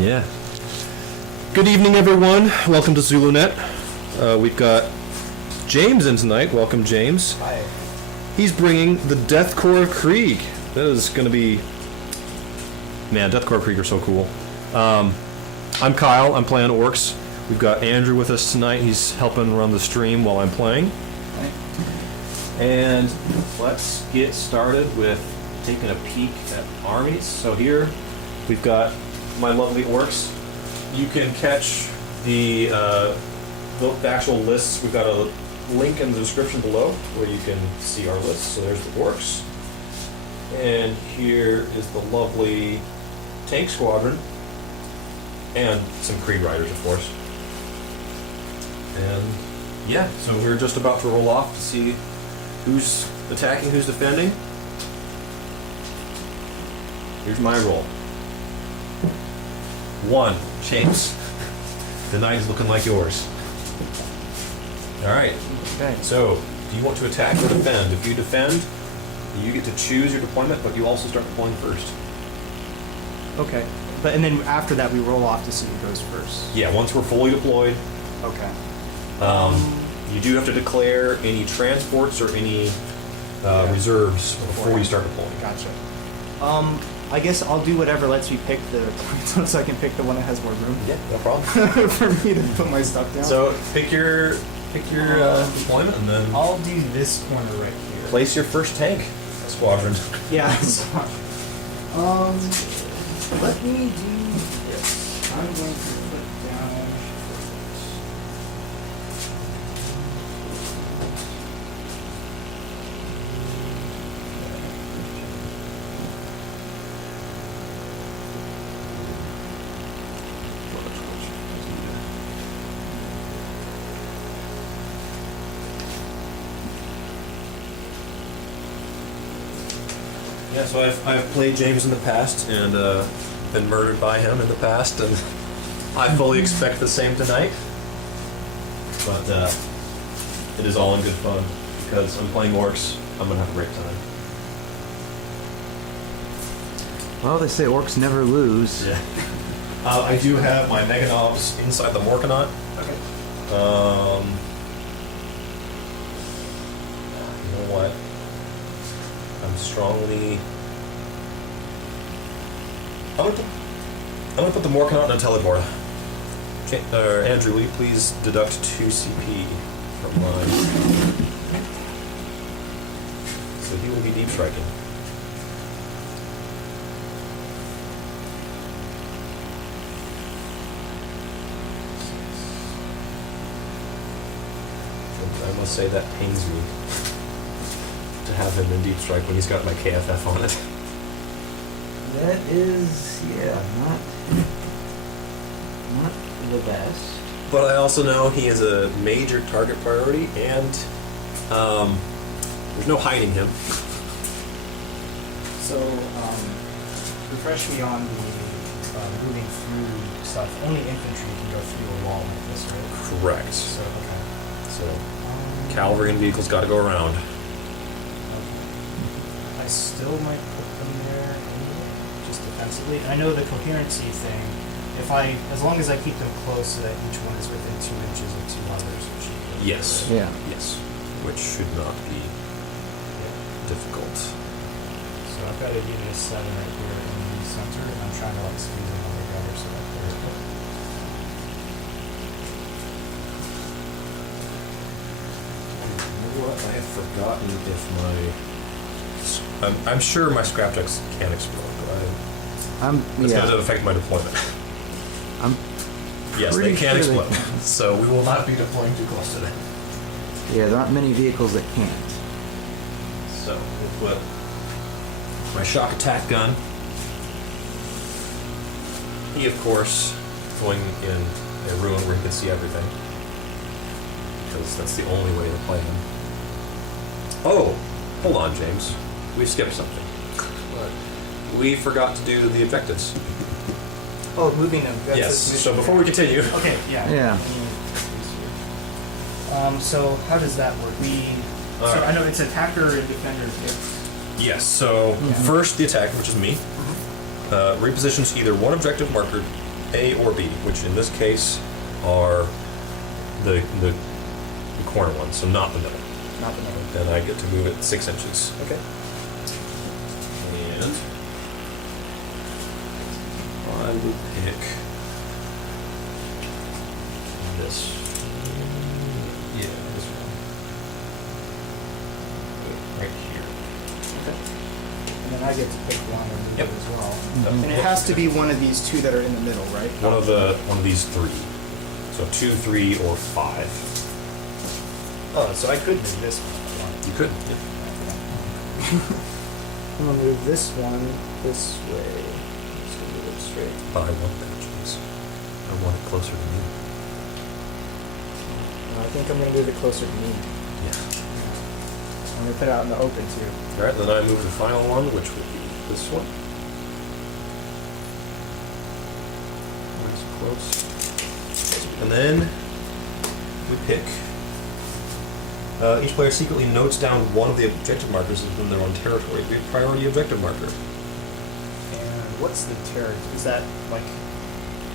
Yeah. Good evening, everyone. Welcome to ZuluNet. We've got James in tonight. Welcome, James. Hi. He's bringing the Death Korps of Krieg. That is going to be... Man, Death Korps of Krieg are so cool. I'm Kyle. I'm playing Orks. We've got Andrew with us tonight. He's helping run the stream while I'm playing. Hi. And let's get started with taking a peek at armies. So here we've got my lovely Orks. You can catch the actual lists. We've got a link in the description below where you can see our list. So there's the Orks. And here is the lovely tank squadron. And some Krieg riders, of course. And yeah, so we're just about to roll off to see who's attacking, who's defending. Here's my roll. 1, James. The night is looking like yours. Alright. Okay. So, do you want to attack or defend? If you defend, you get to choose your deployment, but you also start deploying first. Okay. And then after that, we roll off to see who goes first. Yeah, once we're fully deployed, Okay. you do have to declare any transports or any reserves before you start deploying. Gotcha. I guess I'll do whatever lets me pick the so I can pick the one that has more room. Yeah, no problem. For me to put my stuff down. So pick your deployment and then I'll do this corner right here. place your first tank squadron. Yeah. Let me do this. I'm going to put down. Yeah, so I've played James in the past and been murdered by him in the past, and I fully expect the same tonight. But it is all in good fun because I'm playing Orks. I'm gonna have a great time. Well, they say orcs never lose. Yeah. I do have my Meganovs inside the Morkanaut. Okay. You know what? I'm gonna put the Morkanaut in a teleport. Andrew, will you please deduct 2 CP from mine? So he will be deep striking. I must say that pains me to have him in deep strike when he's got my KFF on it. That is, not the best. But I also know he is a major target priority, and there's no hiding him. So, refresh me on the moving through stuff. Only infantry can go through a wall like this, right? Correct. So, okay. So cavalry and vehicles got to go around. I still might put them there anyway, just defensively. I know the coherency thing. As long as I keep them close so that each one is within 2 inches of 2 others, which Yes. Yeah. Yes. Which should not be difficult. So I've got a unit of 7 right here in the center, and I'm trying to like squeeze another guy so that they're. You know what? I have forgotten if I'm sure my scrap decks can explode, but it's going to affect my deployment. Yes, they pretty can sure they explode. So we will not be deploying too close to them. Yeah, there aren't many vehicles that can't. So we'll put my shock attack gun. He, of course, going in a room where he can see everything, because that's the only way to play him. Oh, hold on, James. We skipped something. We forgot to do the objectives. Oh, moving them. That's Yes. So before we continue, Okay, yeah. Yeah. So how does that work? So Alright. I know it's attacker and defender. yes. So Yeah. first the attacker, which is me, repositions either one objective marker A or B, which in this case are the corner ones, so not the middle. Not the middle. Then I get to move it 6 inches. Okay. And I will pick this. Yeah, this one. Right here. Okay. And then I get to pick one and move Yep. it as well. Mhm. And it has to be one of these two that are in the middle, right? One of these 3. So 2, 3, or 5. Oh, so I could move this one if I wanted. You could. I'm gonna move this one this way. Just gonna move it straight. I want that, jeez. I want it closer to me. I think I'm gonna move it closer to me. Yeah. I'm gonna put it out in the open too. All right, then I move the final one, which would be this one. Nice close. And then we pick. Each player secretly notes down one of the objective markers within their own territory. Be a priority objective marker. And what's the territory? Is that like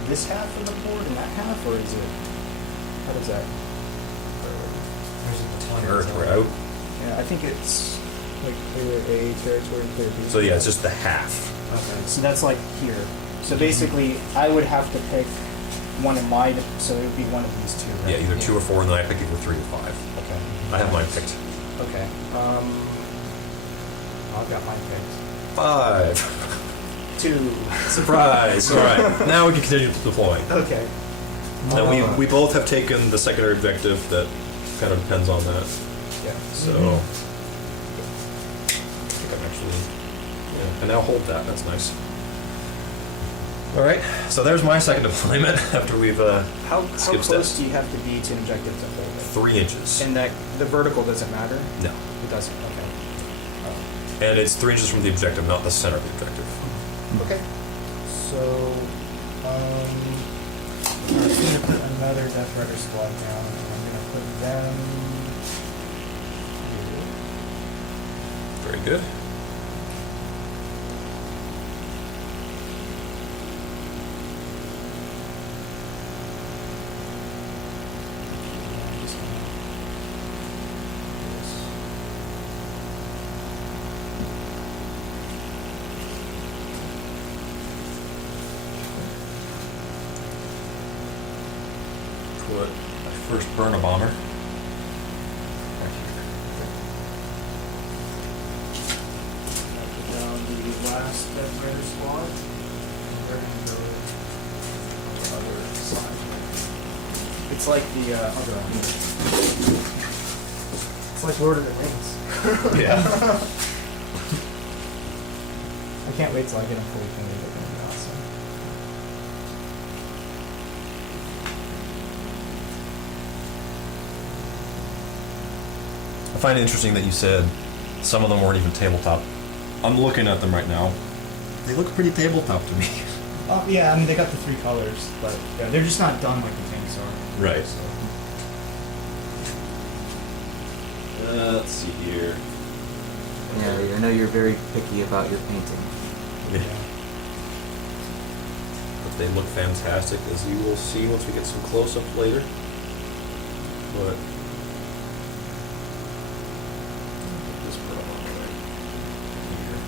this half of the board and that half, or is it? How does that? There's a battalion. Territory out. Yeah, I think it's like clear A territory, clear B. So yeah, it's just the half. Okay, so that's like here. So basically, I would have to pick one of my, so it would be one of these two, right? Yeah, either 2 or 4, and then I pick either 3 or 5. Okay. I have mine picked. Okay. I've got mine picked. 5. 2. Surprise! All right, now we can continue deploying. Okay. Now we both have taken the secondary objective. That kind of depends on that. Yeah. So I think I'm actually, yeah, and now hold that. That's nice. All right, so there's my second deployment after we've How skipped close steps. do you have to be to an objective to hold it? 3 inches. And that the vertical doesn't matter? No, It doesn't. Okay. and it's 3 inches from the objective, not the center of the objective. Okay. So, I'm gonna put another Death Rider squad down, and I'm gonna put them here. Very good. I'm just gonna this. Put my first burner bomber. I'll put down the last Death Rider squad. They're gonna go on the other side. It's like the other one. It's like Lord of the Rings. Yeah. I can't wait till I get them fully painted. They're gonna be awesome. I find it interesting that you said some of them weren't even tabletop. I'm looking at them right now. They look pretty tabletop to me. Yeah, I mean, they got the 3 colors, but yeah, they're just not done like the tanks are. Right. So, Let's see here. Yeah, I know you're very picky about your painting. Yeah. But they look fantastic, as you will see once we get some close-ups later. But this part on right here.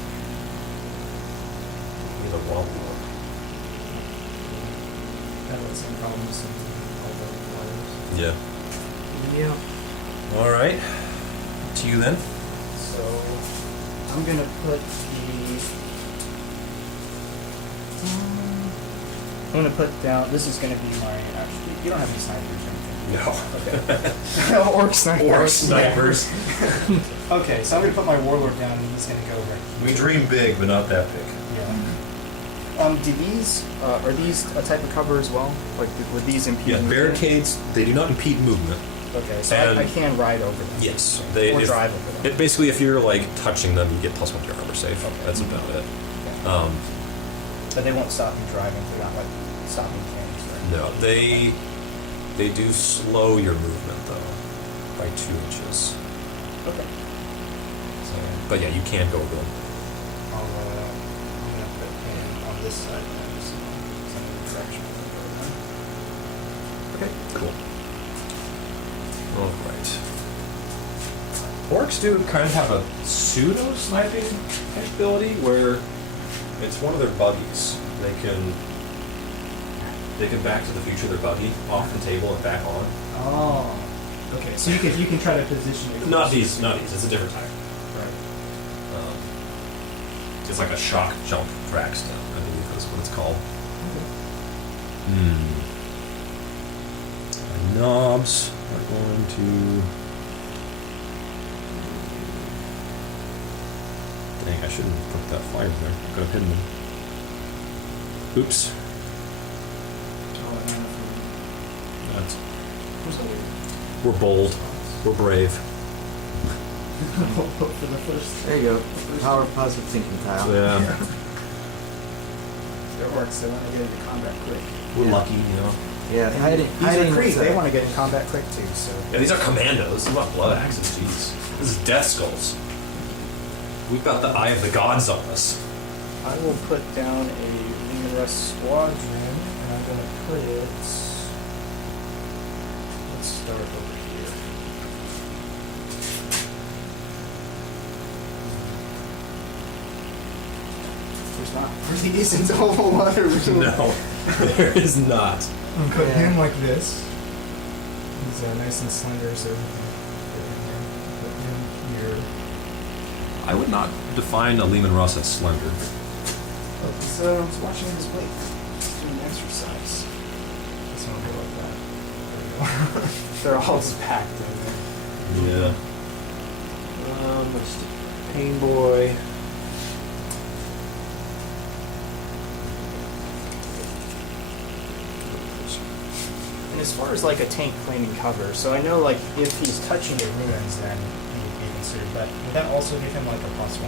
Need a wall. kind of the same problems in all the wires. Yeah. Yeah. All right. To you then. So I'm gonna put the. I'm gonna put down. This is gonna be my. Actually, you don't have any snipers or anything. No. Okay. Orc snipers. Orc snipers. Okay, so I'm gonna put my warlord down, and he's gonna go right. We dream big, but not that big. Yeah. Do these are these a type of cover as well? Like would these impede? Yeah, movement? barricades, they do not impede movement. Okay, so And- I can ride over them. Yes. They, Or if- drive over them. It basically, if you're like touching them, you get +1 to your armor save. Okay. That's about it. Okay. But they won't stop me driving. They're not like stopping tanks. Right? No, they do slow your movement though by 2 inches. Okay. So, but yeah, you can go them. I'm gonna put him on this side and just send him in the direction. Okay, cool. All right. Orcs do kind of have a pseudo sniping capability where it's one of their buggies. They can back to the future their buggy off the table and back on. Oh. Okay, so you can try to position it. Not these. It's a different type. Right. It's like a shock jump track stuff, I believe that's what it's called. My knobs are going to. Dang, I shouldn't have put that fire there. I could have hidden them. Oops. That's, we're bold. We're brave. For the first. There you go. Power of positive thinking, Kyle. Yeah. They're orcs, they want to get into combat quick. We're Yeah. lucky, you know. Yeah, hiding. These are Krieg. is, They want to get in combat quick too. So. Yeah, these are commandos. These are not blood axes. Jeez. This is death skulls. We've got the eye of the gods on us. I will put down a Lean Rust squadron, And I'm going to put it. Let's start over here. There's not really isn't a whole lot of room. No, there is not. Put Yeah. him like this. He's nice and slender, so we can fit him there. Put him here. I would not define a Lehman Russ as slender. So I was watching his weight. He's doing exercise. This one will go like that. There we go. They're all just packed in there. Yeah. Let's do Pain Boy. And as far as like a tank claiming cover, so I know like if he's touching The ruins, then he would be considered. But would that also give him like a +1 to his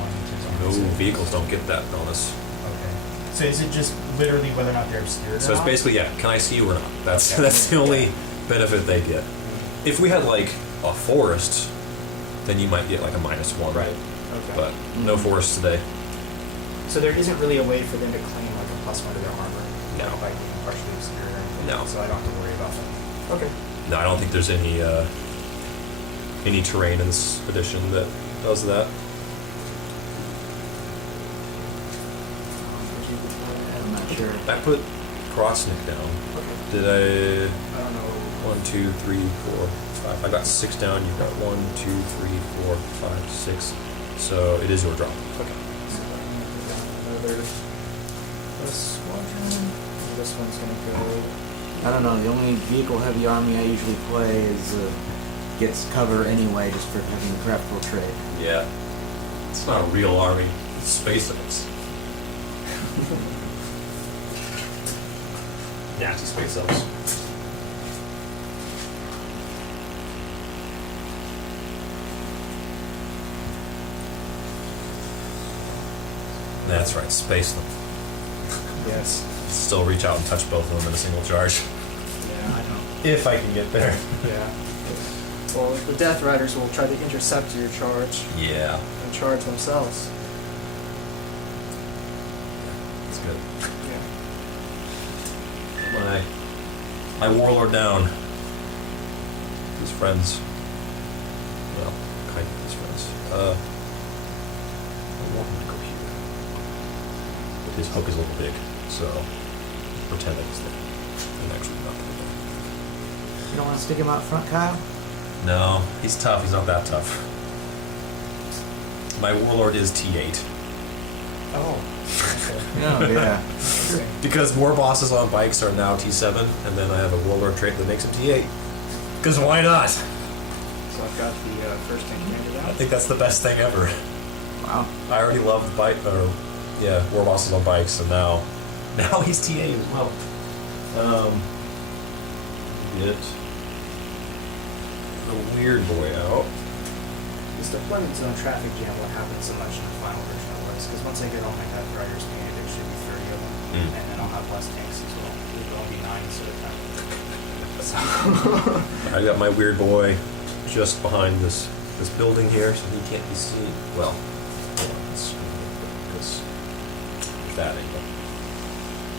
No, armor save? vehicles don't get that bonus. Okay. So is it just literally whether or not they're obscured? So or it's not? basically, yeah, can I see you or not? That's Okay. that's the only benefit they get. If we had like a forest, then you might get like a -1. right. Okay. But no forest today. So there isn't really a way for them to claim like a +1 to their armor. No. By being partially obscured or anything. No. So I don't have to worry about that. Okay. No, I don't think there's any terrain in this edition that does that. I'm not sure. I put Krotsnik down. Okay. Did I? I don't know. 1, 2, 3, 4, 5. I got 6 down. You've got 1, 2, 3, 4, 5, 6. So it is your drop. Okay. So I'm gonna put down another squadron. This one's gonna go. I don't know. The only vehicle-heavy army I usually play is gets cover anyway, just for having the craftable trade. Yeah. It's not a real army. It's space elves. Nasty space elves. That's right, space them. Yes. Still reach out and touch both of them in a single charge. Yeah, I know. If I can get there. Yeah. Well, the Death Riders will try to intercept your charge Yeah. and charge themselves. That's good. Yeah. My warlord down. His friends. Well, kind of his friends. I want him to go here. But his hook is a little big, so pretend that he's there. And actually not there. You don't want to stick him out front, Kyle? No, he's tough. He's not that tough. My warlord is T8. Oh. No, yeah. Because war bosses on bikes are now T7, and then I have a warlord trait that makes him T8. Because why not? So I've got the first in commander I down. think that's the best thing ever. Wow. I already loved war bosses on bikes, and now he's T8 as well. Get the weird boy out. This deployment zone traffic jam won't happen so much in the final version of this, because once I get all my Death Riders painted, there should be 30 of them, Mm. and then I'll have less tanks as well. There'll be 9 instead of 10. I got my weird boy just behind this building here, so he can't be seen. Well, hold on, let's because that angle.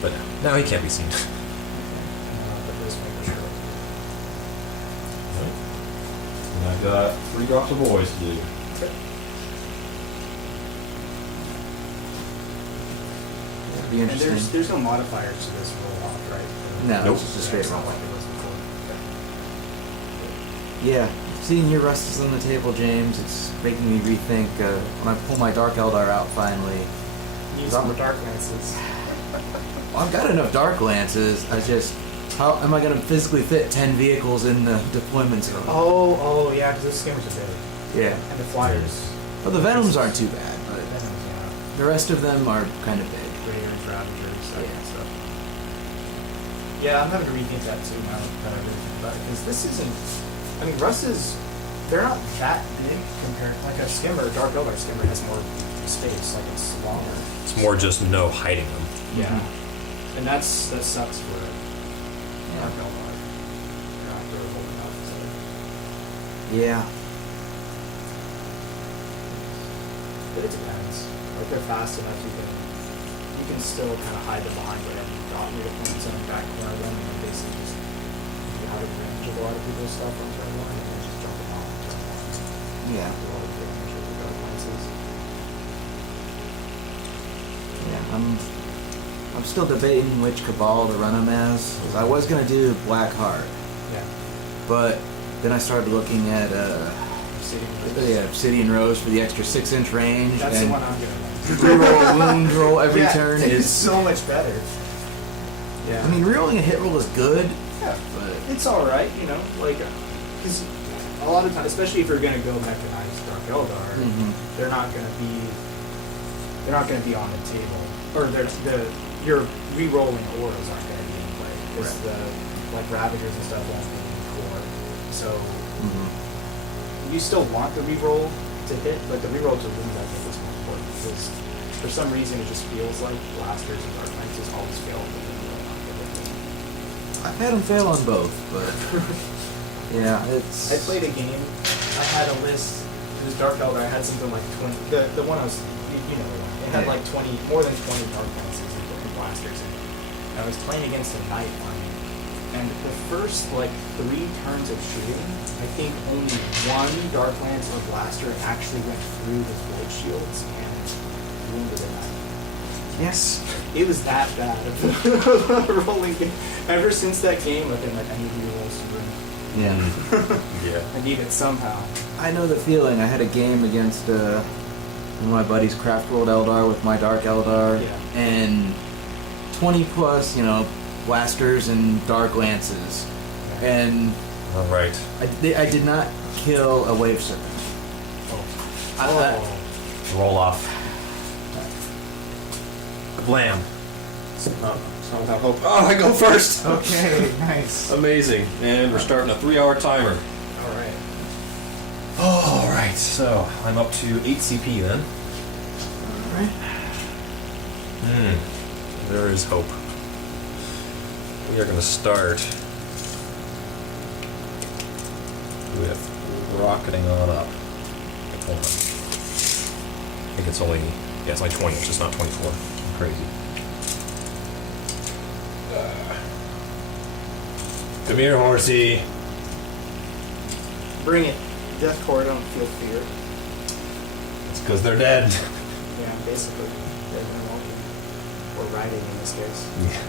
But now he can't be seen. But this one for sure. I've got 3 drops of boys to do. That'd be And interesting. there's no modifiers to this roll off, right? No, Nope. it's just a straight It's not roll. like it was before. Yeah, seeing your rust is on the table, James, it's making me rethink when I pull my Dark Eldar out finally. Use more dark lances. I've got enough Dark Lances, how am I going to physically fit 10 vehicles in the deployment zone? Oh, yeah, because those skimmers are big. Yeah. And the flyers. Well, the Venoms aren't too bad, but Venoms, yeah. the rest of them are kind of big. Raiders, Ravagers, that kind of stuff. Yeah, I'm having to rethink that too now that I really think about it. Because this isn't. I mean, Rust is. They're not that big compared. Like a skimmer, Dark Eldar skimmer has more space. Like it's longer. It's more just no hiding them. Yeah. And that sucks for Dark Eldar. They're not really old enough. So. Yeah. But it depends. Like they're fast enough, you can still kind of hide them behind whatever you got in your deployment zone, back corner them, and then basically just be out of range of a lot of people's stuff on turn 1, and then just jump them off on turn 1. Yeah. Do all the damage with the dark lances. Yeah, I'm still debating which Cabal to run them as. 'Cause I was going to do Black Heart, Yeah. but then I started looking at Obsidian Rose for the extra 6-inch range. That's and the one I'm gonna run. reroll a wound roll every turn it's is. so much better. Yeah. I mean, rerolling a hit roll is good, yeah. but It's alright, you know, like, because a lot of times, especially if you're gonna go mechanized Dark Eldar, they're not gonna be on the table, or your re-rolling auras aren't gonna be in play, because like Ravagers and stuff won't be in core, so you still want the re-roll to hit, but the re-roll to wound I think is more important, because for some reason it just feels like blasters and dark lances always fail the re-roll on the hit. I've had them fail on both, but yeah, it's. I played a game. I had a list. It was Dark Eldar. I had something like 20. The one I was, you know, the one. It had like 20, more than 20 Dark Lances and blasters in it. I was playing against a Knight army, and the first like 3 turns of shooting, I think only 1 Dark Lance or blaster actually went through his void shields and wounded a Knight. Yes. It was that bad of a rolling game. Ever since that game, I've been like, I need rerolls to win. Yeah. Yeah. I need it somehow. I know the feeling. I had a game against one of my buddies, Craft World Eldar, with my Dark Eldar, and 20 plus, blasters and Dark Lances, and All right. I did not kill a Wave Serpent. Roll off. Blam. So without hope. Oh, I go first. Okay, nice. Amazing. And we're starting a 3-hour timer. All right. All right. So I'm up to 8 CP then. Alright. There is hope. We are going to start with rocketing on up. Hold on. I think it's only, yeah, it's like 20 inches, not 24. I'm crazy. Come here, horsey. Bring it. Death Core, don't feel fear. It's because they're dead. Yeah, basically. They're gonna walk in. Or riding in this case. Yeah.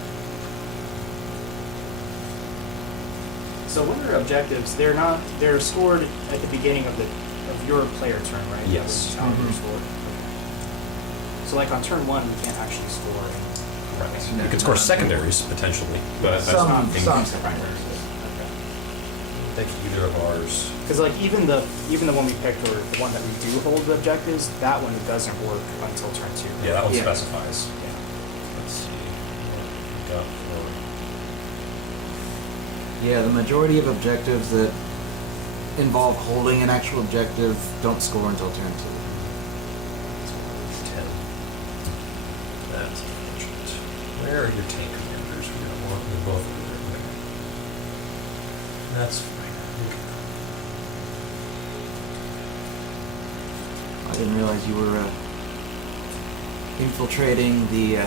So what are objectives? They're scored at the beginning of your player turn, right? Yes. How you score. So like on turn 1 we can't actually score any. Right. No, You can score not secondaries, potentially, but that's Some- not some primaries. I think either of ours. Because like even the one we picked, or the one that we do hold the objectives, that one doesn't work until turn 2. Yeah, that one Yeah. specifies. Yeah. Let's see. What we got for Yeah, the majority of objectives that involve holding an actual objective don't score until turn 2. 10. That's unfortunate. Where are your tank commanders? We got one. They're both over there. Okay. That's fine. I didn't realize you were infiltrating the.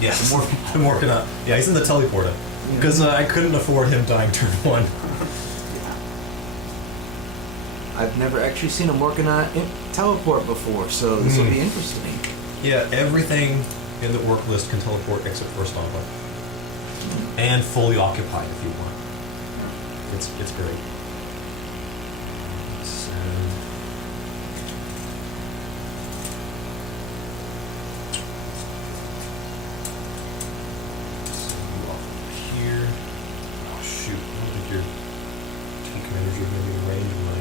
Yes. I'm working on. Yeah, he's in the teleporter. Because I couldn't afford him dying turn 1. I've never actually seen a Morganite teleport before, so this will be interesting. Yeah, everything in the orc list can teleport except for a Stompa. And fully occupied if you want. It's great. So, here. Oh shoot, I don't think your tank commanders are going to be in range of my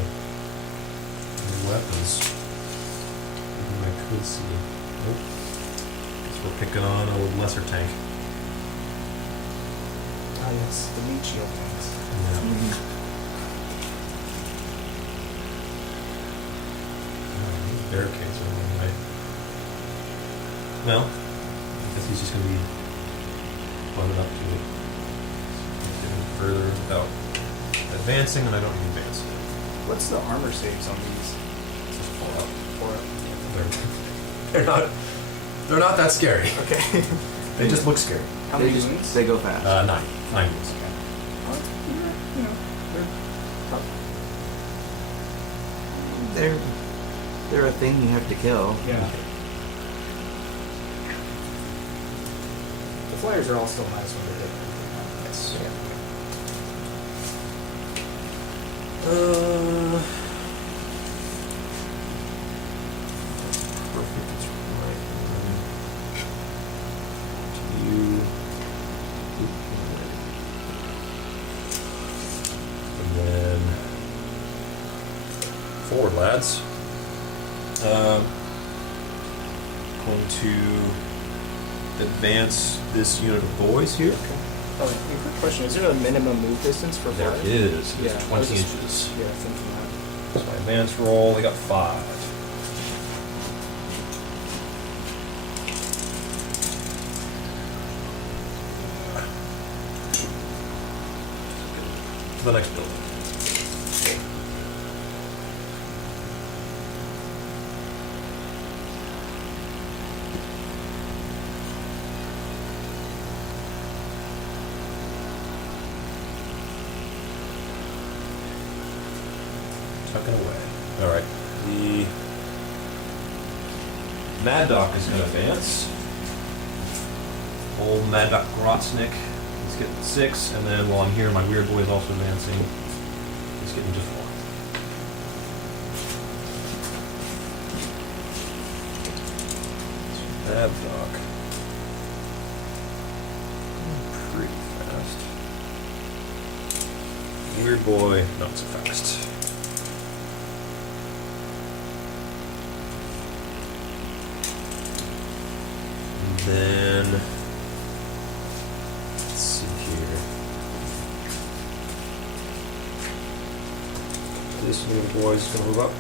weapons. Even I could see. Nope. Guess we're picking on a lesser tank. Ah, yes, the meat shield tanks. Yeah. Oh, these barricades are long way. Well, I guess he's just going to be bumping up to it. Getting further without advancing, and I don't need to advance. What's the armor saves on these? Just fall out. For They're not that scary. Okay. They just look scary. How They many just- wounds? They go fast. 9 wounds. Oh, you know, they're tough. They're a thing you have to kill. Yeah. The flyers are all still nice when they're hit. Yes. Perfect. It's right. To you. And then forward, lads. Going to advance this unit of boys here. Oh, a quick question. Is there a minimum move distance for There flyers? is. Yeah, It's I was 20 just- inches. Yeah, thinking that. So my advance roll, they got 5. The next building. Tucking away. All right. The Mad Doc is going to advance. Old Mad Doc Grotznik is getting 6, and then while I'm here, my weird boy is also advancing. He's getting just 1. Mad Doc. Pretty fast. Weird boy, not so fast. And then, let's see here. This new boy's gonna move up.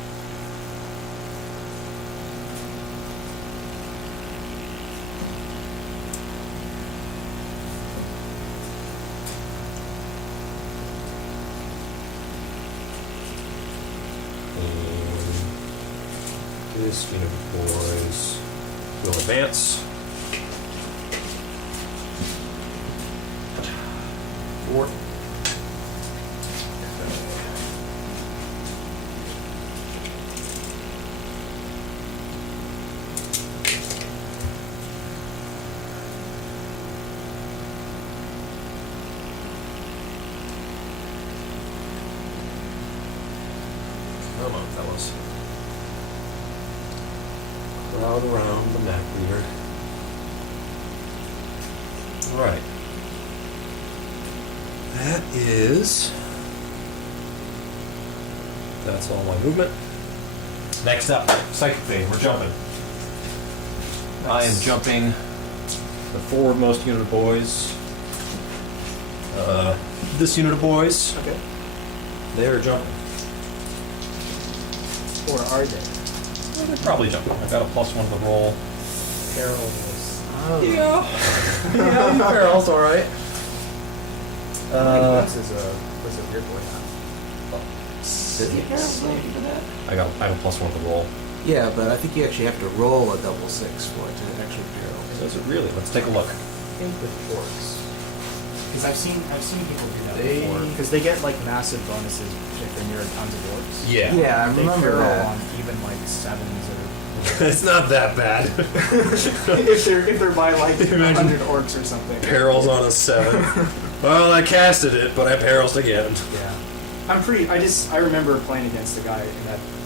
And this unit of boys will advance. 4. Come on, fellas. Crowd around the map leader. Right. That's all my movement. Next up, Psychic Phase. We're jumping. I am jumping the forwardmost unit of boys. This unit of boys, Okay. they're jumping. Or are they? Well, they're probably jumping. I've got a +1 to the roll. Perilous. Oh. Yeah, barrel's alright. This is a weird boy now. I have a +1 to the roll. Yeah, but I think you actually have to roll a double 6 for it to actually barrel. Does it really? Let's take a look. I think with orcs. Because I've seen people do that They- before. Because they get like massive bonuses if they're near tons of orcs. Yeah. Yeah, I They remember barrel that. on even like sevens or It's not that bad. if they're by like Imagine 100 orcs or something. Perils on a 7. Well, I casted it, but I perils again. Yeah. I remember playing against a guy at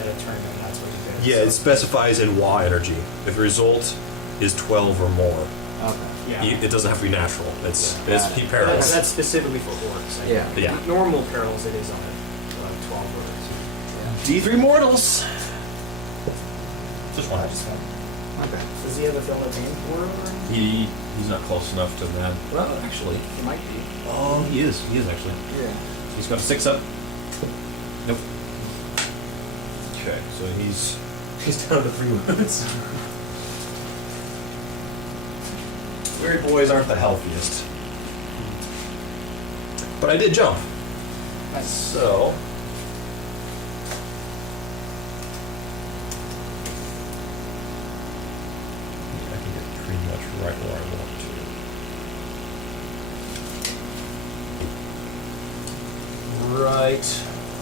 a tournament, and that's what he did. Yeah, so- it specifies in WA energy. If the result is 12 or more, Okay. Yeah. it doesn't have to be natural. It's he But perils. that's specifically for orcs. Yeah. Yeah. Normal perils, it is on a 12 orcs. D3 mortals. Just one. Okay. Does he have a fill of pain for him? Or anything? He's not close enough to that. Well, actually. He might be. Oh, he is. He is actually. Yeah. He's got a 6 up. Nope. Okay, so he's down to 3 wounds. Weird boys aren't the healthiest. But I did jump. Nice. So. I can get pretty much right where I want to. Right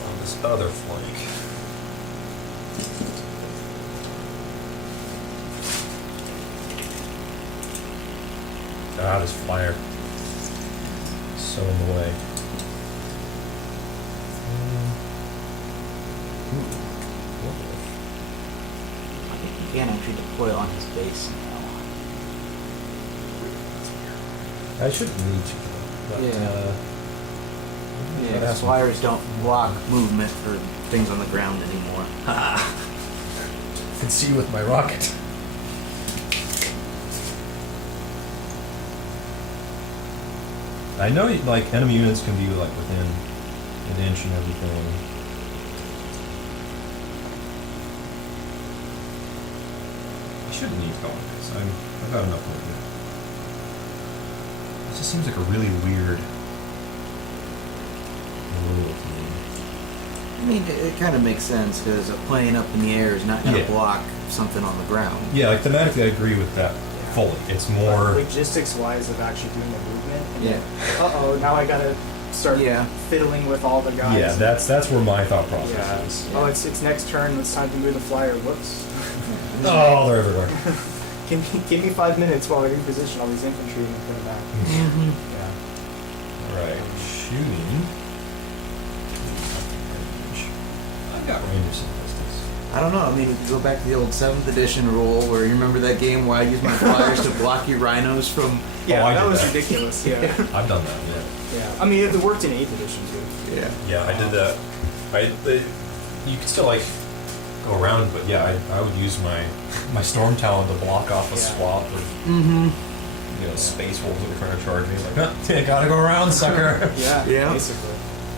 on this other flank. Ah, this flyer. So in the way. I think you can actually deploy on his base now. I shouldn't need to, but Yeah. But Yeah, that's- flyers don't block movement for things on the ground anymore. I can see with my rocket. I know, like, enemy units can be, like, within an inch and everything. I shouldn't need to go on this. I've got enough with it. It just seems like a really weird rule to me. I mean, it kind of makes sense because a plane up in the air is not going to Yeah. block something on the ground. Yeah, like, thematically, I agree with that fully. It's more... Logistics-wise of actually doing the movement. Yeah. Uh-oh, now I gotta start Yeah. fiddling with all the guys. Yeah, that's where my thought process Yeah. is. Oh, it's next turn. It's time to move the flyer. Whoops. Oh, they're everywhere. Give me 5 minutes while I reposition all these infantry and put them back. Mm-hmm. Yeah. Alright, shooting. I've got Rangers in distance. I don't know. I mean, go back to the old 7th edition rule where you remember that game where I used my flyers to block your rhinos from. Yeah, I that did was that. ridiculous. Yeah. I've done that, yeah. Yeah. I mean, it worked in 8th edition too. Yeah. Yeah, I did that. You could still, like, go around, but yeah, I would use my Storm Talon to block off a Yeah. swath of, Mm-hmm. space wolves that were trying to charge me. Like, huh, gotta go around, sucker. Yeah. Yeah. Basically.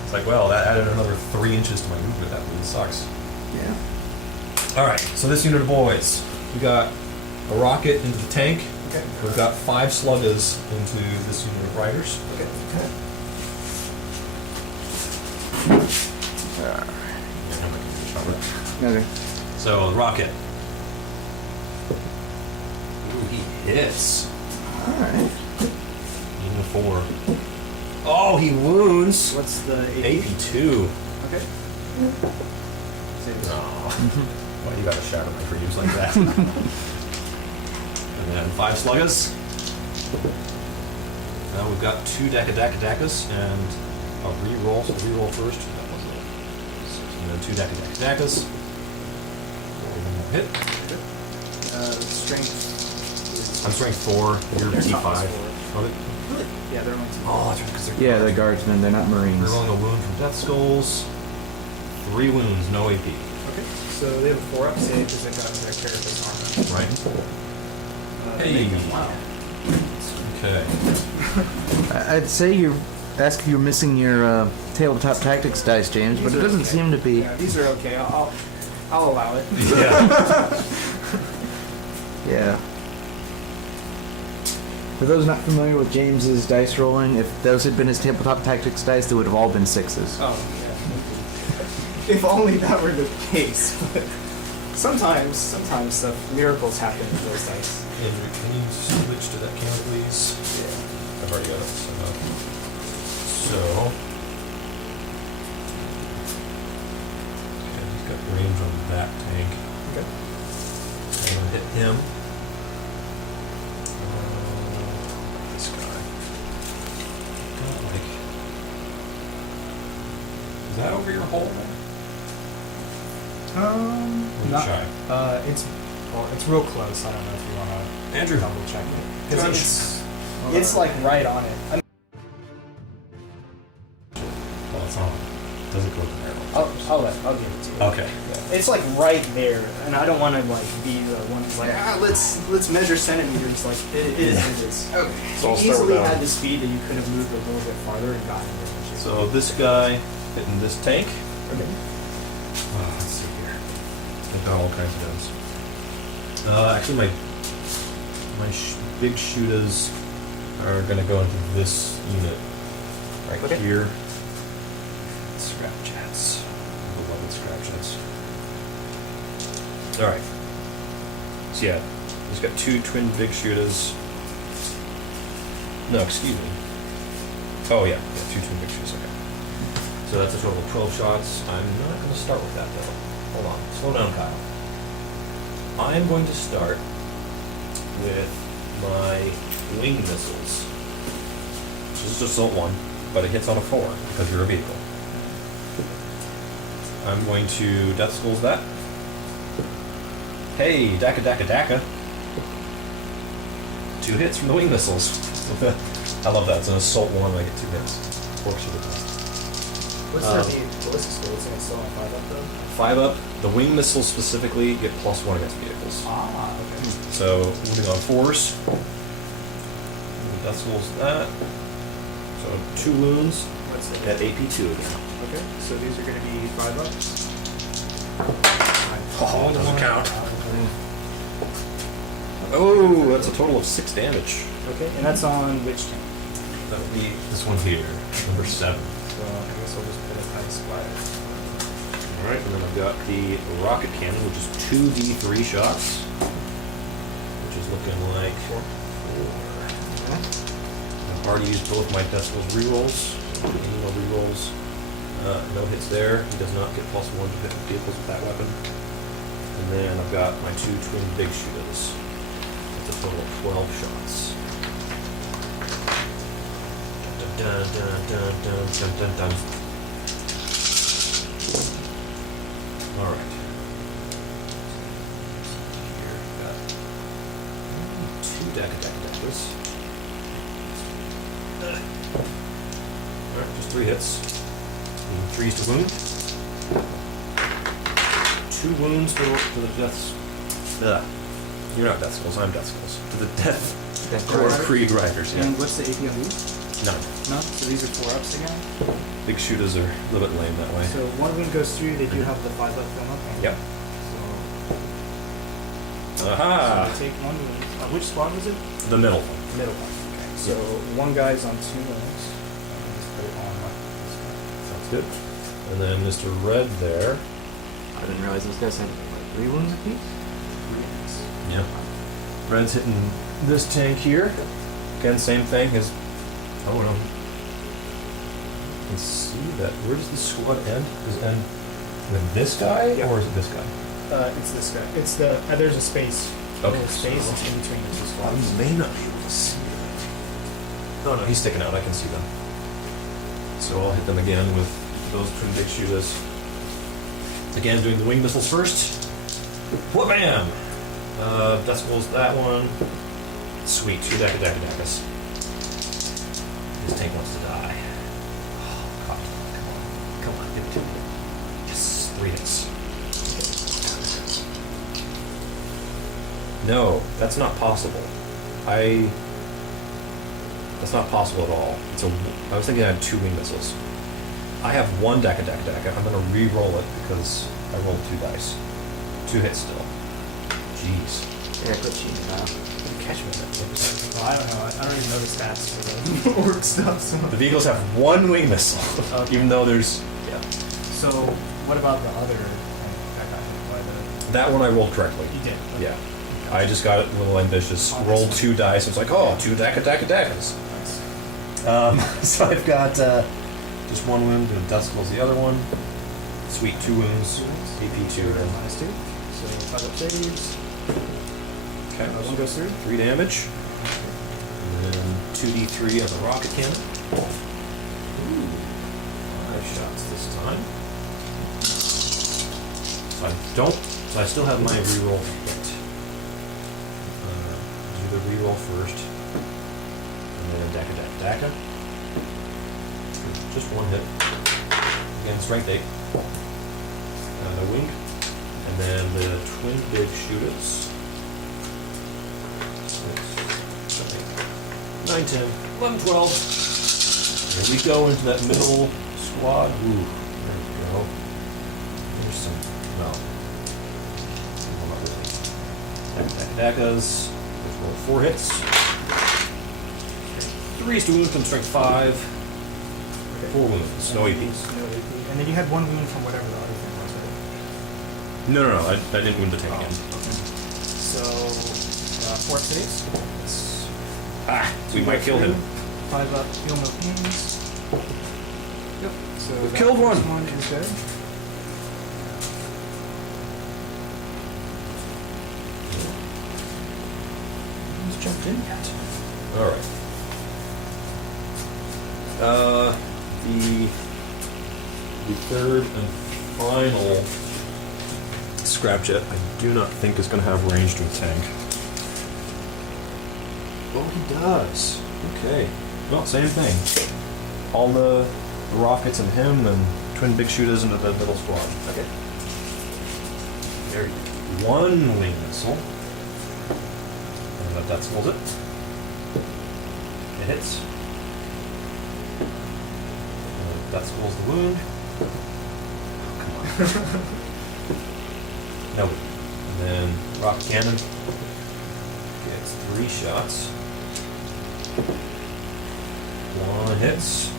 It's like, well, that added another 3 inches to my movement. That really sucks. Yeah. Alright, so this unit of boys. We got a rocket into the tank. Okay. We've got 5 sluggers into this unit of riders. Okay. Okay. So, the rocket. Ooh, he hits. All right. Even a 4. Oh, he wounds. What's the AP? 82. Okay. Oh. Why you gotta shatter my dreams like that? And then 5 sluggers. Now we've got 2 Dakadakas and a reroll. So reroll first. That wasn't it. And then 2 Dakadakas. Hit. Strength. I'm strength 4. You're They're T5. toughness 4. Oh, they- Yeah, they're only 2. oh, that's right, because they're Yeah, the guardsmen, they're not Marines. Rerolling a wound from Death Skulls. 3 wounds, no AP. Okay. So they have a 4-up save because they got their character's armor. Right. They Hey. can- Wow. Okay. I'd say you're missing your tabletop tactics dice, James, but These it are doesn't okay. seem to be. Yeah, these are okay. I'll allow it. Yeah. Yeah. For those not familiar with James's dice rolling, if those had been his tabletop tactics dice, they would have all been 6s. Oh, yeah. If only that were the case. But sometimes stuff, miracles happen with those dice. Andrew, can you switch to that camera, please? Yeah. I've already got it. So that over your hole there? Not. Shy. It's real close. I don't know if you want to Andrew. double check it Touch. because it's like right on it. Well, it's on. Doesn't go there. I'll give it to you. Okay. Yeah. It's like right there, and I don't want to like be the one who's like, let's measure centimeters. Like it is. Okay. So I'll You start with easily that had one. the speed that you could have moved a little bit farther and gotten there. So this guy hitting this tank. Okay. Let's see here. I've got all kinds of guns. Actually, my big shooters are gonna go into this unit right Okay. here. Scrap jets. I love the scrap jets. All right. So yeah, he's got 2 twin big shooters. No, excuse me. Oh yeah, 2 twin big shooters. Okay. So that's a total of 12 shots. I'm not going to start with that though. Hold on. Slow down, Kyle. I'm going to start with my wing missiles. This is just assault 1, but it hits on a 4 because you're a vehicle. I'm going to Death Skulls that. Hey, Daka Daka Daka. 2 hits from the wing missiles. I love that. It's an assault 1 and I get 2 hits. Orks are the best. What's the ballistic skill? Is it still on 5 up though? 5 up. The wing missiles specifically get +1 against vehicles. Ah, okay. So moving on 4s. Death Skulls that. So 2 wounds What's it? at AP2 again. Okay, so these are going to be 5 up. Oh, doesn't count. Oh, that's a total of 6 damage. Okay, and that's on which tank? That would be this one here, number 7. So I guess I'll just put it at splatter. Alright, and then I've got the rocket cannon, which is 2d3 shots. Which is looking like 4. I've already used both my Decibels rerolls. No rerolls. No hits there. He does not get +1 to hit vehicles with that weapon. And then I've got my 2 twin big shooters. That's a total of 12 shots. Dun, dun, dun, dun, dun, dun, dun. All right. Here we got 2 Daka-Daka-Dakas. All right, just 3 hits. And 3s to wound. 2 wounds to the deaths. You're not Death Skulls, I'm Death Skulls. To the Death Korps Krieg Riders, yeah. And what's the AP on these? None. None? So these are 4 ups again? Big shooters are a little bit lame that way. So one wound goes through, they do have the 5 up film up. Yep. So Aha! they take 1 wound. Which squad was it? The middle one. Middle one. Okay. So one guy's on 2 wounds. Just put it on this guy. Sounds good. And then Mr. Red there. I didn't realize those guys had like 3 wounds apiece. Yeah. Red's hitting this tank here. Again, same thing. His. Oh no. You can see that. Where does the squad end? Does it end with this guy, Yeah. or is it this guy? It's this guy. It's the there's a space. Okay. There's a space in between the 2 squads. may not be able to see that. Oh no, he's sticking out. I can see them. So I'll hit them again with those twin big shooters. Again, doing the wing missiles first. Wha-bam! Decibels that one. Sweet, 2 Daka-Daka-Dakas. This tank wants to die. Oh, God. Come on, give it to me. Yes, 3 hits. No, that's not possible. That's not possible at all. I was thinking I had 2 wing missiles. I have 1 Daka-Daka-Daka. I'm gonna re-roll it because I rolled 2 dice. 2 hits still. Jeez. Yeah, quit cheating now. Catch me in that place. Well, I don't know. I don't even know the stats for the orc stuff. So. The vehicles have 1 wing missile, Okay. even though there's. Yeah. So what about the other? That got hit by the. That one I rolled correctly. You did. Okay. Yeah. I just got a little ambitious. Oh, Rolled that's 2 dice. It's like, oh, 2 Daka-Daka-Dakas. Nice. So I've got just 1 wound and Death Skulls the other one. Sweet, 2 wounds. AP2. -2. So 5 up saves. Okay. One goes through. 3 damage. And then 2d3 on the rocket cannon. Ooh. 5 5 shots this time. So I still have my reroll to hit. Do the reroll first. And then Daka. Just one hit. Again, strength 8. The wing. And then the twin big shooters. 6, 7, 8, 9, 10, 11, 12. Here we go into that middle squad. Ooh, there we go. There's some, no. Not really. Dakas. Let's roll 4 hits. 3 to wound from strength 5. 4 wounds, no APs. No AP. And then you had 1 wound from whatever the other thing was, right? No, I didn't wound the tank again. So, 4 saves. We might kill him. 5 up, heal no pains. Yep. So We've that killed one. first one is dead. He's jumped in yet. Alright. The third and final scrapjet I do not think is going to have range to a tank. Oh, he does. Okay. Well, same thing. All the rockets and him and twin big shooters into the middle squad. Okay. There you go. 1 wing missile. And that skulls it. It hits. That skulls the wound. Oh, come on. No. And then rocket cannon gets 3 shots. 1 hits.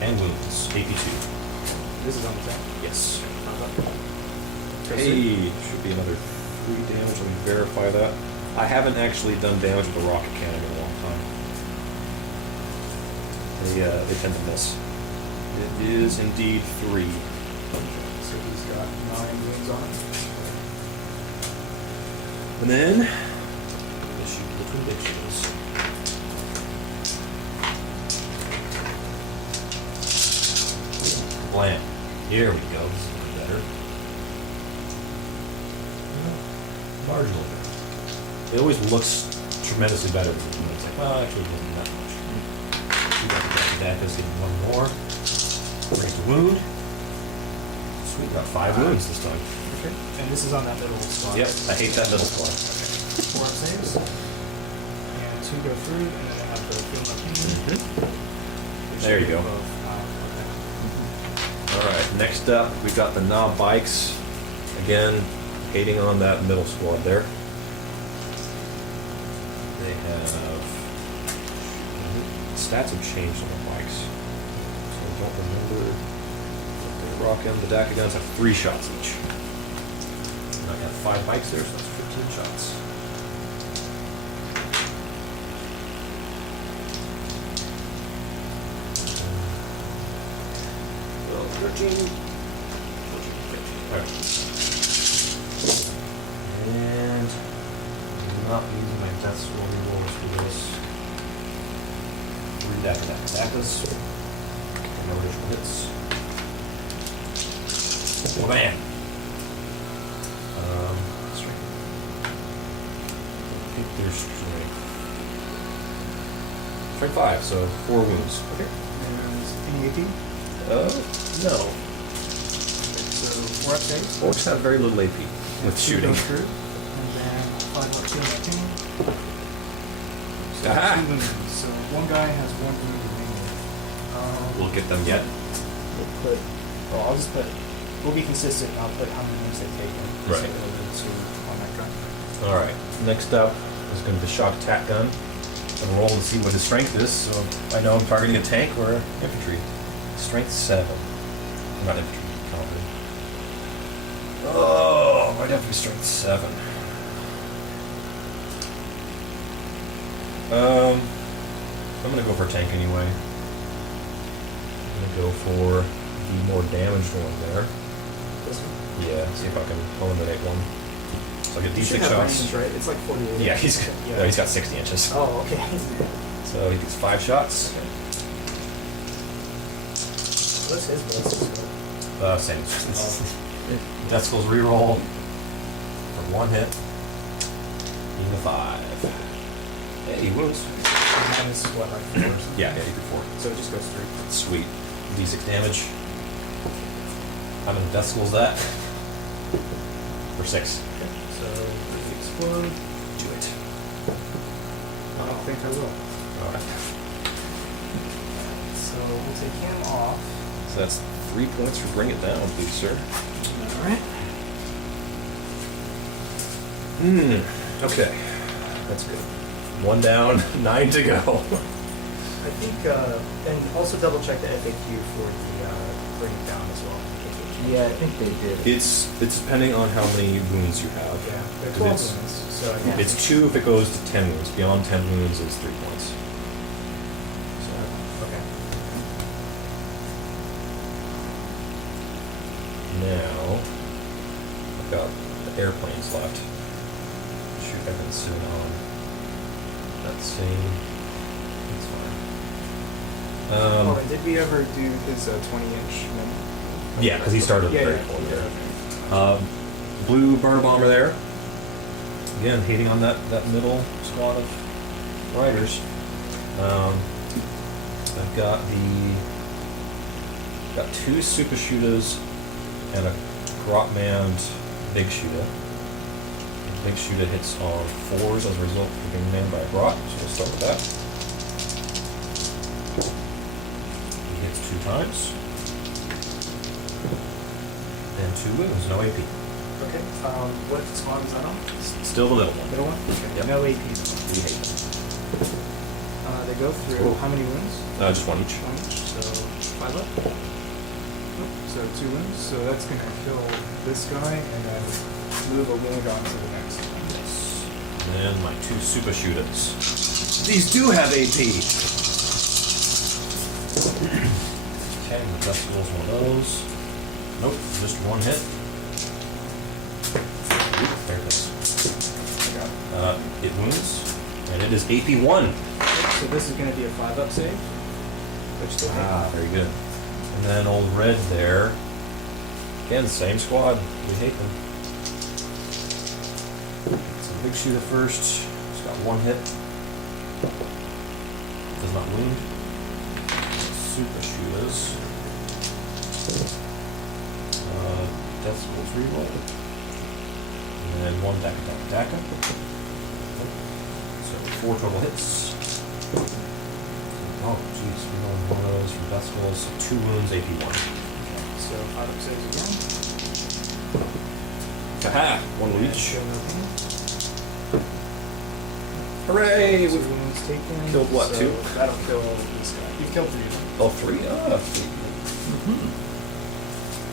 And wounds. AP2. This is on the tank. Yes. Hey, should be another 3 damage. Let me verify that. I haven't actually done damage with a rocket cannon in a long time. They tend to miss. It is indeed 3. So he's got 9 wounds on him. And then we'll shoot the twin big shields. Blam. Here we go. This is much better. Marginally better. It always looks tremendously better than it's like, well, actually, it wasn't that much. Dakas getting 1 more. Brings the wound. Sweet, got 5 wounds this time. Okay. And this is on that middle spot. Yep, I hate that middle squad. 4 up saves. And 2 go through, and then I have the field up pain. There you go. Alright, next up, we've got the knob bikes. Again, hating on that middle squad there. They have... Stats have changed on the bikes. So I don't remember what they rock in. The DACA guns have 3 shots each. And I got 5 bikes there, so that's 15 shots. Well, 13. 14, 15. Alright. And I'm not using my death swarm rolls for this. 3 DACAs. No additional hits. Well, bam! Strength. I think there's strength. Strength 5, so 4 wounds. Okay. And any AP? No. So 4 up saves. Orcs have very little AP with Two shooting. go through, and then 5 up, 2 up pain. So Aha! 2 wounds. So 1 guy has 1 wound remaining. We'll get them yet. We'll put. Well, I'll just put. We'll be consistent. I'll put how many wounds they've taken. Right. So it'll be 2 on that guy. Alright, next up is going to be the shock attack gun. I'm rolling to see what his strength is, so I know I'm targeting a tank or infantry. Strength 7. Not infantry, cavalry. Oh, might have to be strength 7. I'm going to go for a tank anyway. I'm going to go for the more damaged one there. This one. Yeah, see if I can eliminate one. So I get You should D6 have shots. range, right? It's like 48. Yeah, he's got 60 inches. Oh, okay. So he gets 5 shots. What's his ballistic score? Same. Death Skulls reroll for 1 hit. Even a 5. Hey, he wounds. Minus what, like 4 or something? Yeah, you do 4. So it just goes through. Sweet. D6 damage. How many Death Skulls that? For 6. Okay. So explode. Do it. I don't think I will. Alright. So we'll take him off. So that's 3 points for Bring It Down, please, sir. Alright. Okay. That's good. 1 down, 9 to go. I think, and also double check the FAQ for the bring it down as well. Yeah, I think they did. It's depending on how many wounds you have. Yeah, they're If 12 it's- wounds. So I think It's 2 if it goes to 10 wounds. Beyond 10 wounds is 3 points. So, okay. Now, I've got the airplanes left. Shoot, I've been sitting on that same. That's fine. Oh, and did we ever do his 20-inch minute? Yeah, because he started Yeah, very yeah. full there. Blue bar bomber there. Again, hating on that middle squad of riders. I've got 2 super shooters and a grot manned big shooter. The big shooter hits on 4s as a result of being manned by a grot, so we'll start with that. He hits 2 times. And 2 wounds, no AP. Okay. What squad is that on? Still the little one. Middle one? Okay. Yep. No AP. We hate them. They go through Cool. how many wounds? Just 1 each. 1 each, so 5 up. So 2 wounds. So that's gonna kill this guy and then move a wound on to the next one. Yes. And then my 2 super shooters. These do have AP. Okay, the Death Skulls one of those. Nope, just 1 hit. Oop, there it is. I got it. It wounds, and it is AP 1. So this is going to be a 5 up save, which they Very good. And then old Red there. Again, same squad. We hate them. So big shooter first. He's got 1 hit. Does not wound. Super shooters. Death Skulls reroll. And then 1 DACA. So 4 total hits. Oh, jeez, we're going 1 of those from Death Skulls. So 2 wounds, AP 1. So 5 up saves again. Haha! 1 And each. show no pain. Hooray! 2 We've wounds taken. killed what, so 2? That'll kill this guy. You've killed 3 of them. Oh, 3?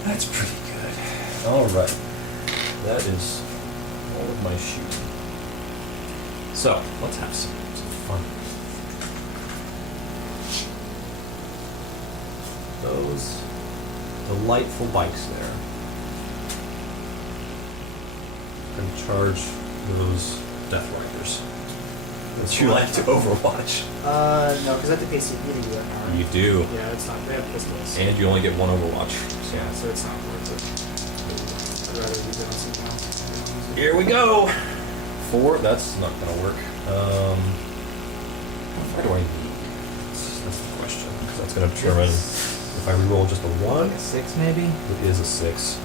That's pretty good. Alright. That is all of my shooting. So, let's have some fun. Those delightful bikes there. And charge those Death Riders. Would you like to Overwatch? No, because I have to pay CP to do that now. You do. Yeah, it's not. They have pistols. And you only get 1 Overwatch. Yeah, so it's not worth it. I'd rather use it on something else. Here we go! 4, that's not gonna work. How far do I need? That's the question. 'Cause that's gonna determine if I reroll just a 1. Like a 6 maybe? It is a 6.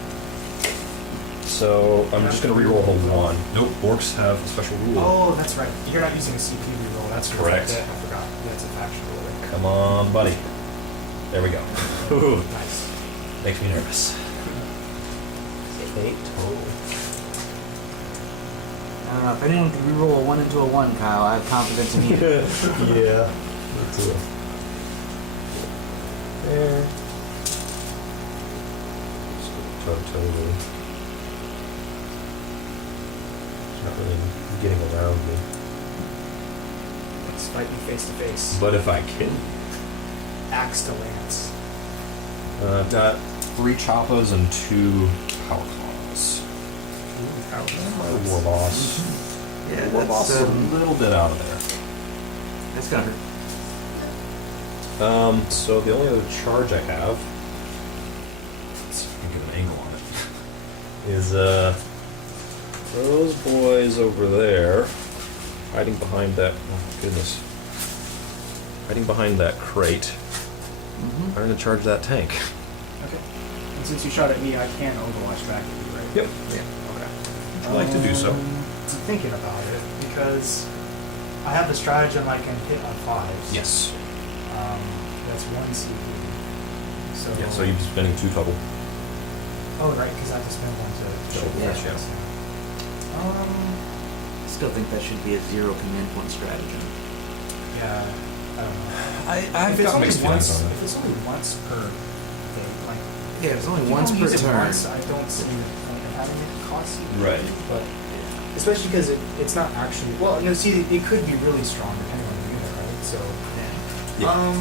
So I'm just gonna reroll the 1. Nope, Orks have a special rule. Oh, that's right. You're not using a CPU reroll. That's Correct. Right. I forgot. That's a faction roll. Come on, buddy. There we go. Ooh, Nice. makes me nervous. 8 total. I don't know, if anyone can reroll a 1 into a 1, Kyle, I have confidence in you. Yeah. Me too. There. Totally. It's not really getting around me. Let's fight me face to face. But if I can. Axe to lance. I've got 3 choppas and 2 power claws. My war boss. Yeah, War boss is a little bit out of there. that's gonna hurt. So the only other charge I have angle on it. Is those boys over there hiding behind that? Oh goodness, hiding behind that crate. Mm-hmm. I'm gonna charge that tank. Okay. And since you shot at me, I can overwatch back at you, right? Yep. Yeah. Okay. Would you like to do so? I'm thinking about it because I have the stratagem I can hit on 5s. Yes. That's 1 CP. So Yeah. So you've been spending 2 total. Oh, right, because I have to spend 1 to Show Yeah. flash, yeah. I still think that should be a 0 command point stratagem. Yeah. I don't know. I've got mixed feelings on If it's only once per thing, like Yeah, it's only if you once don't per use it turn. once, I don't see the point of having it cost you. Right. But especially because it's not actually well. No, see, it could be really strong depending on the unit, right? So, Yeah.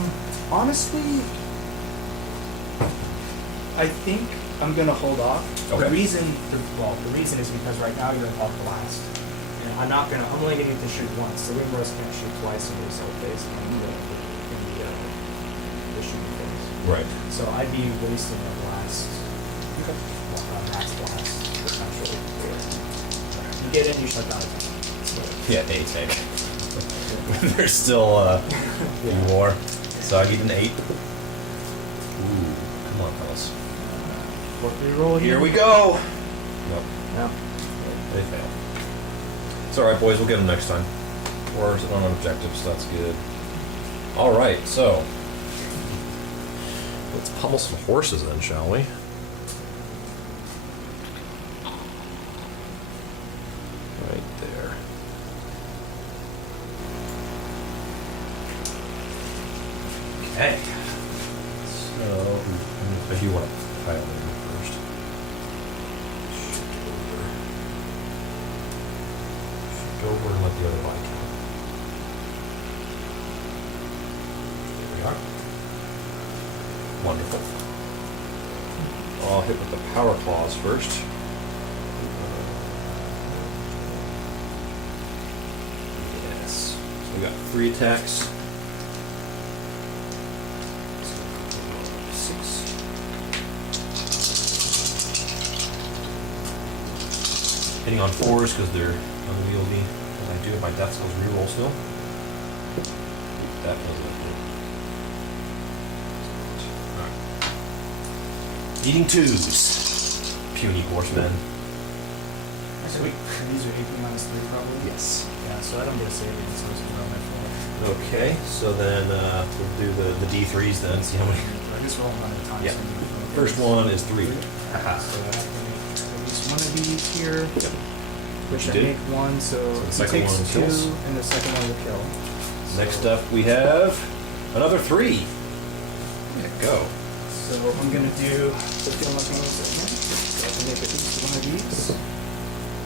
honestly, I think I'm gonna hold off. Okay. The reason is because right now you're in Hawk Blast. And I'm only gonna get to shoot once. The Windrose can't shoot twice in the assault phase in the shooting phase. Right. So I'd be wasting a blast. Max blast, potentially. You get in, you shut down a tank. Yeah, 8 tank. There's still war. So I need an 8. Ooh, come on, fellas. What do you roll Here we go. Nope, No. they fail. It's all right, boys. We'll get them next time. Or is it on objectives? So that's good. All right, so let's pummel some horses then, shall we? Right there. Okay. So, if you want to pile in first. Shift over and let the other line count. There we are. Wonderful. I'll hit with the power claws first. Yes. So we got 3 attacks. 6. Hitting on 4s because they're unwieldy. And I do have my Death Skills reroll still. That does it. Alright. Eating 2s. Puny horsemen. Sweet. And these are 18 minus 3 probably? Yes. Yeah, so I don't get a saving, so it's around that 4. Okay, so then we'll do the D3s then, see how many. I just roll them 100 times. Yeah. So you can- First one is 3. So I have to make at least one of these here, Yep. which You I did. make one, so the it second takes one 2, kills. and the second one will kill. Next So- up we have another 3. Yeah, go. So I'm gonna do the kill mechanics again. So I can make at least one of these,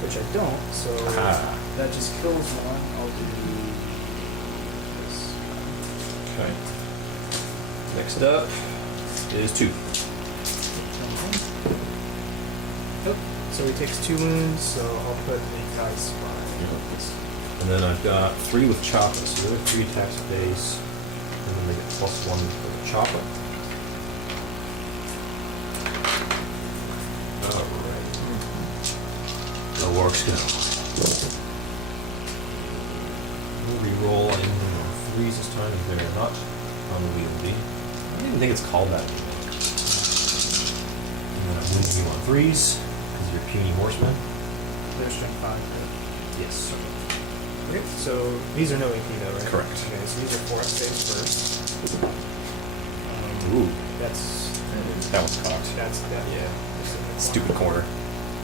which I don't. So Aha. that just kills one. I'll do this. Okay. Next up is 2. Yep. So he takes 2 wounds. So I'll put the dice 5. And then I've got 3 with chopper, so the other 3 attacks base, and then they get +1 for the chopper. Alright. The Orks go. We'll re-roll on 3s this time if they're not unwieldy. I don't even think it's called that anymore. And then I'm wounding you on 3s, because you're puny horsemen. There's strength 5. Yes. Okay. So these are no AP though, right? Correct. Okay. So these are 4 saves first. Ooh, That's that was cocked. that. Yeah. Stupid corner.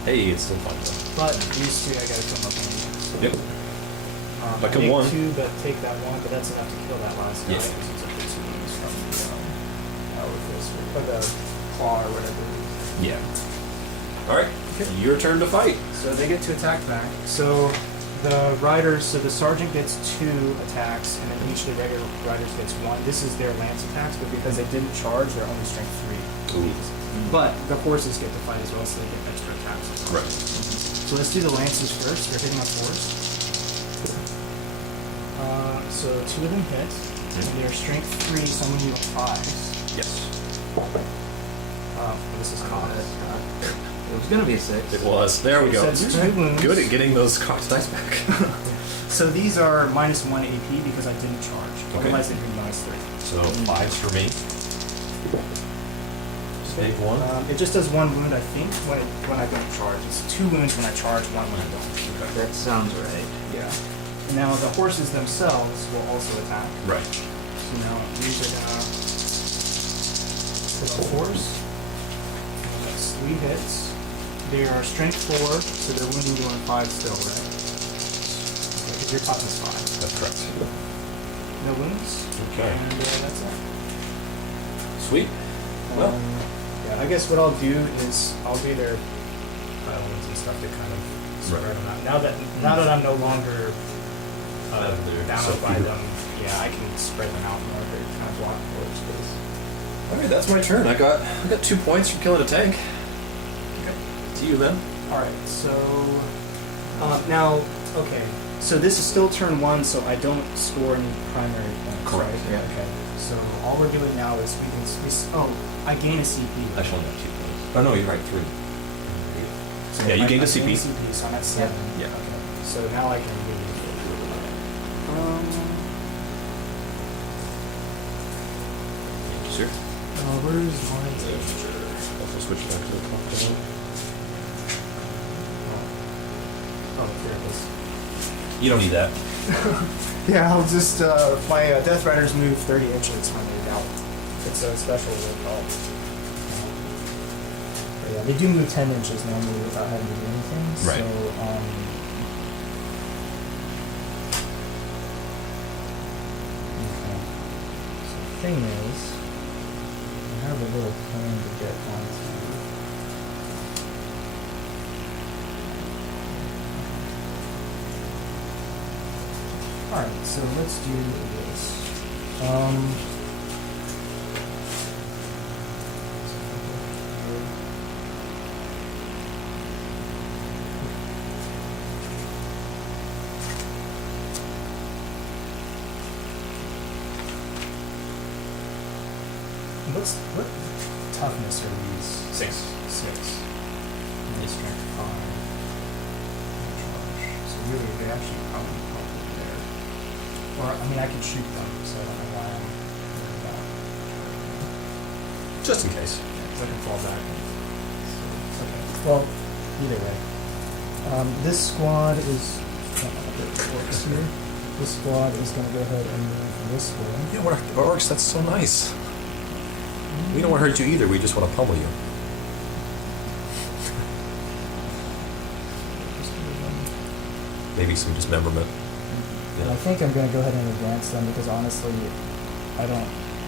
Hey, it's still fun though. But these 2 I gotta come up on. Yep. But I come make one. 2, but take that 1, but that's enough to kill that last guy. Yeah. Because he took the 2 wounds from the claw or whatever. Yeah. Alright, your turn to fight. So they get to attack back. So the riders, so the sergeant gets 2 attacks, and then each of the regular riders gets 1. This is their lance attacks, but because they didn't charge, they're only strength 3. Ooh. But the horses get to fight as well, so they get extra attacks. Right. So let's do the lances first. They're hitting on 4s. So 2 of them hit. And they're strength 3, so I'm going to do 5s. Yes. This is cocked. It was gonna be a 6. It was. There we go. So it's 2 wounds. Good at getting those cocked dice back. So these are -1 AP because I didn't charge. Okay. Otherwise they'd be -3. So 5s for me. Save 1. It just does 1 wound, I think, when I don't charge. It's 2 wounds when I charge, 1 when I don't. That sounds right. Yeah. And now the horses themselves will also attack. Right. So now these are gonna hit a horse. That's 3 hits. They are strength 4, so they're wounding you on 5 still, right? Because your toughness 5. That's correct. No wounds. Okay. And that's it. Sweet. Well. Yeah, I guess what I'll do is I'll do their wounds and stuff to kind of spread them out. Now that I'm no longer bound by them, yeah, I can spread them out more to kind of block forward space. Alright, that's my turn. I got 2 points for killing a tank. Okay. To you then. Alright, so now, okay, so this is still turn 1, so I don't score any primary points. Correct. Right? Yeah. Okay. So all we're doing now is I gain a CP. I should only have 2 points. Oh no, you're right, 3. So Yeah, you gained a I CP. gain CP, so I'm at 7. Yeah. Okay. So now I can leave. Sure. Where's my danger? Also switch back to the top down. Oh, there it is. You don't need that. Yeah, I'll just, my Death Riders move 30 inches when they're out. It's a special roll call. But yeah, they do move 10 inches normally without having to do anything. Right. So, okay. So the thing is, I have a little plan to get onto. Alright, so let's do this. What toughness are these? 6. 6. And they strength 5. So really, they actually probably there. Or, I mean, I could shoot them, so I don't know why I'm doing that. Just in case. Yeah, 'cause I can fall back. So it's okay. Well, either way. This squad is... Orks here. This squad is going to go ahead and move this way. Yeah, we're Orks, that's so nice. We don't want to hurt you either, we just want to pummel you. Maybe some dismemberment. And I think I'm going to go ahead and advance them because honestly, I don't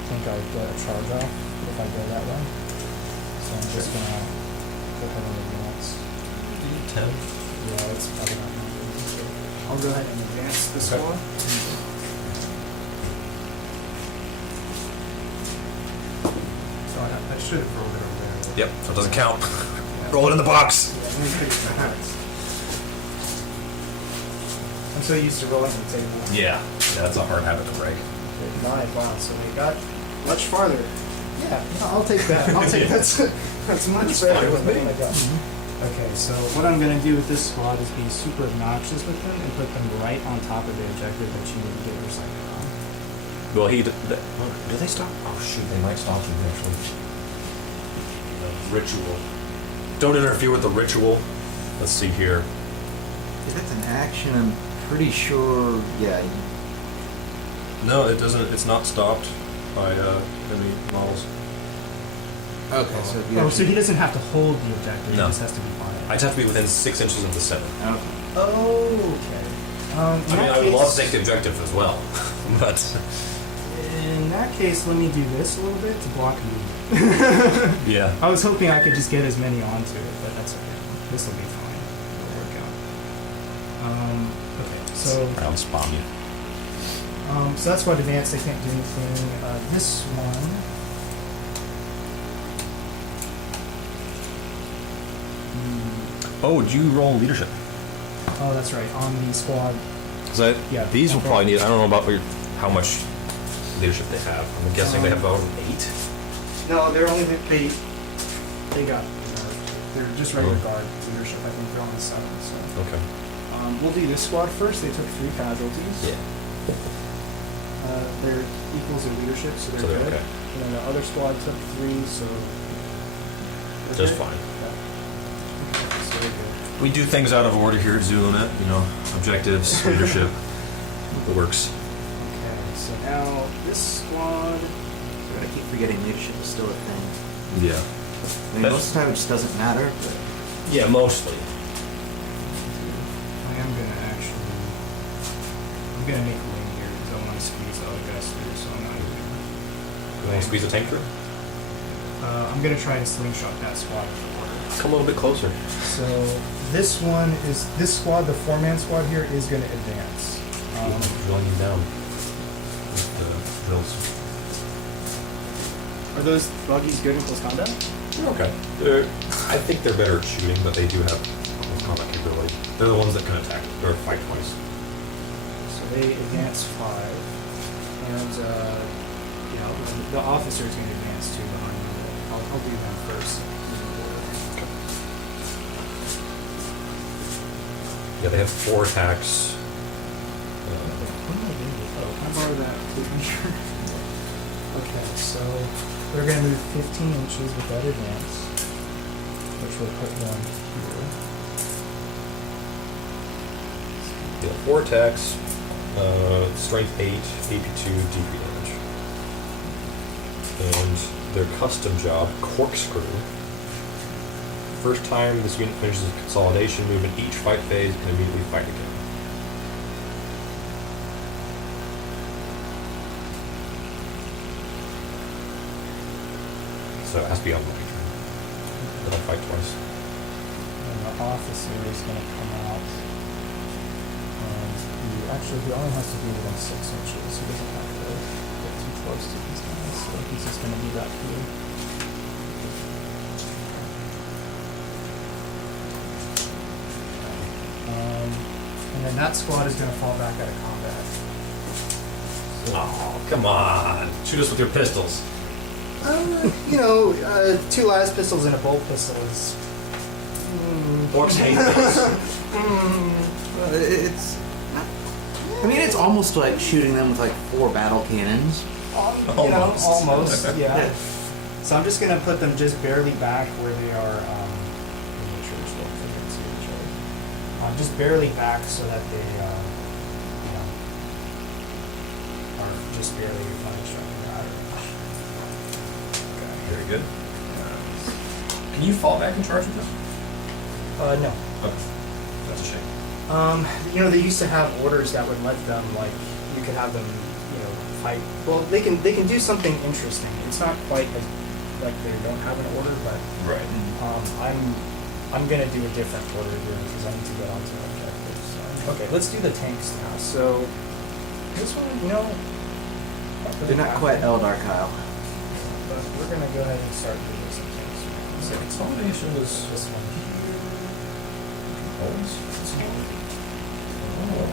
think I get a charge off if I go that way. So I'm just going to go ahead and advance. 10. Yeah, it's probably not going to be. I'll go ahead and advance this Okay. one. So I should have rolled it over there. Yep, so it doesn't count. Roll it in the box. Yeah, let me fix that. I'm so used to rolling the table. Yeah, that's a hard habit to break. 9, wow, so we got much farther. Yeah, I'll take that. I'll take that's much better fine with than me. what I got. Okay, so what I'm gonna do with this squad is be super obnoxious with them and put them right on top of the objective that you need to get your psychic on. Well, do they stop? Oh shoot, they might stop you eventually. Ritual. Don't interfere with the ritual. Let's see here. If it's an action, I'm pretty sure, yeah. No, it doesn't. It's not stopped by enemy models. Okay, so if you Oh, actually... so he doesn't have to hold the objective, No. he just has to be on I it. just have to be within 6 inches of the center. Okay. Oh, okay. I would love to take the objective as well, but In that case, let me do this a little bit to block you. yeah. I was hoping I could just get as many onto it, but that's okay. This will be fine. It'll work out. Okay, so Round spam you. so that's what advanced. I can't do anything. This one. Oh, did you roll leadership? Oh, that's right. On the squad. Yeah. These will probably need. I don't know about how much leadership they have. I'm guessing they have about 8. No, they're only they got nerfed. They're just regular guard leadership. I think they're on the 7th. So Okay. we'll do this squad first. They took 3 casualties. Yeah. They're equals their leadership, so they're So they're good. okay. And then the other squad took 3, so they're Just good. fine. Yeah. Okay, so they're good. We do things out of order here at Zulunet, you know, objectives, leadership. It works. Okay, so now this squad. I keep forgetting leadership is still a thing. Yeah. I mean, most of the time it just doesn't matter, but Yeah, mostly. I am gonna actually. I'm gonna make a wing here because I want to squeeze the other guys through, so I'm not even gonna. You want to squeeze a tank through? I'm gonna try to slingshot that squad for order. Come a little bit closer. So this squad, the 4-man squad here, is gonna advance. Drilling you down. With the drills. Are those buggies good in close combat? They're okay. I think they're better at shooting, but they do have close combat capability. They're the ones that can attack or fight twice. So they advance 5, and the officer's gonna advance 2 behind them. I'll do them first. Yeah, they have 4 attacks. What am I doing? Oh, can I borrow that please? Okay, so they're gonna move 15 inches with that advance, which will put them here. Yeah, 4 attacks. Strength 8, AP2, DP damage. And their custom job, Corkscrew. First time this unit finishes a consolidation move in each fight phase and immediately fight again. So it has to be on my turn. Then I'll fight twice. And the officer is gonna come out, and he only has to be within 6 inches. He doesn't have to get too close to these guys, so he's just gonna do that here. And then that squad is going to fall back out of combat. Oh, come on. Shoot us with your pistols. 2 las pistols and a bolt pistol is. Orcs hate this. it's. I mean, it's almost like shooting them with like 4 battle cannons. Almost. Almost, yeah. So I'm just going to put them just barely back where they are. Make sure they're still figuring to each other. Just barely back so that they, are just barely refurbished their outer range. Okay, very good. Can you fall back and charge with them? No. Okay. That's a shame. They used to have orders that would let them, like, you could have them, fight. Well, they can do something interesting. It's not quite as, like, they don't have an order, but Right. I'm gonna do a different order here because I need to get onto objectives. So. Okay, let's do the tanks now. So this one, They're not quite Eldar, Kyle. but we're gonna go ahead and start doing some tanks. So consolidation was This one. Holmes? Oh.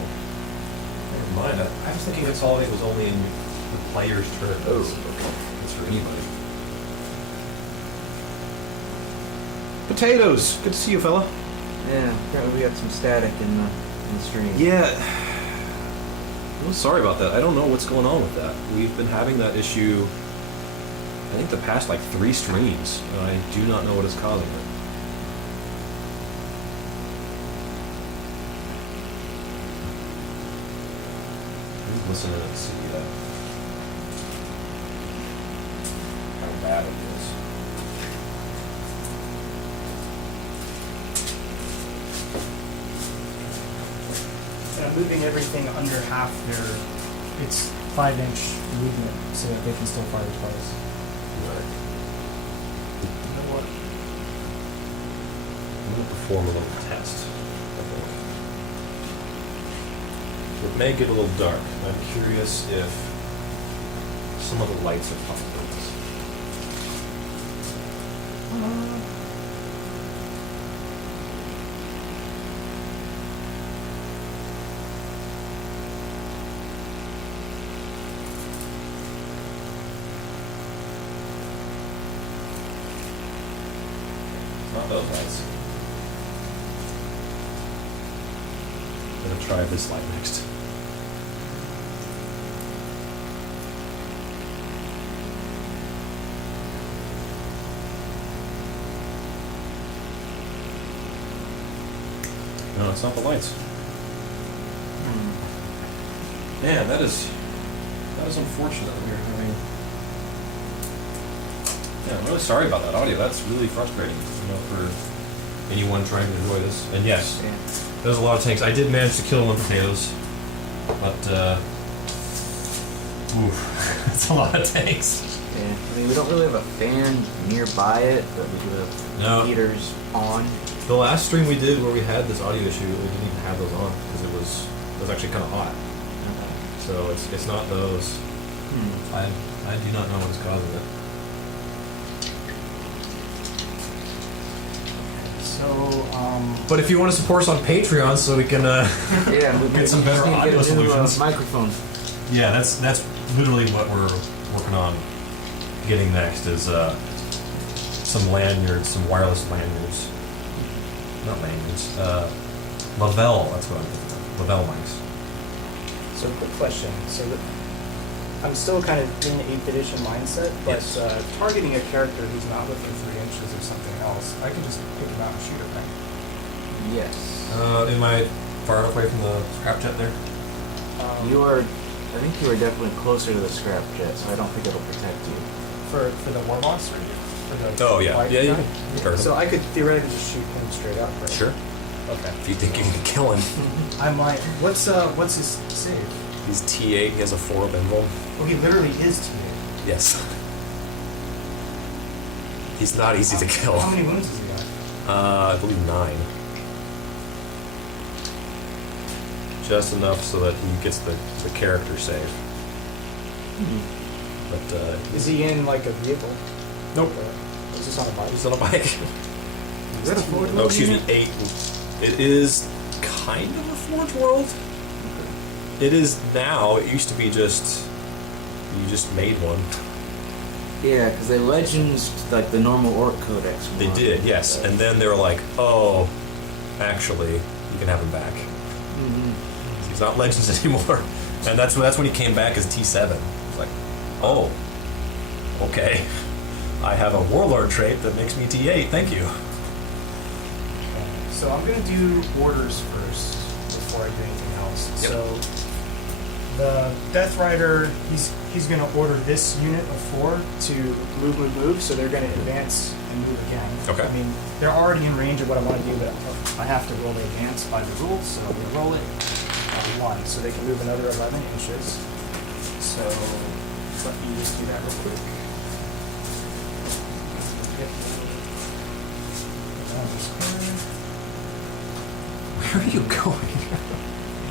Never mind. I was thinking consolidate was only in the player's turn. Oh, okay. That's for anybody. Potatoes! Good to see you, fella. Yeah, apparently we got some static in the stream. Yeah. Well, sorry about that. I don't know what's going on with that. We've been having that issue, I think, the past, 3 streams, and I do not know what is causing it. Please listen and see how bad it is. I'm moving everything under half it's 5-inch movement so that they can still fire twice. Right. You know what? I'm going to perform a little test. It may get a little dark. I'm curious if some of the lights are possibilities. not those lights. I'm gonna try this light next. No, it's not the lights. Man, that is unfortunate. We're having. Yeah, I'm really sorry about that audio. That's really frustrating, for anyone trying to enjoy this. And yes, there's a lot of tanks. I did manage to kill one potatoes, but oof, that's a lot of tanks. Yeah, I mean, we don't really have a fan nearby it, but we do have heaters on. The last stream we did where we had this audio issue, we didn't even have those on because it was actually kind of hot. Okay. So it's not those. I do not know what is causing it. So, But if you want to support us on Patreon, so we can Yeah, we get some better audio solutions. Microphone. Yeah, that's literally what we're working on getting next is some lanyards, some wireless lanyards. Not lanyards. Lavelle. That's what I'm thinking of. Lavelle mics. so quick question. So I'm still kind of in the 8th edition mindset, but Yes. targeting a character who's not within 3 inches of something else, I can just pick him out and shoot him, right? Yes. Am I far enough away from the scrap jet there? I think you are definitely closer to the scrap jet, so I don't think it'll protect you. For the war boss, or for the Oh yeah, white yeah. You guy? can turn So him. I could theoretically just shoot him straight up, right? Sure. Okay. If you think you can kill him. I'm like, what's his save? He's T8. He has a 4 up invul. Well, he literally is T8. Yes. He's not easy to kill. How many wounds has he got? I believe 9. Just enough so that he gets the character save. But Is he in like a vehicle? nope. Or is this on a bike? He's on a bike. Is that a forward Oh, excuse me, 8. It is kind of a Forge World. It is now. It used to be just you just made one. Yeah, because they legends like the normal Orc Codex. They one. did, yes, and then they were like, oh, actually, you can have him back. Mm-hmm. He's not Legends anymore, and that's when he came back as T7. It's like, oh, okay, I have a Warlord trait that makes me T8. Thank you. So I'm gonna do orders first before I do anything else. Yep. So the Death Rider, he's gonna order this unit of 4 to move. So they're gonna advance and move again. Okay. I mean, they're already in range of what I want to do, but I have to roll the advance by the rules. So I'm gonna roll it 1, so they can move another 11 inches. So let me just do that real quick. Where are you going?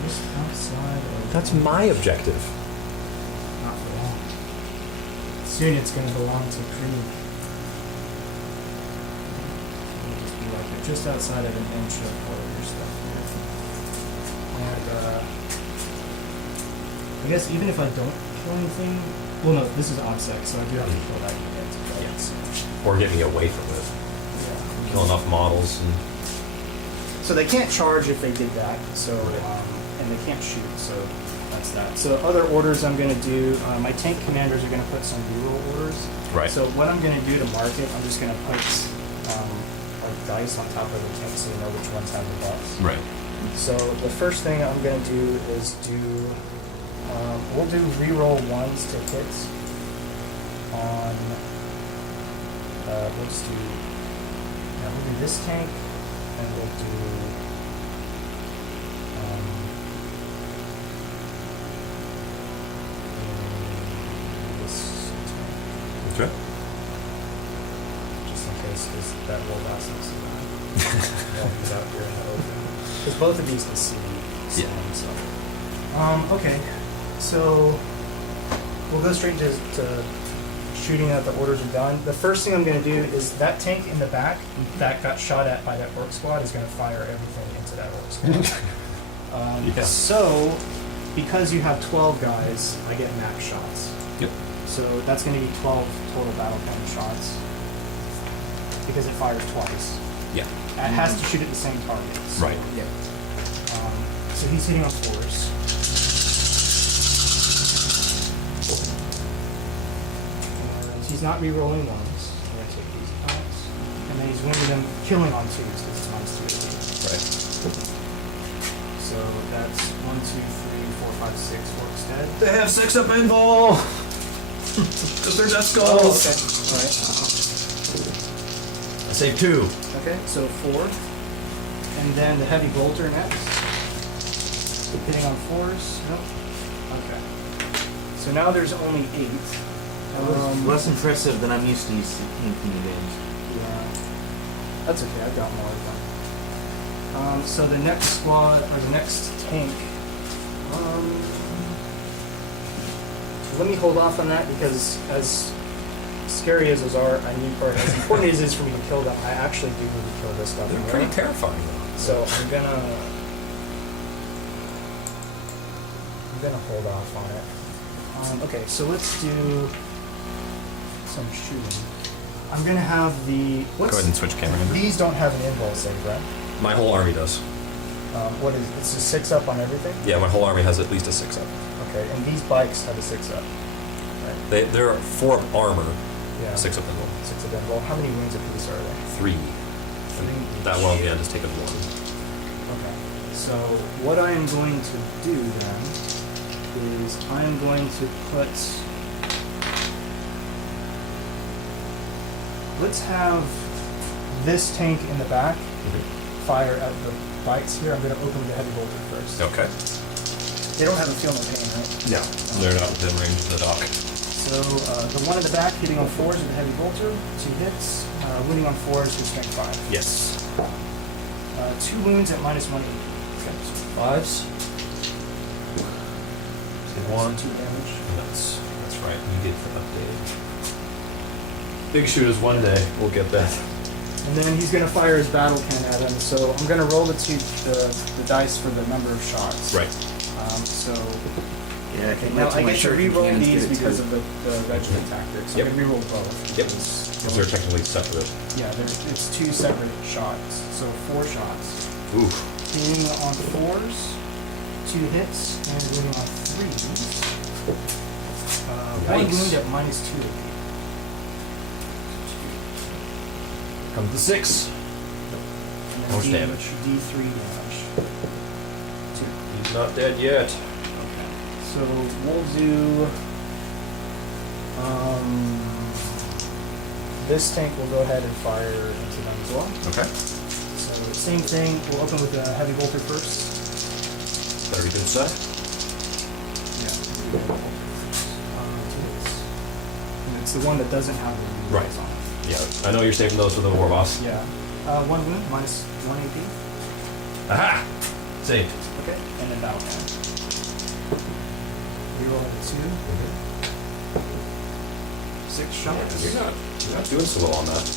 Just outside of That's my objective. not for long. Soon it's going to belong to Krieg. It'll just be like just outside of an inch of all of your stuff here. And I guess even if I don't kill anything, well no, this is OBSEC, so I do have to kill that unit. Right? Yes. So, Or get me away from it. yeah. Kill enough models and. So they can't charge if they did that. So and they can't shoot. So that's that. So other orders I'm going to do. My tank commanders are going to put some reroll orders. Right. So what I'm going to do to mark it, I'm just going to put like dice on top of the tank so you know which ones have the buffs. Right. So the first thing I'm going to do is we'll do reroll 1s to hits on. We'll just do. We'll do this tank. And we'll do this tank, Okay. just in case that will last us while he's out here in the open. Because both of these can see. Yeah. So. Okay. So we'll go straight to shooting that the orders are done. The first thing I'm going to do is that tank in the back that got shot at by that Orc squad is going to fire everything into that Orc squad. Yeah. So, because you have 12 guys, I get max shots. Yep. So that's going to be 12 total battle point shots because it fires twice. Yeah. It has to shoot at the same target. So, Right. Yeah. So he's hitting on 4s. And he's not re-rolling 1s. I'm going to take these out. And then he's wounding them, killing on 2s because it's -2 Right. So that's 1, 2, 3, 4, 5, 6 Orks dead. They have 6 up invul! Because they're death skulls! Oh, okay. Alright. I saved 2. Okay, so 4. And then the heavy bolter next. Hitting on 4s. Nope. Okay. So now there's only 8. That was less impressive than I'm used to seeing from you games. Yeah. That's okay, I've got more of them. So the next squad, or the next tank, let me hold off on that because as scary as those are, I need, or as important as it is for me to kill them, I actually do need to kill this stuff. They're pretty terrifying, though. So I'm gonna hold off on it. Okay, so let's do some shooting. I'm gonna have the. Go ahead and switch camera. These don't have an invul save, right? My whole army does. What is it's a 6 up on everything? Yeah, my whole army has at least a 6 up. Okay, and these bikes have a 6 up. Right? They're 4 up armor, Yeah. 6 up invul. 6 of them. Well, how many wounds apiece are they? 3. 3 each. That one, yeah, just take it 1. Okay. So what I am going to do then is I am going to put. Let's have this tank in the back fire at the bikes here. I'm going to open the heavy bolter first. Okay. They don't have a feel no pain, right? No, they're not within range of the dock. So the one in the back hitting on 4s with the heavy bolter, 2 hits, wounding on 4s with strength 5. Yes. 2 wounds at -1 HP. Okay, so 5s. Save 1. 2 damage. That's right. You get updated. Big shooters one day. We'll get that. And then he's going to fire his battle cannon at him. So I'm going to roll the dice for the number of shots. Right. So Yeah, okay, now I get to re-roll these because of the regiment tactics. So Yep. I'm going to re-roll both. Yep. because- Because they're technically separate. Yeah, it's 2 separate shots. So 4 shots. Oof. Hitting on 4s, 2 hits, and wounding on 3s. 1 Yikes. wound at -2. Comes the 6. And then How much damage? D3 damage. 2. He's not dead yet. Okay. So we'll do. This tank will go ahead and fire into them as well. Okay. So same thing. We'll open with the heavy bolter first. Very good set. Yeah. 2 hits. And it's the one that doesn't have the Right. rerolls on it. Yeah, I know you're saving those for the war boss. Yeah. 1 wound, -1 AP. Aha! Saved. Okay. And then battle cannon. Reroll a 2. 6 shots. You're not doing so well on that. And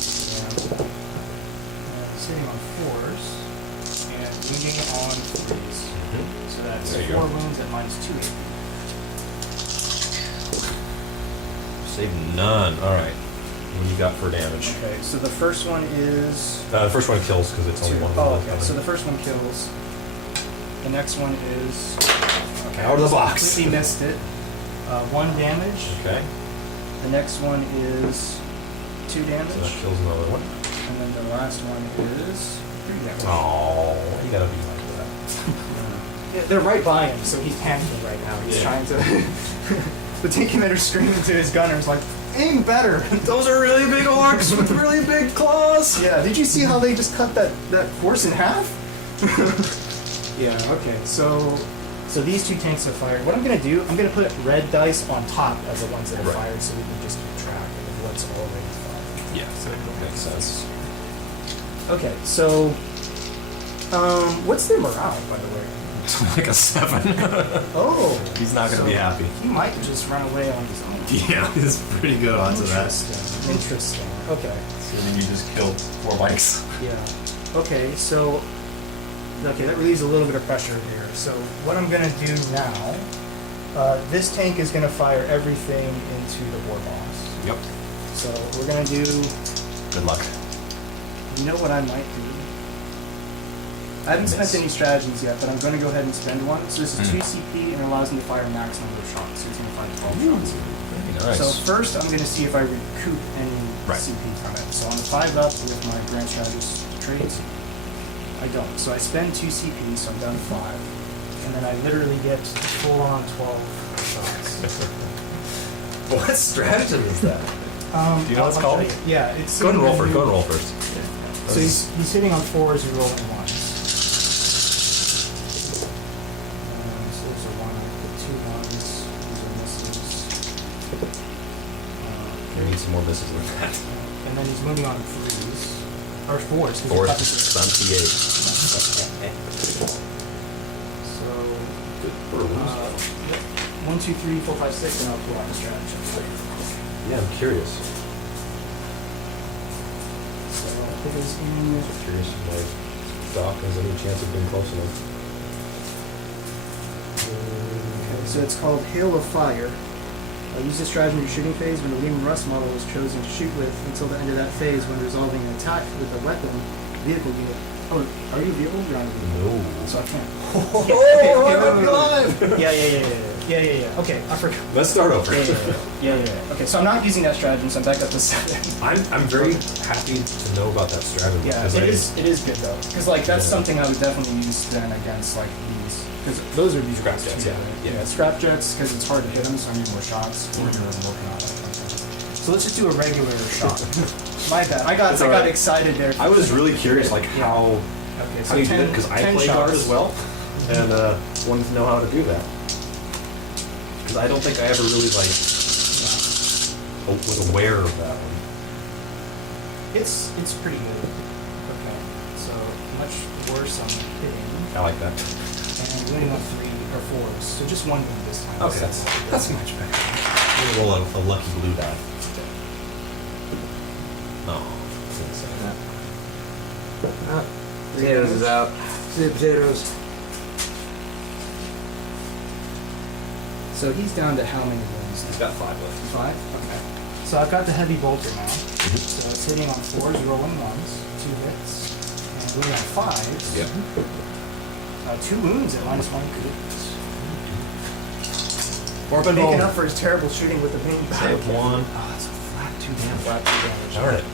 he's hitting on 4s and wounding on 3s. So that's There you 4 go. wounds at -2 AP. Save none. Alright. What do you got for damage? Okay, so the first one is. The first one kills because it's only 1. Oh, okay. So the first one kills. The next one is. Okay, Out of the I box. completely missed it. 1 damage. Okay. The next one is 2 damage. So that kills another one. And then the last one is 3 damage. Oh, you gotta be like that. Yeah, they're right by him, so he's panicking right now. He's Yeah. trying to. The tank commander's screaming to his gunners, like, aim better! Those are really big orcs with really big claws! Yeah, did you see how they just cut that horse in half? Yeah, okay, so these 2 tanks have fired. What I'm gonna do, I'm gonna put red dice on top of the ones that have Right. fired so we can just keep track of what's already fired. Yeah, makes sense. Okay, so what's their morale, by the way? Like a 7. Oh, He's not gonna so be happy. He might just run away on his own. Yeah, he's pretty good onto that. Interesting. Okay. So then you just killed 4 bikes. Yeah. Okay, so that relieves a little bit of pressure here. So what I'm gonna do now, this tank is gonna fire everything into the war boss. Yep. So we're gonna do Good luck. You know what I might do? I haven't spent any strategies yet, but I'm going to go ahead and spend one. So this is 2 CP and it allows him to fire a max number of shots. So he's going to fire 12 shots. Very nice. So first, I'm going to see if I recoup any CP from it. So on the 5 up with my Grand Strategist traits, I don't. So I spend 2 CP, so I'm down to 5. And then I literally get full on 12 shots. What stratagem is that? Do you know what it's I'll called? show you. Yeah, it's. Go ahead and roll first. Go ahead and roll first. So he's hitting on 4s and rolling 1s. So there's a 1, I put 2 1s, these are misses. We need some more misses than that. And then he's moving on 3s. Or 4s. 'cause Fourth, it's sun T8. So, Good for a loser. 1, 2, 3, 4, 5, 6, and I'll pull out the stratagem for you. Yeah, I'm curious. So it is in. Curious if my doc has any chance of being close enough. Okay, so it's called Hail of Fire. Use this stratagem in your shooting phase when the Lehman Russ model is chosen to shoot with until the end of that phase when resolving an attack with a weapon, vehicle unit. Oh, are you a vehicle? You're on a vehicle. No. So I can't. Oh my god! Yeah. Okay, I forgot. Let's start over. Yeah. Okay, so I'm not using that stratagem, so I'm back up to 7. I'm very happy to know about that strategy. Yeah, it is good though, because like that's something I would definitely use then against like these, because those are these Scrap guys jets, too, yeah. right? Scrap jets, because it's hard to hit them, so I need more shots. Or you're working on it. So let's just do a regular shot. My bad. I got excited there. I was really curious, like how Okay, so how you do that, because I 10 play shots. guard as well, and wanted to know how to do that. Because I don't think I ever really like was aware of that one. It's pretty good. Okay, so much worse on hitting. I like that. And winning on 3 or 4s, so just 1 win this time. Okay, that's much better. I'm gonna roll a lucky blue die. Oh, that's insane. Potatoes is out. See the potatoes. So he's down to how many wounds? He's got 5 left. 5? Okay. So I've got the heavy bolter now. So it's hitting on 4s, rolling 1s, 2 hits, and winning on 5s. Yep. 2 wounds at -1 coup. Orbital. Making up for his terrible shooting with the pain. Save 1. Oh, that's a flat 2 damage. Flat 2 damage. Darn it.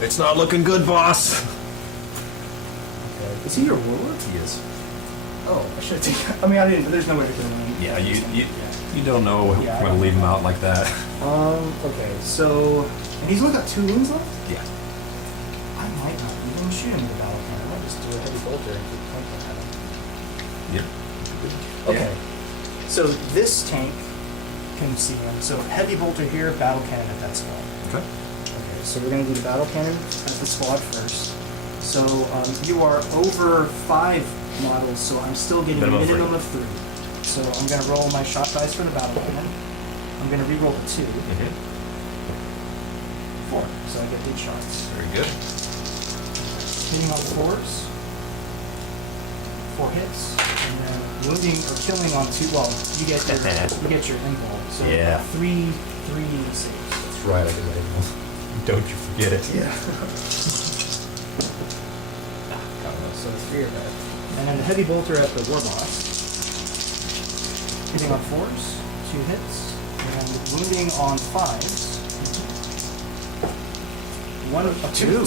It's not looking good, boss. Okay. Is he your warlord? He is. Oh, I should have taken. I mean, I didn't. There's no way to kill him. Yeah, you don't know Yeah, I when to leave him out like that. Okay. So, and he's only got 2 wounds left. Yeah. I might not even shoot him with the battle cannon. I might just do a heavy bolter and keep pointing at him. Yep. Okay. So this tank can see him. So heavy bolter here, battle cannon at that spot. Okay. Okay. So we're gonna do the battle cannon as the squad first. So you are over 5 models, so I'm still getting Minimum a minimum three. of 3. So I'm gonna roll my shot dice for the battle cannon. I'm gonna re-roll the 2. 4. So I get 8 shots. Very good. Hitting on 4s. 4 hits. And then wounding or killing on 2. Well, you get your invuln. So Yeah. 3 saves. That's right, I did that. Don't you forget it. Yeah. So 3 of that. And then the heavy bolter at the war boss. Hitting on 4s, 2 hits. And wounding on 5s.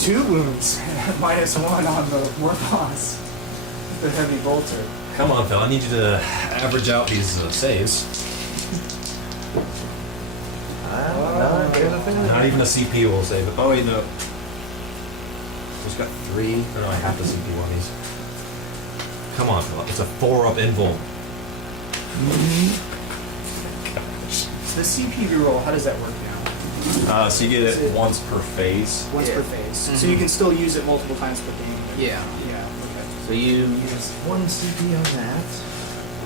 2 wounds. -1 on the war boss. The heavy bolter. Come on, Phil. I need you to average out these saves. Not even a CP will save it. Oh, wait, no. He's got 3. Or no, I have the CP on these. Come on, Phil. It's a 4-up invuln. So the CP roll, how does that work now? So you get it once per phase. Once per phase. So you can still use it multiple times per game. Yeah. Yeah, okay. So you use 1 CP on that.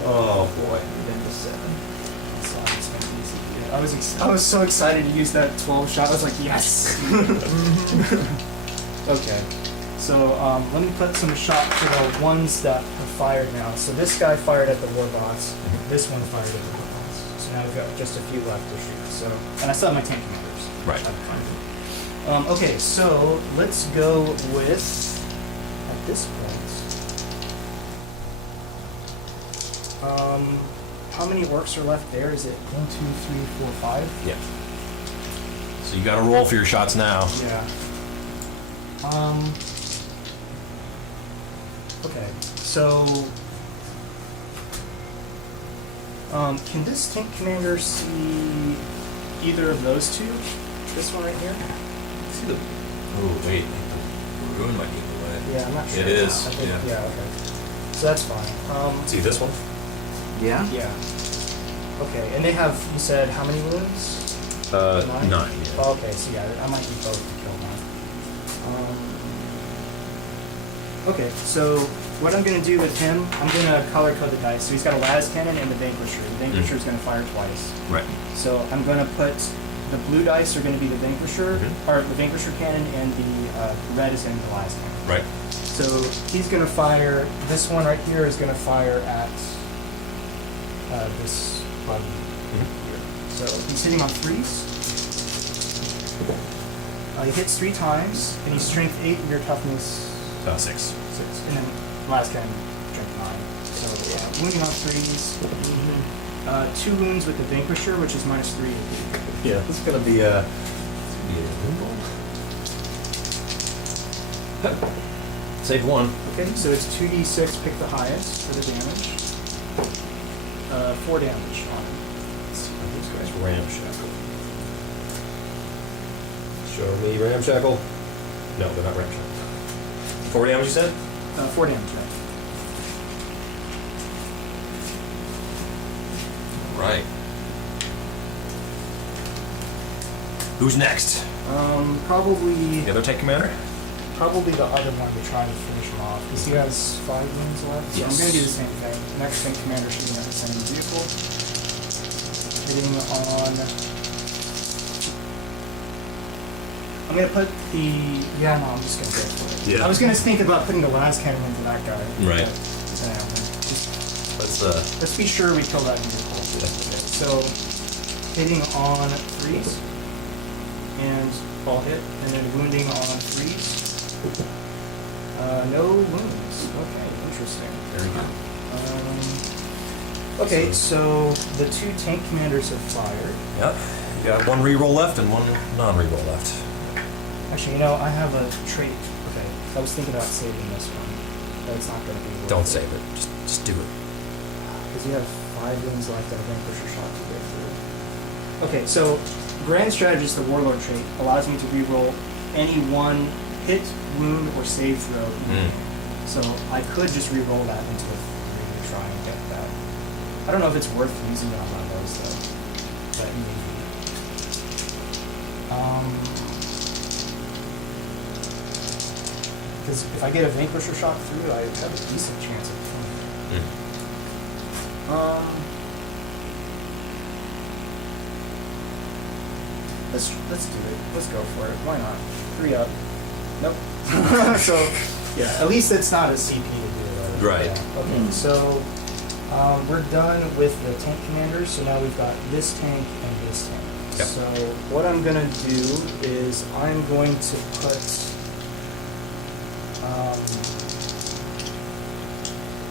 Oh, boy. Then to 7. So I'm expecting the CP. I was so excited to use that 12 shot. I was like, yes! Okay. So let me put some shot for the ones that have fired now. So this guy fired at the war boss. This one fired at the war boss. So now we've got just a few left to shoot. So, and I still have my tank commanders. Right. Okay, so let's go with, at this point, how many orcs are left there? Is it 1, 2, 3, 4, 5? Yeah. So you got to roll for your shots now. Yeah. Okay, so can this tank commander see either of those two? This one right here? See the. Oh wait, the ruin might be in the way. Yeah, I'm not sure. It is. I think, Yeah. Okay. So that's fine. See this one? Yeah? Yeah. Okay, and they have, you said, how many wounds? 9. Yeah. Oh, okay, so yeah, I might be both to kill now. Okay, so what I'm going to do with him, I'm going to color code the dice. So he's got a las cannon and the Vanquisher. The Vanquisher is going to fire twice. Right. So I'm going to put the blue dice are going to be the Vanquisher, or the Vanquisher cannon, and the red is going to be the las cannon. Right. So he's going to fire, this one right here is going to fire at this button here. So he's hitting on 3s. He hits 3 times, and he's strength 8 and your toughness 6. 6. And then last can strength 9. So wounding on 3s. 2 wounds with the Vanquisher, which is -3. Yeah, this is gonna be a. Save 1. Okay, so it's 2d6, pick the highest for the damage. 4 damage on him. These guys ramshackle. Show me ramshackle. No, they're not ramshackle. 4 damage, you said? 4 damage, right? Right. Who's next? Probably The other tank commander? probably the other one to try and finish him off. Because he has 5 wounds left. So I'm Yes. going to do the same thing. Next tank commander shooting at the same vehicle. Hitting on. I'm going to put the. Yeah, no, I'm just going to go for it. Yeah. I was going to think about putting the last cannon into that guy. Right. But, just, Let's let's be sure we kill that vehicle. Okay, so hitting on 3s. And ball hit. And then wounding on 3s. No wounds. Okay, interesting. Very good. Okay, so the 2 tank commanders have fired. Yep. You got 1 reroll left and 1 non-reroll left. Actually, you know, I have a trait. Okay, I was thinking about saving this one, but it's not going to be worth Don't it. save it. Just do it. Because you have 5 wounds left and a Vanquisher shot to go through. Okay, so Grand Strategist, the Warlord trait, allows me to reroll any one hit, wound, or save throw. So I could just reroll that into a 3 to try and get that. I don't know if it's worth using it on my those though. But maybe. Because if I get a Vanquisher shot through, I have a decent chance of killing it. Let's do it. Let's go for it. Why not? 3 up. Nope. So yeah, at least it's not a CP to do it. Right. Yeah. Okay. So we're done with the tank commanders. So now we've got this tank and this tank. Yep. So what I'm gonna do is I'm going to put.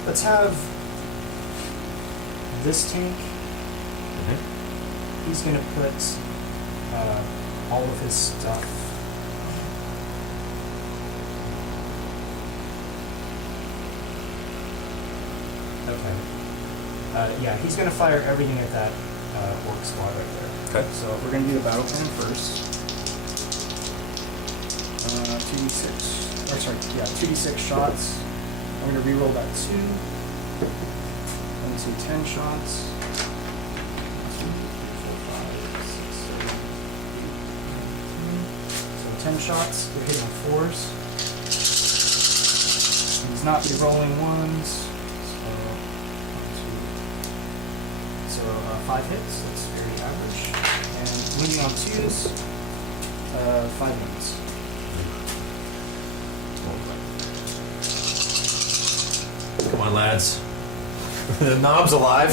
Let's have this tank. He's gonna put all of his stuff. Okay. Yeah, he's gonna fire everything at that orc squad right there. Okay. So we're gonna do the battle plan first. 2d6. Or sorry, yeah, 2d6 shots. I'm gonna reroll that 2. Into 10 shots. 2, 3, 4, 5, 6, 7, 8, 9, 10. So 10 shots. We're hitting on 4s. He's not re-rolling 1s. So 5 hits. That's very average. And wounding on 2s. 5 wounds. Come on, lads. The knob's alive.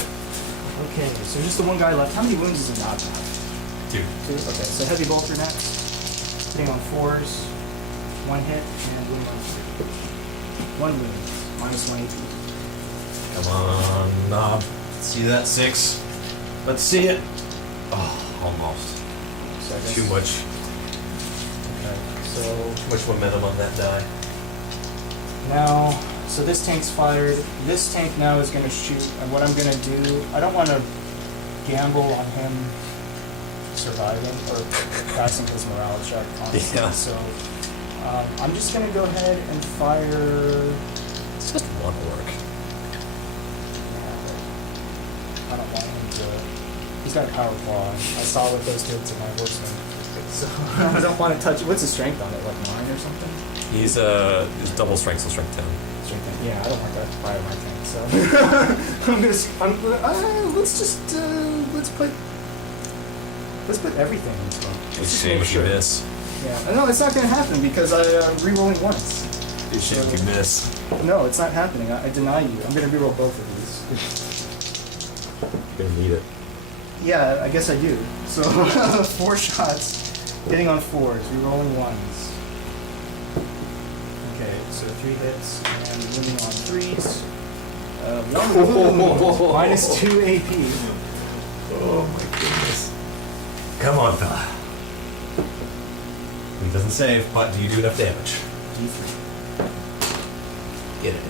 Okay, so just the one guy left. How many wounds does a knob have? 2. 2? Okay, so heavy bolter next. hitting on 4s, 1 hit, and wound on 3. 1 wound, minus 1 AP. Come on, knob. See that 6? Let's see it. Oh, almost. So I guess- Too much. Okay, so Too much momentum on that die. now, so this tank's fired. This tank now is going to shoot, and what I'm going to do, I don't want to gamble on him surviving or passing his morale check, honestly. Yeah. So I'm just going to go ahead and fire. It's just one orc. I don't want him to. He's got a power claw. I saw what those did to my horseman. So I don't want to touch it. What's his strength on it? Like 9 or something? He's double strength, so strength 10. Strength 10. Yeah, I don't want that to fire my tank. So let's put everything into him. It's a Let's just shame make if you sure. miss. Yeah, no, it's not going to happen because I'm re-rolling once. It's a shame if you miss. No, it's not happening. I deny you. I'm going to re-roll both of these. You're gonna need it. Yeah, I guess I do. So 4 shots, hitting on 4s, re-rolling 1s. Okay, so 3 hits and wounding on 3s. 1 wound, minus 2 AP. Oh my goodness. Come on, fella. He doesn't save, but do you do enough damage? D3. Get it.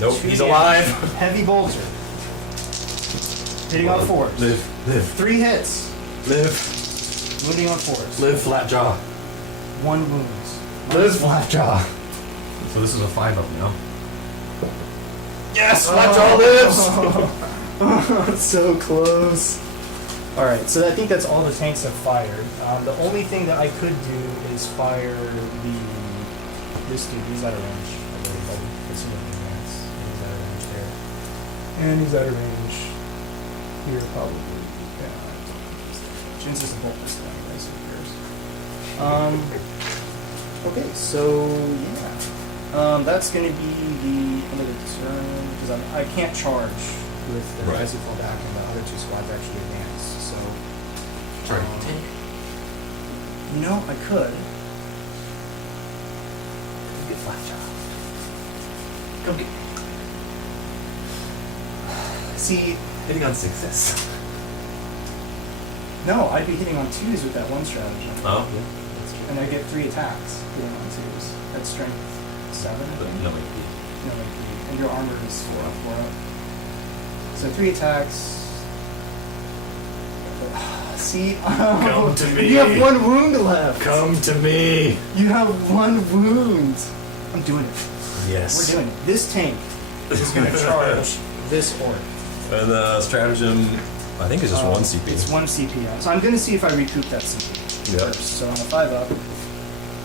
Nope, 2 he's damage. alive. Heavy bolter. Hitting on 4s. Live, 3 hits. live, Wounding on 4s. live, flat jaw. 1 wound. Live, flat jaw. So this is a 5-up now. Yes, flat jaw lives. So close. Alright, so I think that's all the tanks have fired. The only thing that I could do is fire this dude. He's out of range. I believe. He's out of range there. And he's out of range here, probably. Yeah. Chances of bolt this guy, anyways. Who cares? Okay, so yeah. That's going to be the end of the turn because I can't charge with the Right. guys who fall back and the other 2 squads actually advance. So, Sorry. you know, I could. Get flat jaw. Go get. See, Hitting on 6s. no, I'd be hitting on 2s with that one strategy, Oh, yeah. That's true. and I get 3 attacks hitting on 2s. That's strength 7, I But think. no, No, like 3. And your armor is 4 up, 4 up. So 3 attacks. See, Come to me. You have 1 wound left. come to me. You have 1 wound. I'm doing it. Yes. We're doing it. This tank is going to charge this orc. And the stratagem, I think, is just 1 CP. It's 1 CP. So I'm going to see if I recoup that CP Yeah. first. So on a 5-up.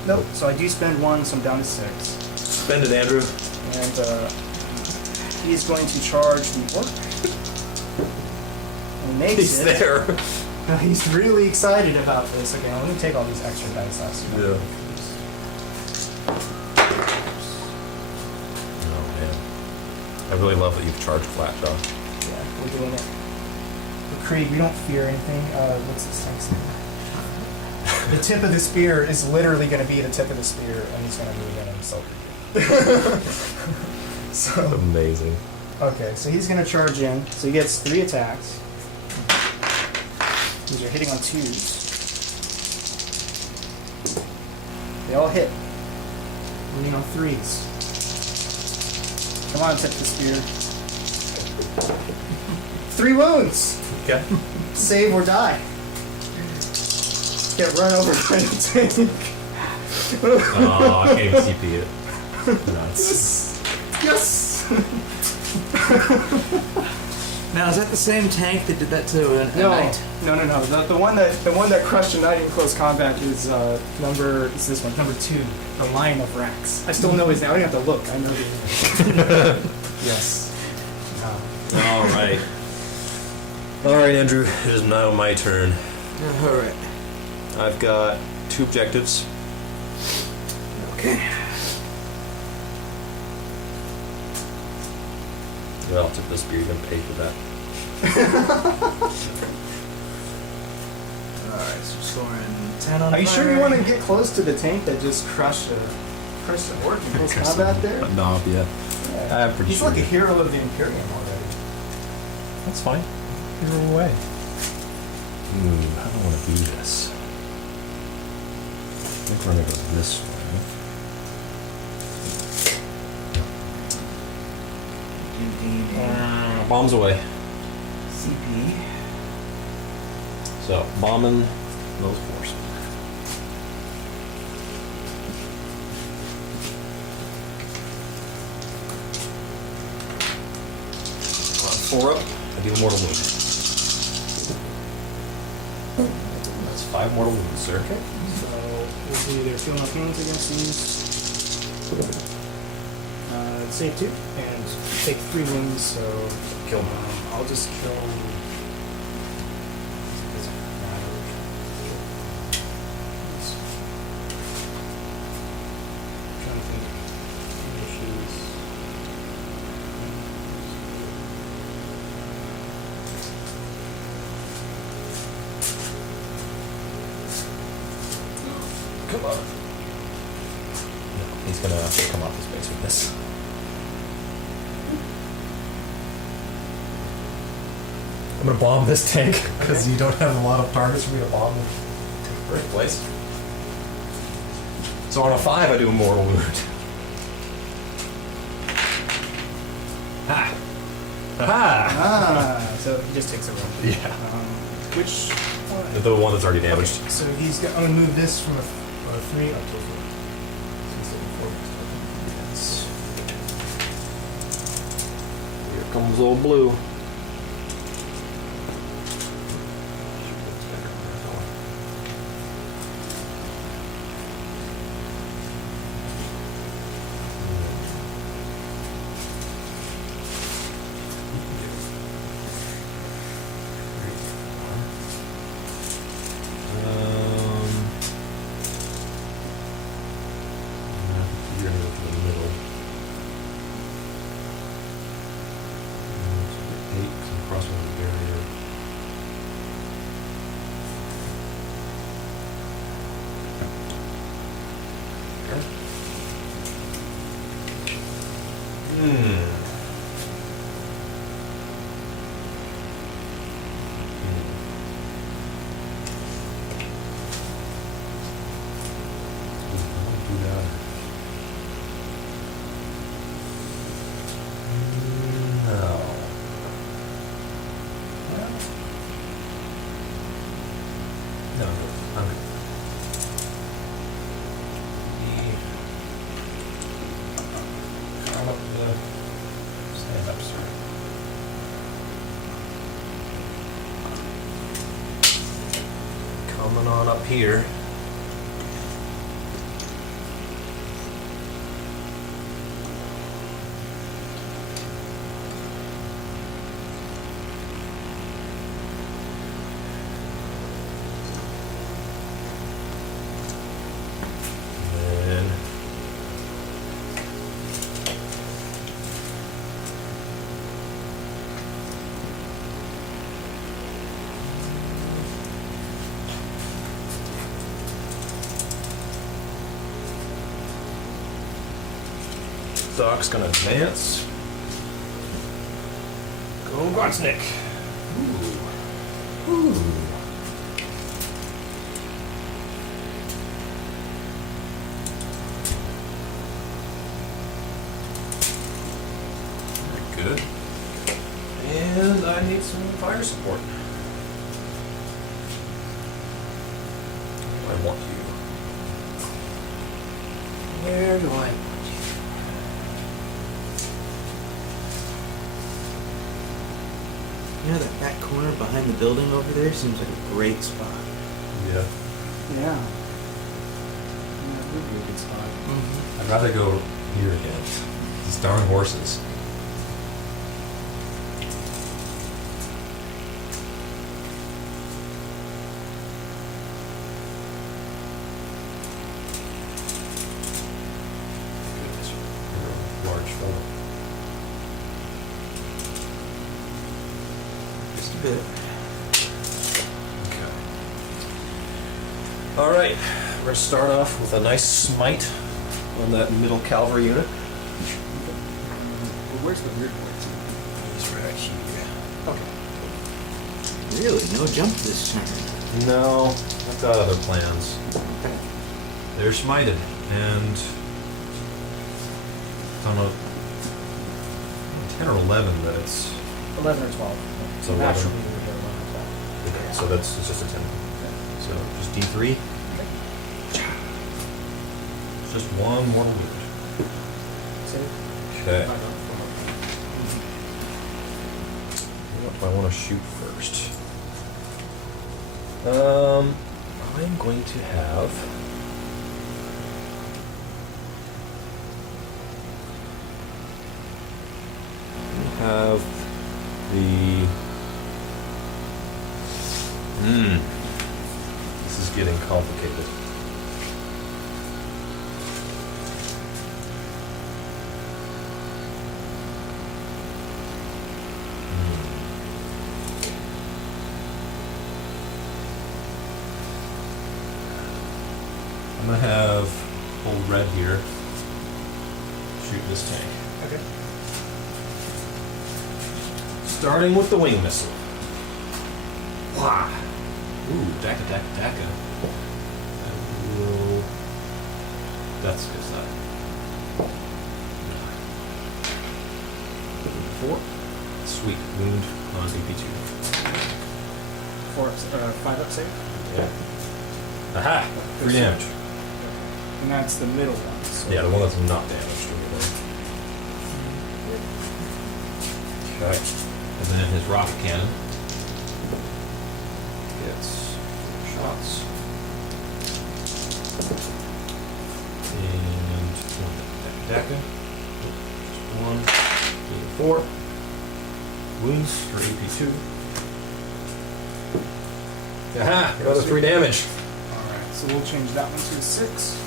Nope. So I do spend 1, so I'm down to 6. Spend it, Andrew. And he's going to charge the orc. And makes He's it. there. He's really excited about this. Okay, let me take all these extra dice out. So Yeah. Oh man, I really love that you've charged flat jaw. Yeah, we're doing it. But Krieg, we don't fear anything. What's this tank's name? The tip of the spear is literally going to be the tip of the spear, and he's going to move in and insult you. So, Amazing. okay, so he's going to charge in. So he gets 3 attacks. These are hitting on 2s. They all hit. Wounding on 3s. Come on, tip the spear. 3 wounds! Okay. Save or die. Get run over by the tank. Oh, I can't even CP it. Nuts. Yes! Now, is that the same tank that did that to a No, knight? no. The one that crushed a knight in close combat is it's this one, number 2, the Lion of Rax. I still know his name. I don't have to look. I know his name. Yes. All right. All right, Andrew. It is now my turn. All right. I've got 2 objectives. Okay. Yeah, I'll tip the spear. You're gonna pay for that. Alright, so scoring 10 on Are you sure you fire. want to get close to the tank that just crushed the orc in close combat there? But no, yeah. I'm pretty He's sure. like a hero of the Imperium already. That's fine. Hero away. Ooh, I don't want to do this. I think we're gonna go this way. Bombs away. CP. So, bombing those fours. On 4 up, I do a mortal wound. That's 5 mortal wounds, sir. Okay. So we'll do either feel enough wounds against these. Save 2 and take 3 wounds. So Kill him. I'll just kill. Doesn't matter. I'm trying to think. Issues. Come on. No, he's gonna come off his base with this. I'm gonna bomb this tank because you don't have a lot of targets for me to bomb in the first place. So on a 5, I do a mortal wound. Ha! Ha! Ah, so he just takes a roll. Yeah. Which one? The one that's already damaged. Okay, so he's got. I'm gonna move this from a 3 up to a 4. Here comes old blue. You're gonna go for the middle. 8, 'cause I'm crossing the barrier. Do that. No. No, I'm good. Come up the stand up, sir. Coming on up here. And Doc's gonna advance. Go Grotznick. Ooh. Ooh. Very good. And I need some fire support. I want you. Where do I want you? You know that back corner behind the building over there seems like a great spot. Yeah. Yeah. That would be a good spot. I'd rather go here again. These darn horses. Goodness, you're a large fellow. Just a bit. Okay. All right, we're gonna start off with a nice smite on that middle cavalry unit. Well, where's the weird one? He's right here. Okay. Really? No jump this turn. No, I've got other plans. Okay. They're smited, and it's on a 10 or 11, but it's 11 or 12. So 11. Naturally, we would go 11 or 12. okay. So it's just a 10. So just D3. It's just one mortal wound. Save. Okay. I don't What do I want to shoot first? I'm going to have the. This is getting complicated. I'm gonna have old red here shoot this tank. Okay. Starting with the wing missile. Wah! Ooh, Daka. That will. That's good side. 4. Sweet. Wound on AP2. 5 up save. Yeah. Aha! 3 damage. And that's the middle one. So Yeah, the one that's not damaged. Okay. And then his rocket cannon gets 4 shots. And one Daka. One, 4. Wounds for AP2. Aha! Another 3 damage. Alright, so we'll change that one to a 6.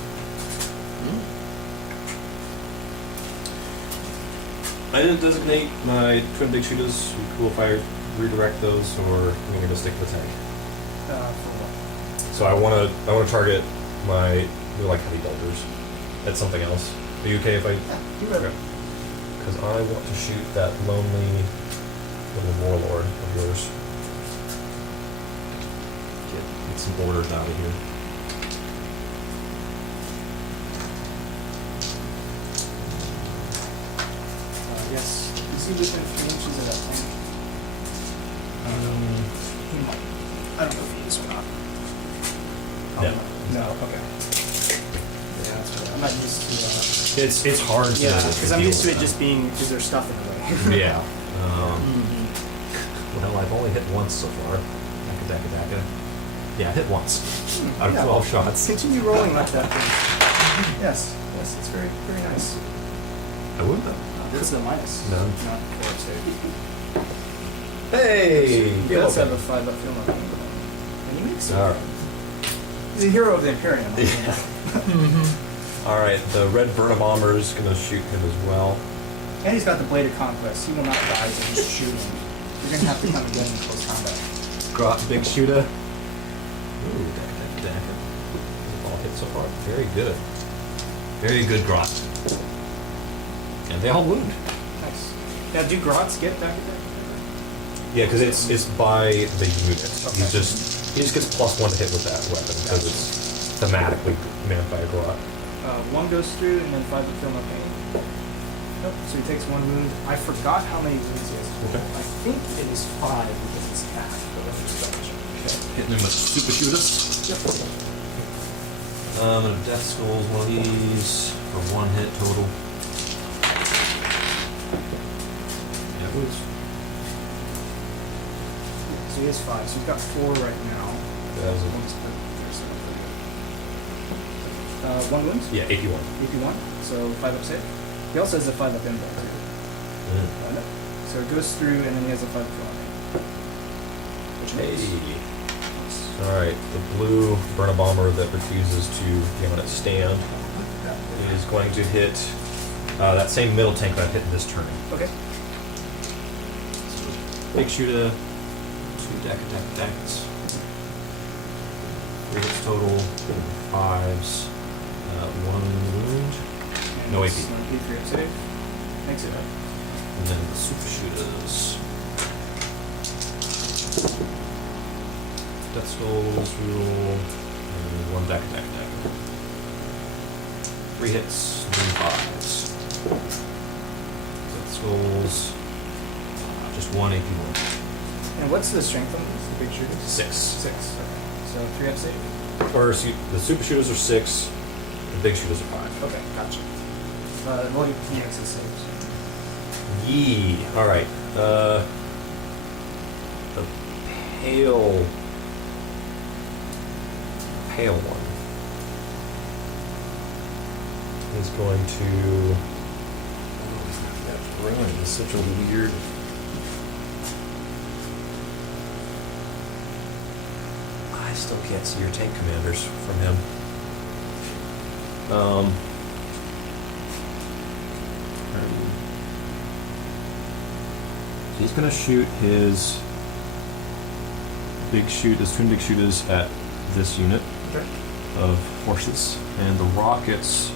I didn't designate my twin big shooters. Would be cool if I redirect those, or I'm going to stick with the tank. For what? So I want to target my like heavy bolters at something else. Are you okay if I? Okay. Because I want to shoot that lonely little warlord of yours. Get some orders out of here. Yes. Is he within 3 inches of that tank? He might. I don't know if he is or not. No. No, okay. Yeah, that's right. I'm not used to It's hard to. yeah, because I'm deal used to with it that. just being, because there's stuff in the way. Yeah. Well, I've only hit once so far. Daka. Yeah, I hit once out of Yeah. 12 shots. Continue rolling like that. Yes, it's very, very nice. I would though. This is a minus. No. Not Korps save. Hey, He does have a 5 up field on him. And he makes it. All right. He's a hero of the Imperium. All right, the red Burna bomber is going to shoot him as well. And he's got the Blade of Conquest. He will not die if he's shooting. You're going to have to come again in close combat. Grot, big shooter. Ooh, Daka. All hit so far. Very good. Very good Grot. And they all wound. Nice. Now, do Grots get back at that? Yeah, because it's by the unit. Okay. He just gets +1 to hit with that weapon because it's thematically meant by a Grot. 1 goes through and then 5 would feel no pain. Nope. So he takes 1 wound. I forgot how many wounds he has. Okay. I think it is 5 because it's half, but let me just double check. Okay. Hitting him with super shooters. And Death Skull's one of these for 1 hit total. Yeah, it was. So he has 5. So he's got 4 right now. That was One's put there's 1 wound. yeah, AP1. AP1. So 5 up save. He also has a 5 up inbound too. Got it? So it goes through and then he has a 5 up field. Which makes. Alright, the blue Burna bomber that refuses to be on its stand is going to hit that same middle tank that I hit this turn. Okay. Big shooter, 2 Daka. 3 hits total, 5s, 1 wound, And no it's AP. No AP for your save. Makes it up. And then the super shooters. Death Skulls, reroll, and 1 attack. 3 hits, 3 5s. Death Skulls, just 1 AP wound. And what's the strength on these? The big shooters? 6. 6. Okay. So 3 up save. Or the super shooters are 6, the big shooters are 5. Okay, gotcha. Well, he makes his saves. Yee. Alright. The pale one is going to. Oh, he's not that run. He's such a weird. I still can't see your tank commanders from him. He's gonna shoot his his twin big shooters at this unit Okay. of horses, and the rockets.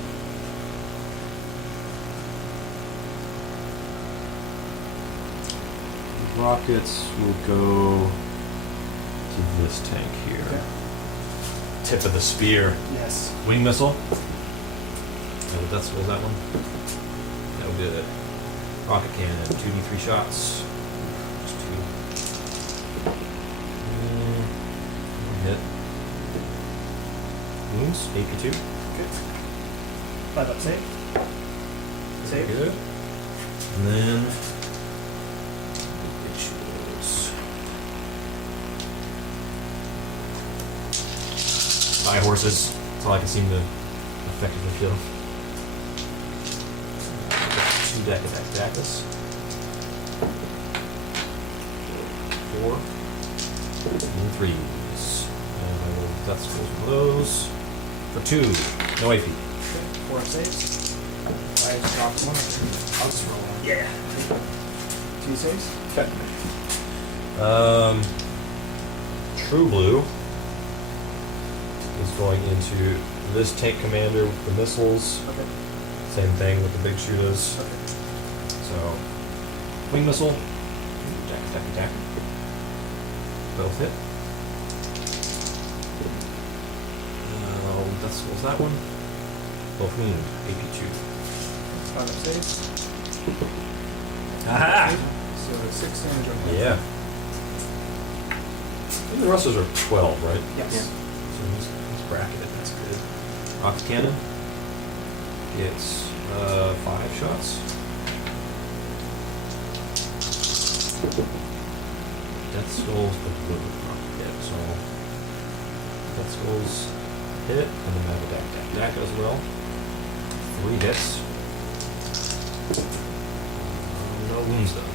The rockets will go to this tank here. Okay. Tip of the spear. Yes. Wing missile. No, that's what was that one? No good. Rocket cannon, 2d3 shots. Just 2. 1 hit. Wounds, AP2. Good. 5 up save. Save. Good. And then big shields. Fire horses. That's all I can seem to effectively kill. 2 deck attack this. 4. And 3s. And that's one of those. For 2. No AP. Okay. 4 up saves. I just dropped 1. I'll just roll 1. Yeah. 2 saves. Okay. True Blue is going into this tank commander with the missiles. Okay. Same thing with the big shooters. Okay. So, wing missile, attack. Both hit. What was that one? Both wound, AP2. 5 up saves. Aha! So 6 damage on both. Yeah. And the rest of those are 12, right? Yes. So he's bracketed, that's good. Ox cannon gets 5 shots. Death Skulls the blue hit, so Death Skulls hit, and then I have a dack as well. 3 hits. No wounds though.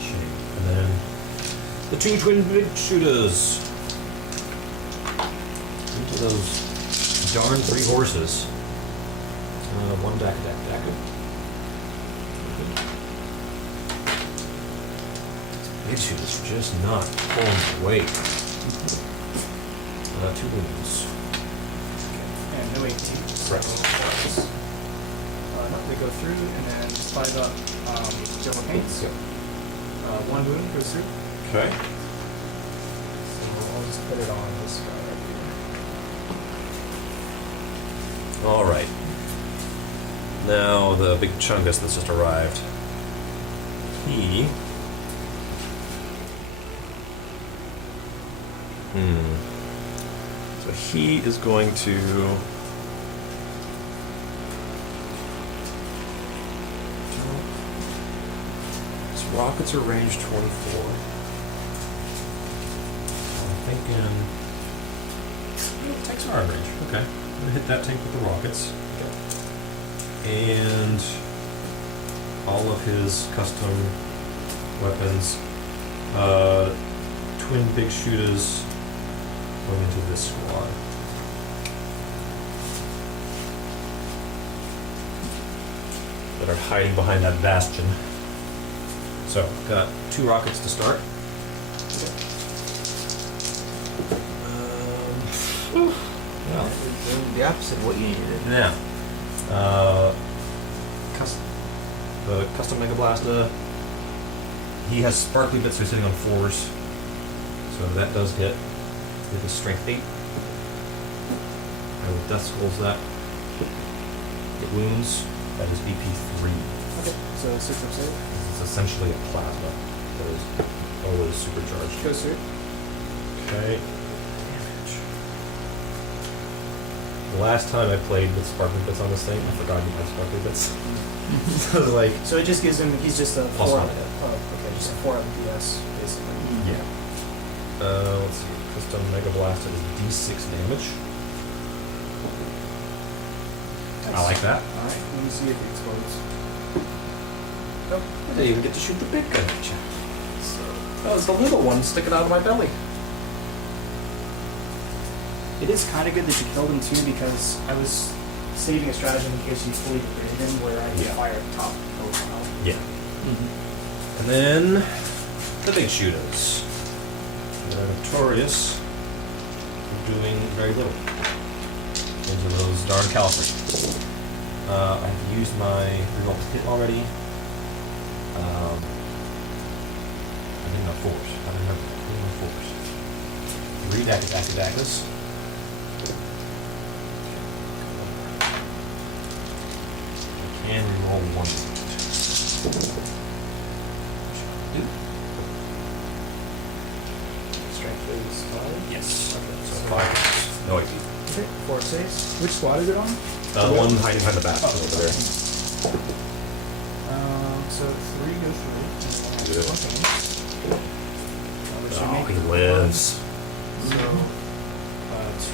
Shame. And then the 2 twin big shooters. Into those darn 3 horses. 1 dack. Big shooters are just not pulling their weight. 2 wounds. And no 18. Correct. So, no, they go through, and then 5 up Jello Paints. Yep. 1 wound goes through. Okay. So I'll just put it on this guy right here. All right. Now the big chungus that's just arrived. So he is going to. His rockets are range 24. I'm thinking. Oh, tanks are in range. Okay. I'm gonna hit that tank with the rockets. And all of his custom weapons. Twin big shooters going into this squad. That are hiding behind that bastion. So, got 2 rockets to start. Well, Doing the opposite of what you needed. now, the custom Mega Blaster. He has sparkly bits. So he's sitting on 4s, so that does hit. With a strength 8. I will death skulls that. It wounds. That is BP 3. Okay, so 6 or save. It's essentially a plasma that is always supercharged. Goes through. Okay. Damage. The last time I played with sparkly bits on this thing, I forgot he had sparkly bits. So I was like, So it just gives him, he's just a Plus 4. one. Oh, okay, just a 4 on the DS, basically. yeah. Let's see. Custom Mega Blaster is D6 damage. I like that. Alright, let me see if it explodes. Nope. I didn't even get to shoot the big gun at you. So, that was the little one sticking out of my belly. It is kind of good that you killed him too, because I was saving a stratagem in case you fully degraded him, where I could Yeah. fire at the top profile. Yeah. And then the big shooters. They're notorious for doing very little. Those are those darn Calvary. I've used my reroll hit already. I didn't have 4s. I didn't have 4s. 3 Dakas. I can reroll 1. Strength is 5. Yes. Okay, so 5. No AP. Okay, 4 saves. Which squad is it on? The one hiding behind the back over there. So 3 goes through. Good. Okay. Which should Oh, make he it lives. 1. So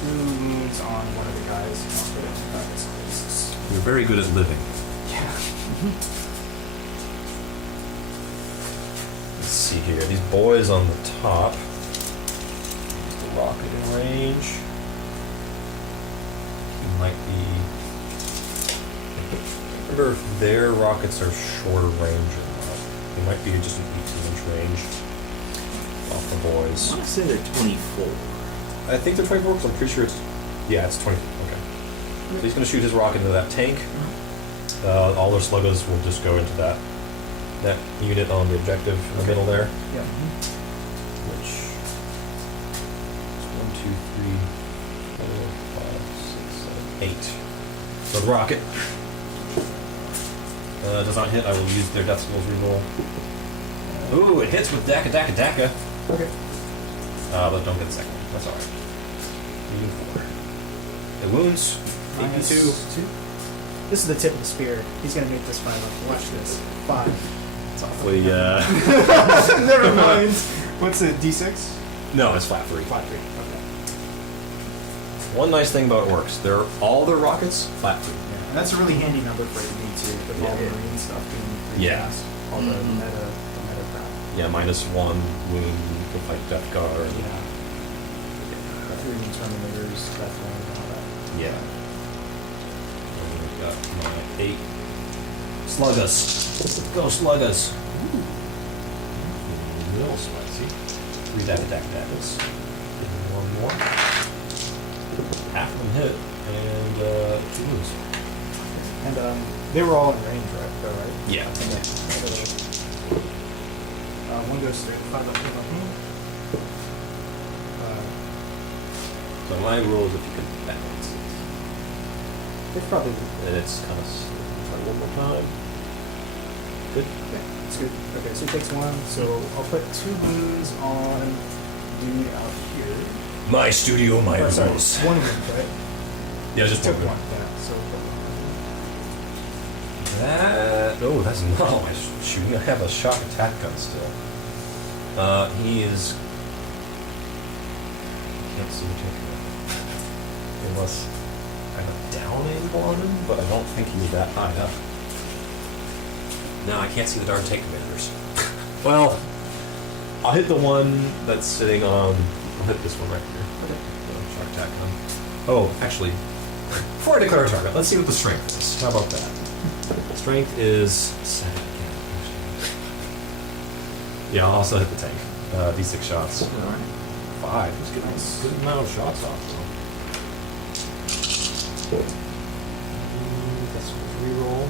2 wounds on one of the guys. You're very good at living. Yeah. Let's see here. These boys on the top. Use the rocket in range. He might be. I wonder if their rockets are shorter range or not. He might be just an 18-inch range off the I boys. want to say they're 24. I think they're 24 because I'm pretty sure it's. Yeah, it's 24. Okay. So he's going to shoot his rocket into that tank. All their sluggers will just go into that unit on the objective in the middle there. Yeah. Which is 1, 2, 3, 4, 5, 6, 7, 8. So the rocket does not hit. I will use their death skills reroll. Ooh, it hits with Daka. Okay. But don't get the second one. That's alright. 4. It wounds. Minus 2. 2. This is the tip of the spear. He's gonna make this 5 up. Watch this. 5. It's awfully. Never mind. What's it? D6? No, it's flat 3. Flat 3. Okay. One nice thing about Orks, all their rockets flat 3. Yeah. And that's a really handy number for AD too, with all the Yeah. marine stuff being pretty Yeah. fast. All the meta crap. Yeah, -1 wound to fight Death Guard. Yeah. 3 Terminators, definitely, and all that. Yeah. And we've got my 8 Sluggers. Go Sluggers. Ooh. A little spicy. 3 Dakas. Give me 1 more. Half of them hit, and 2 wounds. And they were all in range, right? Yeah. One goes straight. 5 up, 5 up. So my rule is if you can balance it. It's probably And it's kind of try one more time. Good. okay. It's good. Okay, so he takes 1. So I'll put 2 wounds on dude out here. My studio, my Or, sorry, rules. 1 wound, right? Yeah, just Took one. 1. Yeah. So put 1. That. Oh, that's not all my shooting. I have a shock attack gun still. He is. Can't see the tank unless I have a down angle on him, but I don't think he's that high up. No, I can't see the darn tank commanders. Well, I'll hit the one that's sitting on. I'll hit this one right here. Okay. Shock attack gun. Oh, actually, before I declare a target, let's see what the strength is. How about that? Strength is 7. Yeah, I'll also hit the tank. D6 shots. 5. Just getting a good amount of shots off though. That's a reroll.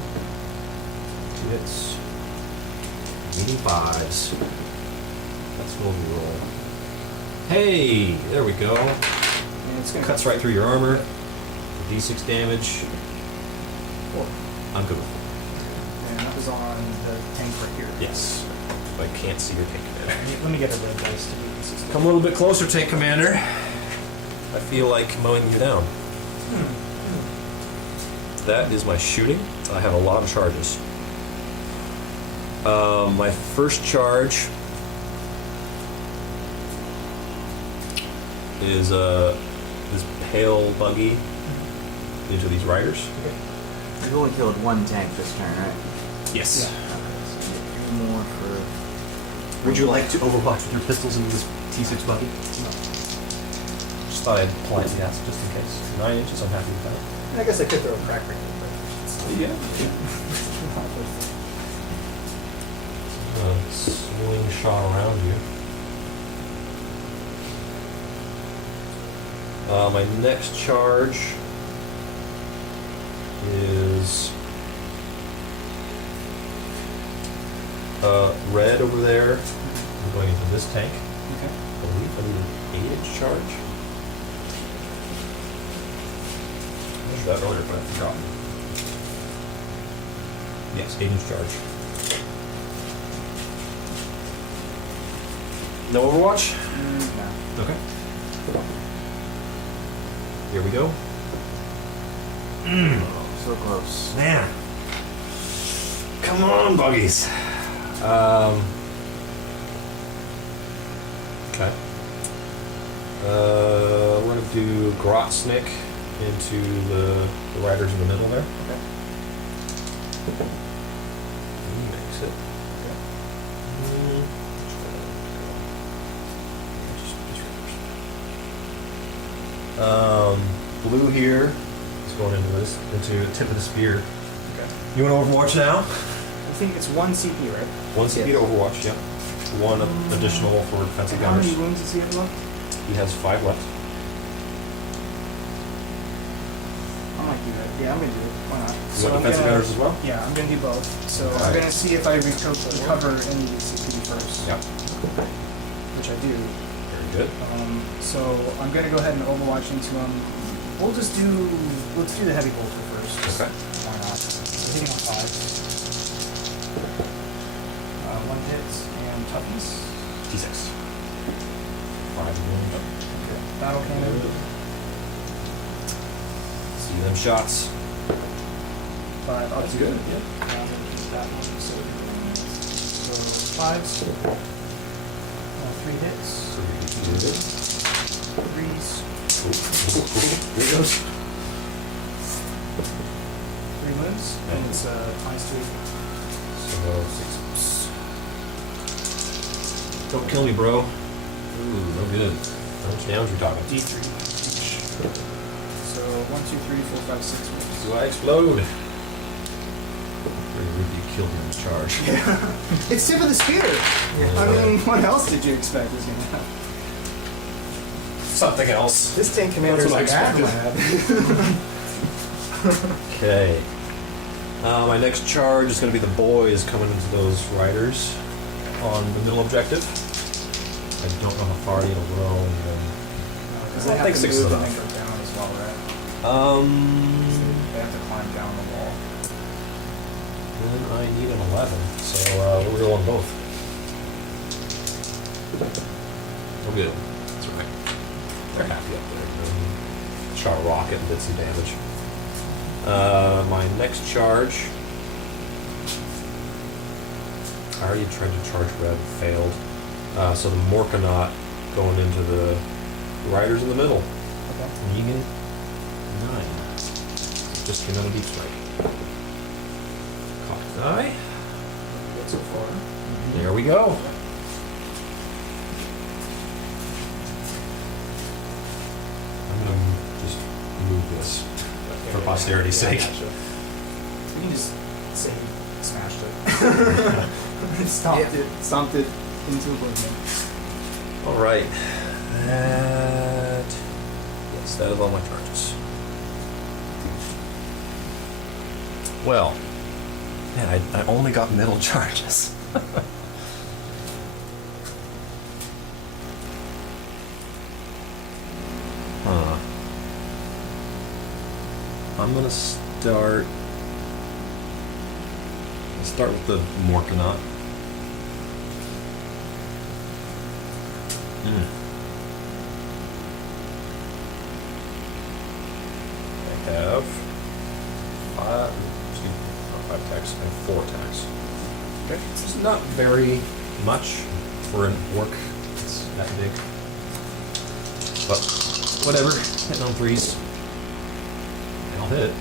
2 hits. Meaty 5s. That's no reroll. Hey, there we go. And it's gonna Cuts right through your armor. D6 damage. I'm good with it. And that was on the tank right here. Yes. I can't see your tank commander. Let me get a red dice to be consistent. Come a little bit closer, tank commander. I feel like mowing you down. That is my shooting. I have a lot of charges. My first charge is this pale buggy into these riders. You've only killed one tank this turn, right? Yes. Two more for. Would you like to overwatch with your pistols in this T6 buggy? No. Just thought I'd politely ask just in case. 9 inches, I'm happy with that. I guess I could throw a crack ring in Yeah. Swing shot around you. My next charge is red over there. I'm going into this tank. Okay. I believe I need an 8-inch charge. I should have that earlier, but I forgot. Yes, 8-inch charge. No Overwatch? No. Okay. Here we go. Oh, so close. Man. Come on, buggies. Okay. We're going to do Grotsnick into the riders in the middle there. Okay. Makes it. Blue here is going into this, into the tip of the spear. Okay. You want to Overwatch now? I think it's 1 CP, right? 1 CP to Overwatch, yeah. 1 additional for defensive How gunners. many wounds does he have left? He has 5 left. I might do that. Yeah, I'm gonna do it. Why not? You want defensive gunners as well? Yeah, I'm gonna do both. So I'm Alright. gonna see if I recover any CP first. Yep. Which I do. Very good. So I'm gonna go ahead and Overwatch into him. Let's do the heavy bolter first. Okay. Why not? So hitting on 5. 1 hit and toughness. T6. 5 wound. Okay. Battle cannon. See them shots. 5 up That's to good, Yeah, I'm gonna keep that one. So 5s. 3 hits. 3s. Here it goes. 3 moves. And it's times 2. So 6. Don't kill me, bro. Ooh, no good. How much damage are we talking? D3 each. So 1, 2, 3, 4, 5, 6 moves. Do I explode? Very rude you killed him in his charge. Yeah. It's tip of the spear. I mean, what else did you expect was gonna happen? Something else. This tank commander is That's like what I expected. Okay. My next charge is going to be the boys coming into those riders on the middle objective. I don't know how far you'll roll. Because I they have think to 6 move is and enough. then go down as well, right? They have to climb down the wall. Then I need an 11, so we're rolling both. We're good. That's right. They're happy up there. Shot a rocket and did some damage. My next charge. I already tried to charge red, failed. So the Morkanaut going into the riders in the middle. Okay. And you get 9. Just came out of deep strike. Cocked eye. Good so far. There we go. I'm gonna just move this for posterity's sake. You can just say he smashed it. Stomped it into oblivion. All right. That. Yes, that is all my charges. Well, man, I only got metal charges. Huh. I'm gonna start. Let's start with the Morkanaut. I have five attacks and 4 attacks. Okay, this is not very much for an orc. It's that big. But whatever, hitting on 3s. And I'll hit.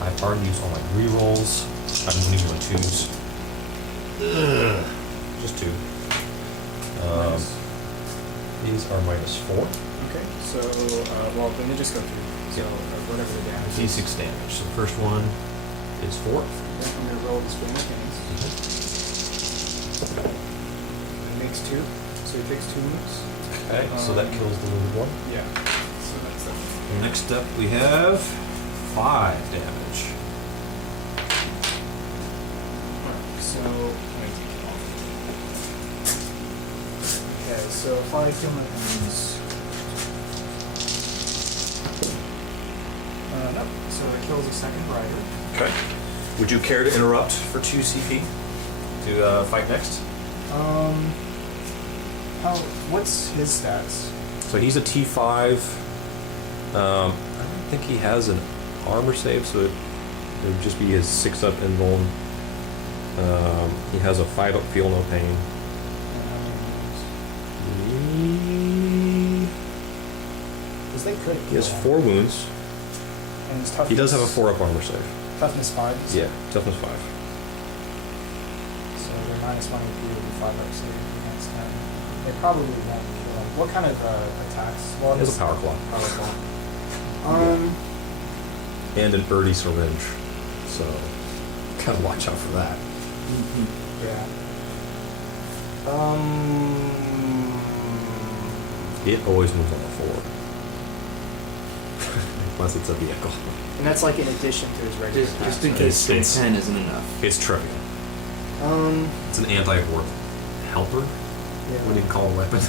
I've already used all my rerolls. I'm only doing 2s. Ugh. Just 2. These are -4. Okay, so, well, let me just go through. So, whatever the damage is. D6 damage. So the first one is 4. Yeah, I'm going to roll the spin mechanics. It makes 2, so he takes 2 moves. Okay, so that kills the wounded one. Yeah, so that's that. Next up we have 5 damage. So, let me take it off. Okay, so if I kill my enemies. No, so it kills a second rider. Okay. Would you care to interrupt for 2 CP to fight next? What's his stats? So he's a T5. I don't think he has an armor save, so it would just be his 6-up invuln. He has a 5-up feel no pain. Because they could. He has 4 wounds. And his toughness. He does have a 4-up armor save. Toughness 5. Yeah, toughness 5. So they're -1 AP with 5-up save against him. They probably won't kill him. What kind of attacks? Well, He has a power claw. Power claw. And an Erde syringe. So, gotta watch out for that. Yeah. It always moves on the 4. Unless it's a vehicle. And that's like in addition to his regular Just in attacks, case spin It's- 10 isn't enough. It's trivial. right? It's an anti-warp helper. Yeah. What do you call a weapon?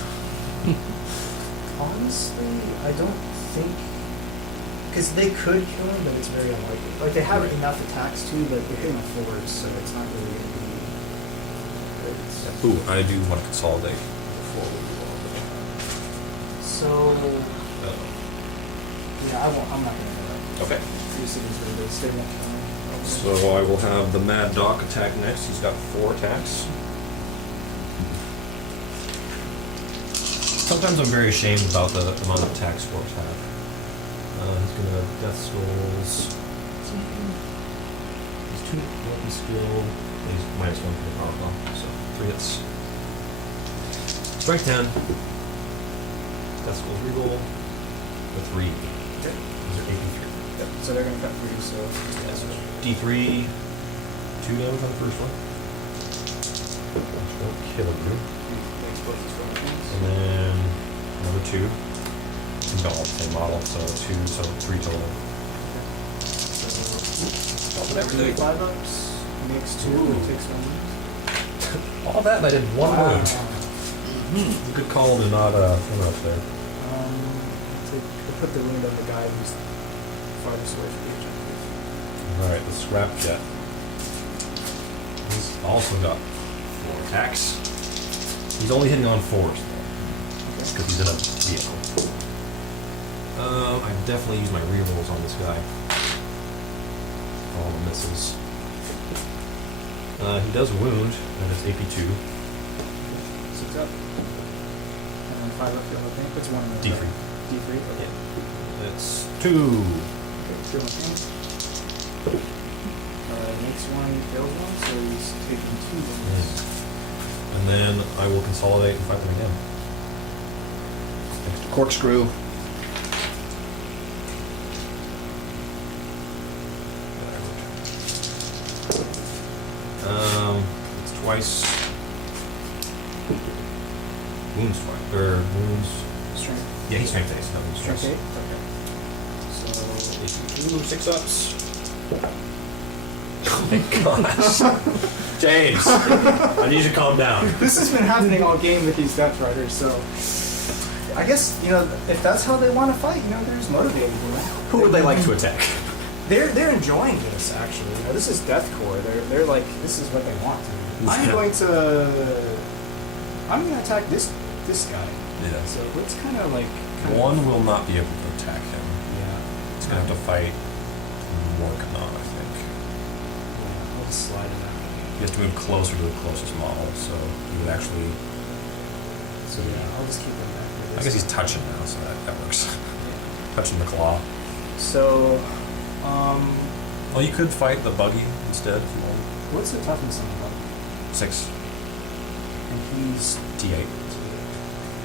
Honestly, I don't think, because they could kill him, but it's very unlikely. Like they have enough attacks too, but they're hitting the 4s, so it's not really going to be good. Ooh, I do want to consolidate before we do all So yeah, I'm not going to do that. Okay. 3 cities really good. Stay won't kill him. So I will have the Mad Doc attack next. He's got 4 attacks. Sometimes I'm very ashamed about the amount of attacks Korps have. He's going to Death Skulls. He's 2 weapon skill. He's -1 for the power claw. So 3 hits. Strike 10. Death Skulls reroll. The 3. Okay. These are 83. Yep. So they're going to cut 3, so D3, 2 damage on the first one. Which won't kill you. makes both his roll things. And then another 2. We've got all the same model, so 2, so 3 total. So Everything. 5 ups, makes 2, it takes 1 move. All that, and I did 1 Wow. wound. Good call to not interrupt there. To put the wound on the guy who's farthest away from the objective. Alright, the Scrap Jet. He's also got 4 attacks. He's only hitting on 4s, though. Because he's in a vehicle. I definitely use my rerolls on this guy. All the misses. He does wound, and it's AP2. 6 up. And then 5 up, feel no pain. Puts 1 in the D3. D3, okay. It's 2. Okay, feel no pain. Makes 1, fails 1, so he's taking 2 wounds. And then I will consolidate and fight them again. Next to Corkscrew. It's twice. Wounds twice. Or wounds. Strength. Yeah, he's strength base. Nothing Strength 8? stress. Okay. So 2 6-ups. Oh my gosh. James, I need you to calm down. This has been happening all game with these Death Riders, so I guess, you know, if that's how they want to fight, you know, they're just motivated. You know? Who would they like to attack? They're enjoying this, actually. You know, this is deathcore. They're like, this is what they want. I'm going to attack this guy. Yeah. So let's kind of like. One will not be able to attack him. Yeah. He's gonna have to fight Morgan, I think. Yeah, I'll just slide it out. He has to move closer to the closest model, so he would actually. So yeah, I'll just keep him back. I guess he's touching now, so that works. Touching the claw. So, Well, you could fight the buggy instead if you want. what's the toughness on the button? 6 And he's T8.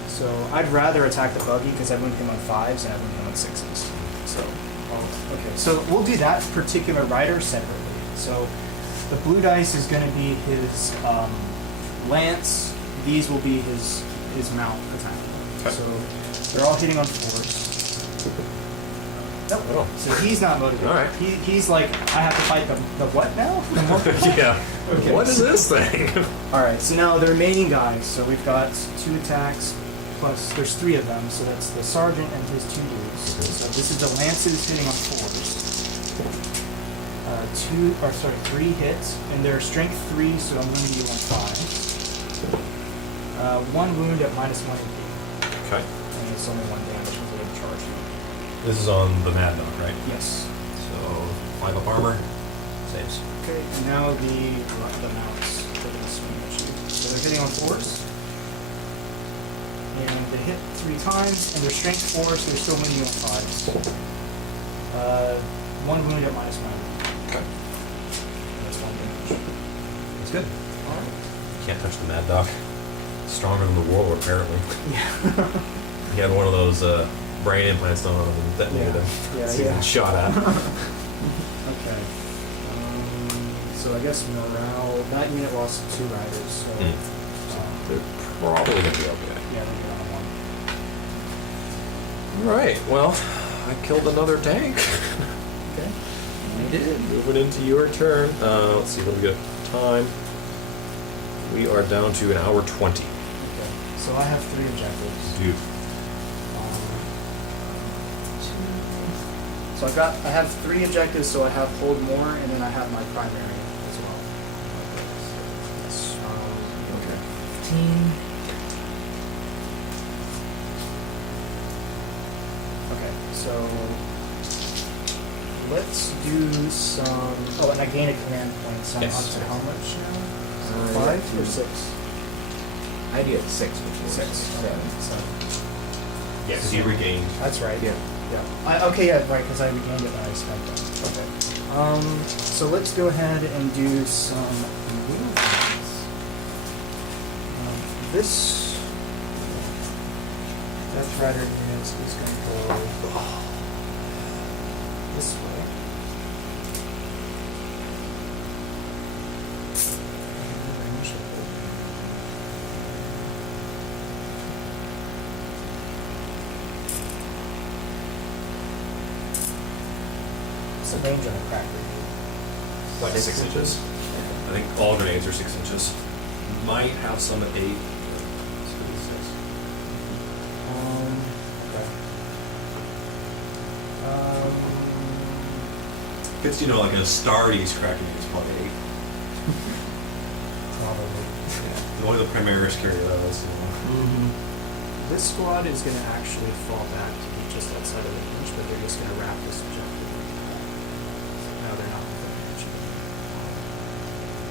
so I'd rather attack the buggy because I moved him on 5s and I moved him on 6s. So, okay. So we'll do that particular rider separately. So the blue dice is going to be his lance. These will be his mount attack. Okay. So they're all hitting on 4s. Oh. So he's not motivated. All right. He's like, I have to fight the what now? The Morgan? Yeah. Okay. What is this thing? Alright, so now the remaining guys. So we've got 2 attacks, plus there's 3 of them, so that's the sergeant and his 2 dudes. So this is the lances hitting on 4s. 3 hits, and they're strength 3, so I'm wounding you on 5s. 1 wound at -1 AP, Okay. and it's only 1 damage because they have charge. This is on the Mad Dog, right? Yes. So 5 up armor. Saves. Okay, and now the mounts are going to swing at you. So they're hitting on 4s. And they hit 3 times, and they're strength 4, so they're still winning on 5s. 1 wound at -1. Okay. And that's 1 damage. That's good. Alright. Can't touch the Mad Dog. Stronger than the Warlord, apparently. Yeah. He had one of those brain implants on him and detonated him. Yeah, So he yeah. was shot at. Okay. So I guess morale, that unit lost 2 riders, so Mm. They're probably going to be okay. yeah, they get on 1. Alright, well, I killed another tank. Okay. You did. Moving into your turn. Let's see, what do we got? Time. We are down to 1:20. Okay. So I have 3 objectives. Dude. So I have 3 objectives, so I have hold more, and then I have my primary as well. Okay. 15. Okay, so let's do some. Oh, and I gain a command point. So I'm Yes. up to how much now? Uh, 5 or 6? I did 6 before. 6. 7. So Yeah, because you regained. that's right. Yeah. Yeah. Okay, yeah, right, because I regained it when I spent it. Okay. So let's go ahead and do some movements. This Death Rider unit is going to go this way. What's the range on a cracker? Like 6 inches. I think all grenades are 6 inches. Might have some at 8. Okay. Because, you know, like a Stardy's cracking is probably 8. Probably. Only the Primaris carry those. You know. Mm-hmm. This squad is going to actually fall back to be just outside of the range, but they're just going to wrap this objective. No, they're not within range.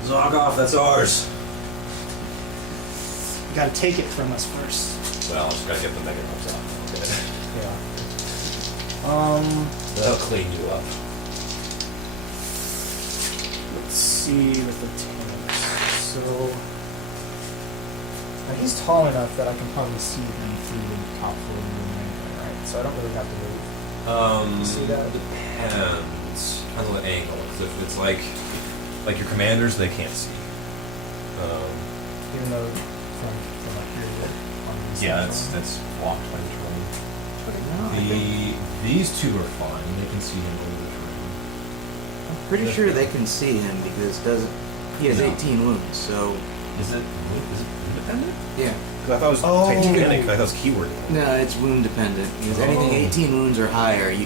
Zogoff, that's ours. You got to take it from us first. Well, just gotta get the mega ups off. Okay. Yeah. That'll clean you up. Let's see with the tanks. So now he's tall enough that I can probably see him through the top floor room anyway, right? So I don't really have to move. See that? Depends. Depends on the angle. Because if it's like your commanders, they can't see. Even though from up here, on these Yeah, sides. that's blocked by the terrain. Okay, no, These two are fine. They can see him over the terrain. I'm pretty sure they can see him because he has 18 wounds, so... Is it independent? Yeah. 'Cause I thought it was Oh. Titanic. I thought it was keyword. No, it's wound dependent. Because anything 18 wounds or higher, you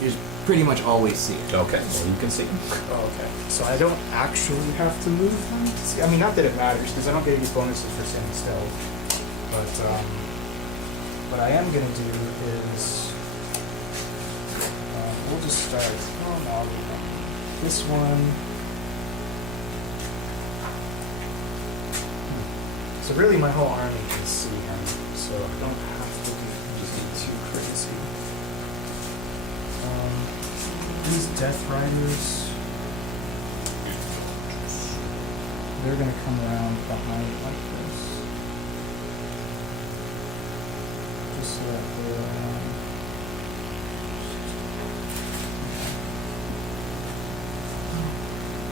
just pretty much always see it. Okay, well you can see him. Oh, okay. So I don't actually have to move them? See, I mean, not that it matters, because I don't get any bonuses for standing still. But, what I am going to do is... we'll just start... Oh, no, this one... So really my whole army can see him, so I don't have to be too crazy. These Death Riders, they're gonna come around behind like this. Just so that they're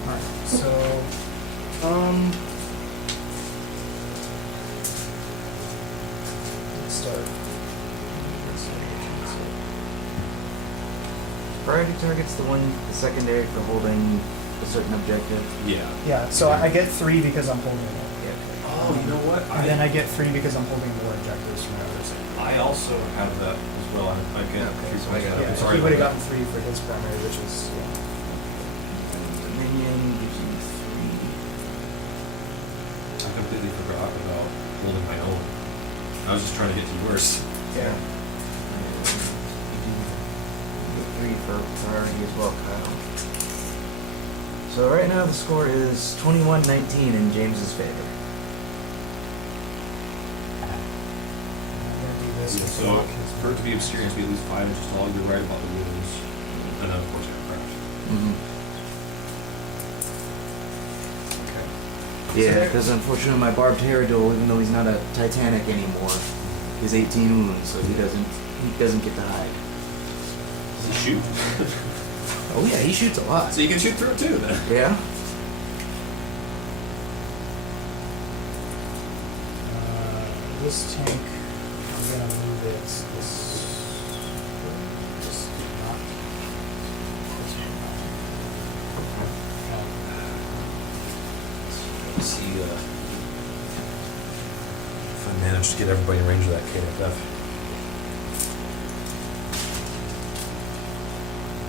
Alright, so, let's start. Priority target's the secondary for holding a certain objective. Yeah. Yeah, so I get 3 because I'm holding it. Oh, you know what? And then I get 3 because I'm holding more objectives from others. I also have that as well. I get Okay, so I got Yeah, it. so Sorry he would have about gotten 3 for his primary, which is, Minion gives you 3. I completely forgot about holding my own. I was just trying to get to yours. Yeah. You get 3 for priority as well, Kyle. So right now the score is 21-19 in James's favor. I'm going to do this. with the So lock his- for it to be obscure, it has to be at least 5 inches tall. You're right about the wounds. And then of course I crash. Mm-hmm. Okay. Yeah, because unfortunately my barbed hair duel, even though he's not a Titanic anymore, is 18 wounds, so he doesn't get to hide. Does he shoot? Oh yeah, he shoots a lot. So you can shoot through it too then. Yeah. This tank, I'm gonna move it. This not. This Let's see if I manage to get everybody in range of that KFF.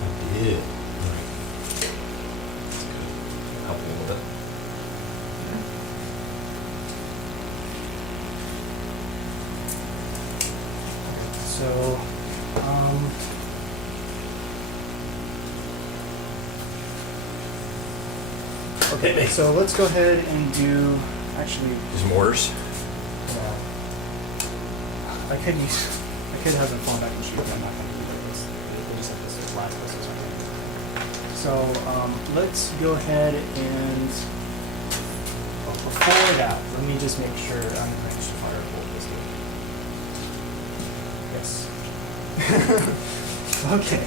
I did. Right. That's good. Help a little bit. So, okay, so let's go ahead and do, actually, Some orders. I could have them fall back and shoot, but I'm not gonna do this. We'll just have this flat this or something. So, let's go ahead and, before that, let me just make sure I'm going to fire a bolt this game. Yes. Okay.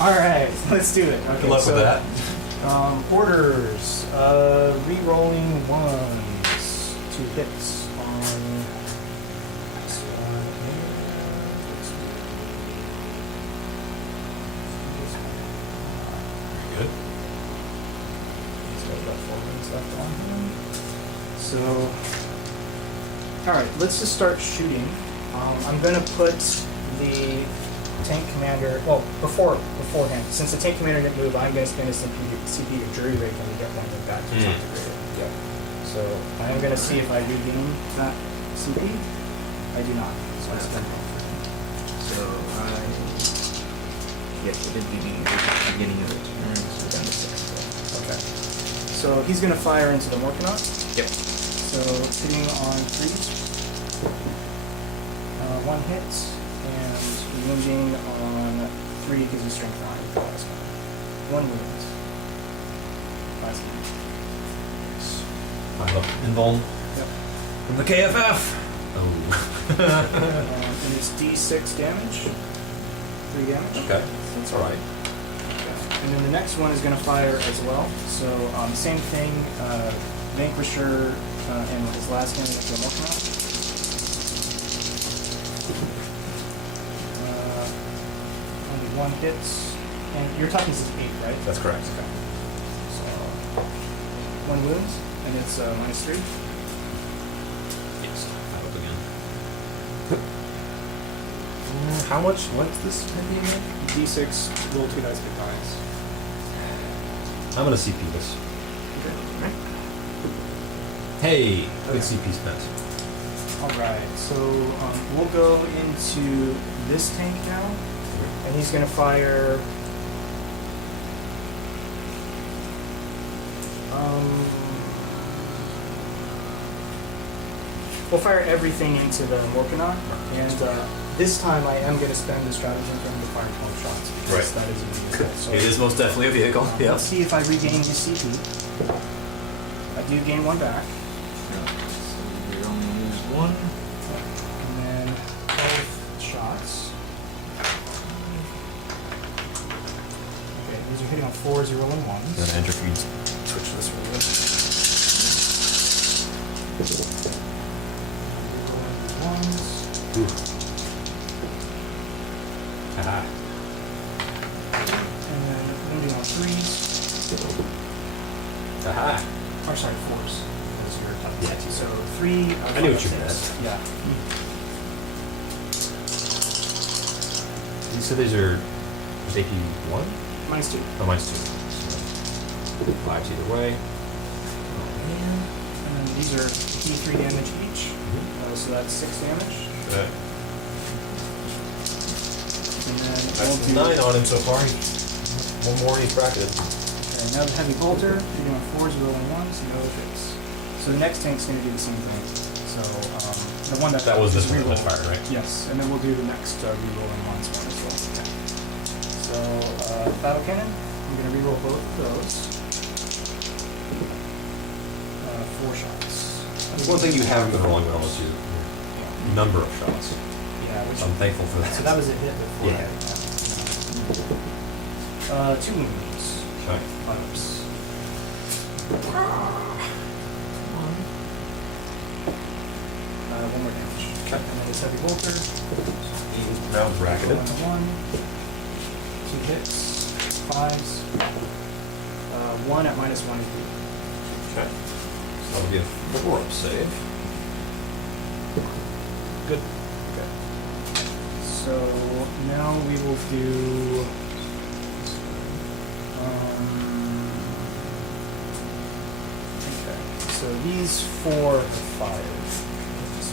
All right. Let's do it. Okay, Good luck so, with that. Orders. Re-rolling ones. 2 hits on this one here. Good. He's got about 4 minutes left on him. So, all right. Let's just start shooting. I'm gonna put the tank commander, well, beforehand, since the tank commander didn't move, I'm going to spend a CP to jury rig and get one move back to the integrator. Yeah. So I am going to see if I regain that CP. I do not. So I spend So yes, it did beginning of the turn, so we're down to 6. Okay. So he's going to fire into the Morkanaut. Yep. So hitting on 3s. 1 hit. And wounding on 3 gives you strength 9 for last one. 1 wound. Last one. Invuln. Yep. From the KFF. Oh. And it's D6 damage. 3 damage. Okay. That's alright. Okay. And then the next one is going to fire as well. So same thing. Vanquisher and his last hand into the Morkanaut. 1 hits. And your toughness is 8, right? That's correct. Okay. So 1 wounds, and it's -3. Yes. Up again. How much? What's this again? D6, roll 2 dice, pick dice. I'm gonna CP this. Hey, good CP spent. Alright, so we'll go into this tank now, and he's going to fire... we'll fire everything into the Morkanok, and this time I am going to spend the stratagem for him to fire 12 shots, because Right. that is a vehicle. So, It is most definitely a vehicle. let's Yes. see if I regain his CP. I do gain 1 back. So you only use 1. And then 12 shots. Okay, these are hitting on 4s, you're rolling 1s. Then Andrew, if you switch this real quick. You're rolling 1s. Haha. And then wounding on 3s. Haha. Or sorry, 4s. Those are your tough Yeah. attacks. So 3. I knew what you meant. Yeah. You said these are AP 1? -2. Oh, mine's 2. So 5 either way. And then these are D3 damage each. So that's 6 damage. Okay. And then That's we'll do 9 on him so far. One more and he's bracketed. Okay, now the heavy bolter, hitting on 4s, rolling 1s, no hits. So the next tank's going to do the same thing. So the one that That was this is one that reroll. fired, right? Yes, and then we'll do the next rerolling ones one as well. So battle cannon, I'm going to reroll both of those. 4 shots. That's one thing you haven't been rolling well is your number of shots. Yeah, which I'm thankful for that. so that was a hit before. Yeah. 2 wounds. Okay. Ups. One more damage. Okay. And then it's heavy bolter. He's now bracketed. 1, 2 hits, 5s. 1 at -1 is good. Okay. So that'll be a 4-up save. Good. Okay. So now we will do. Okay. So these 4 are fired.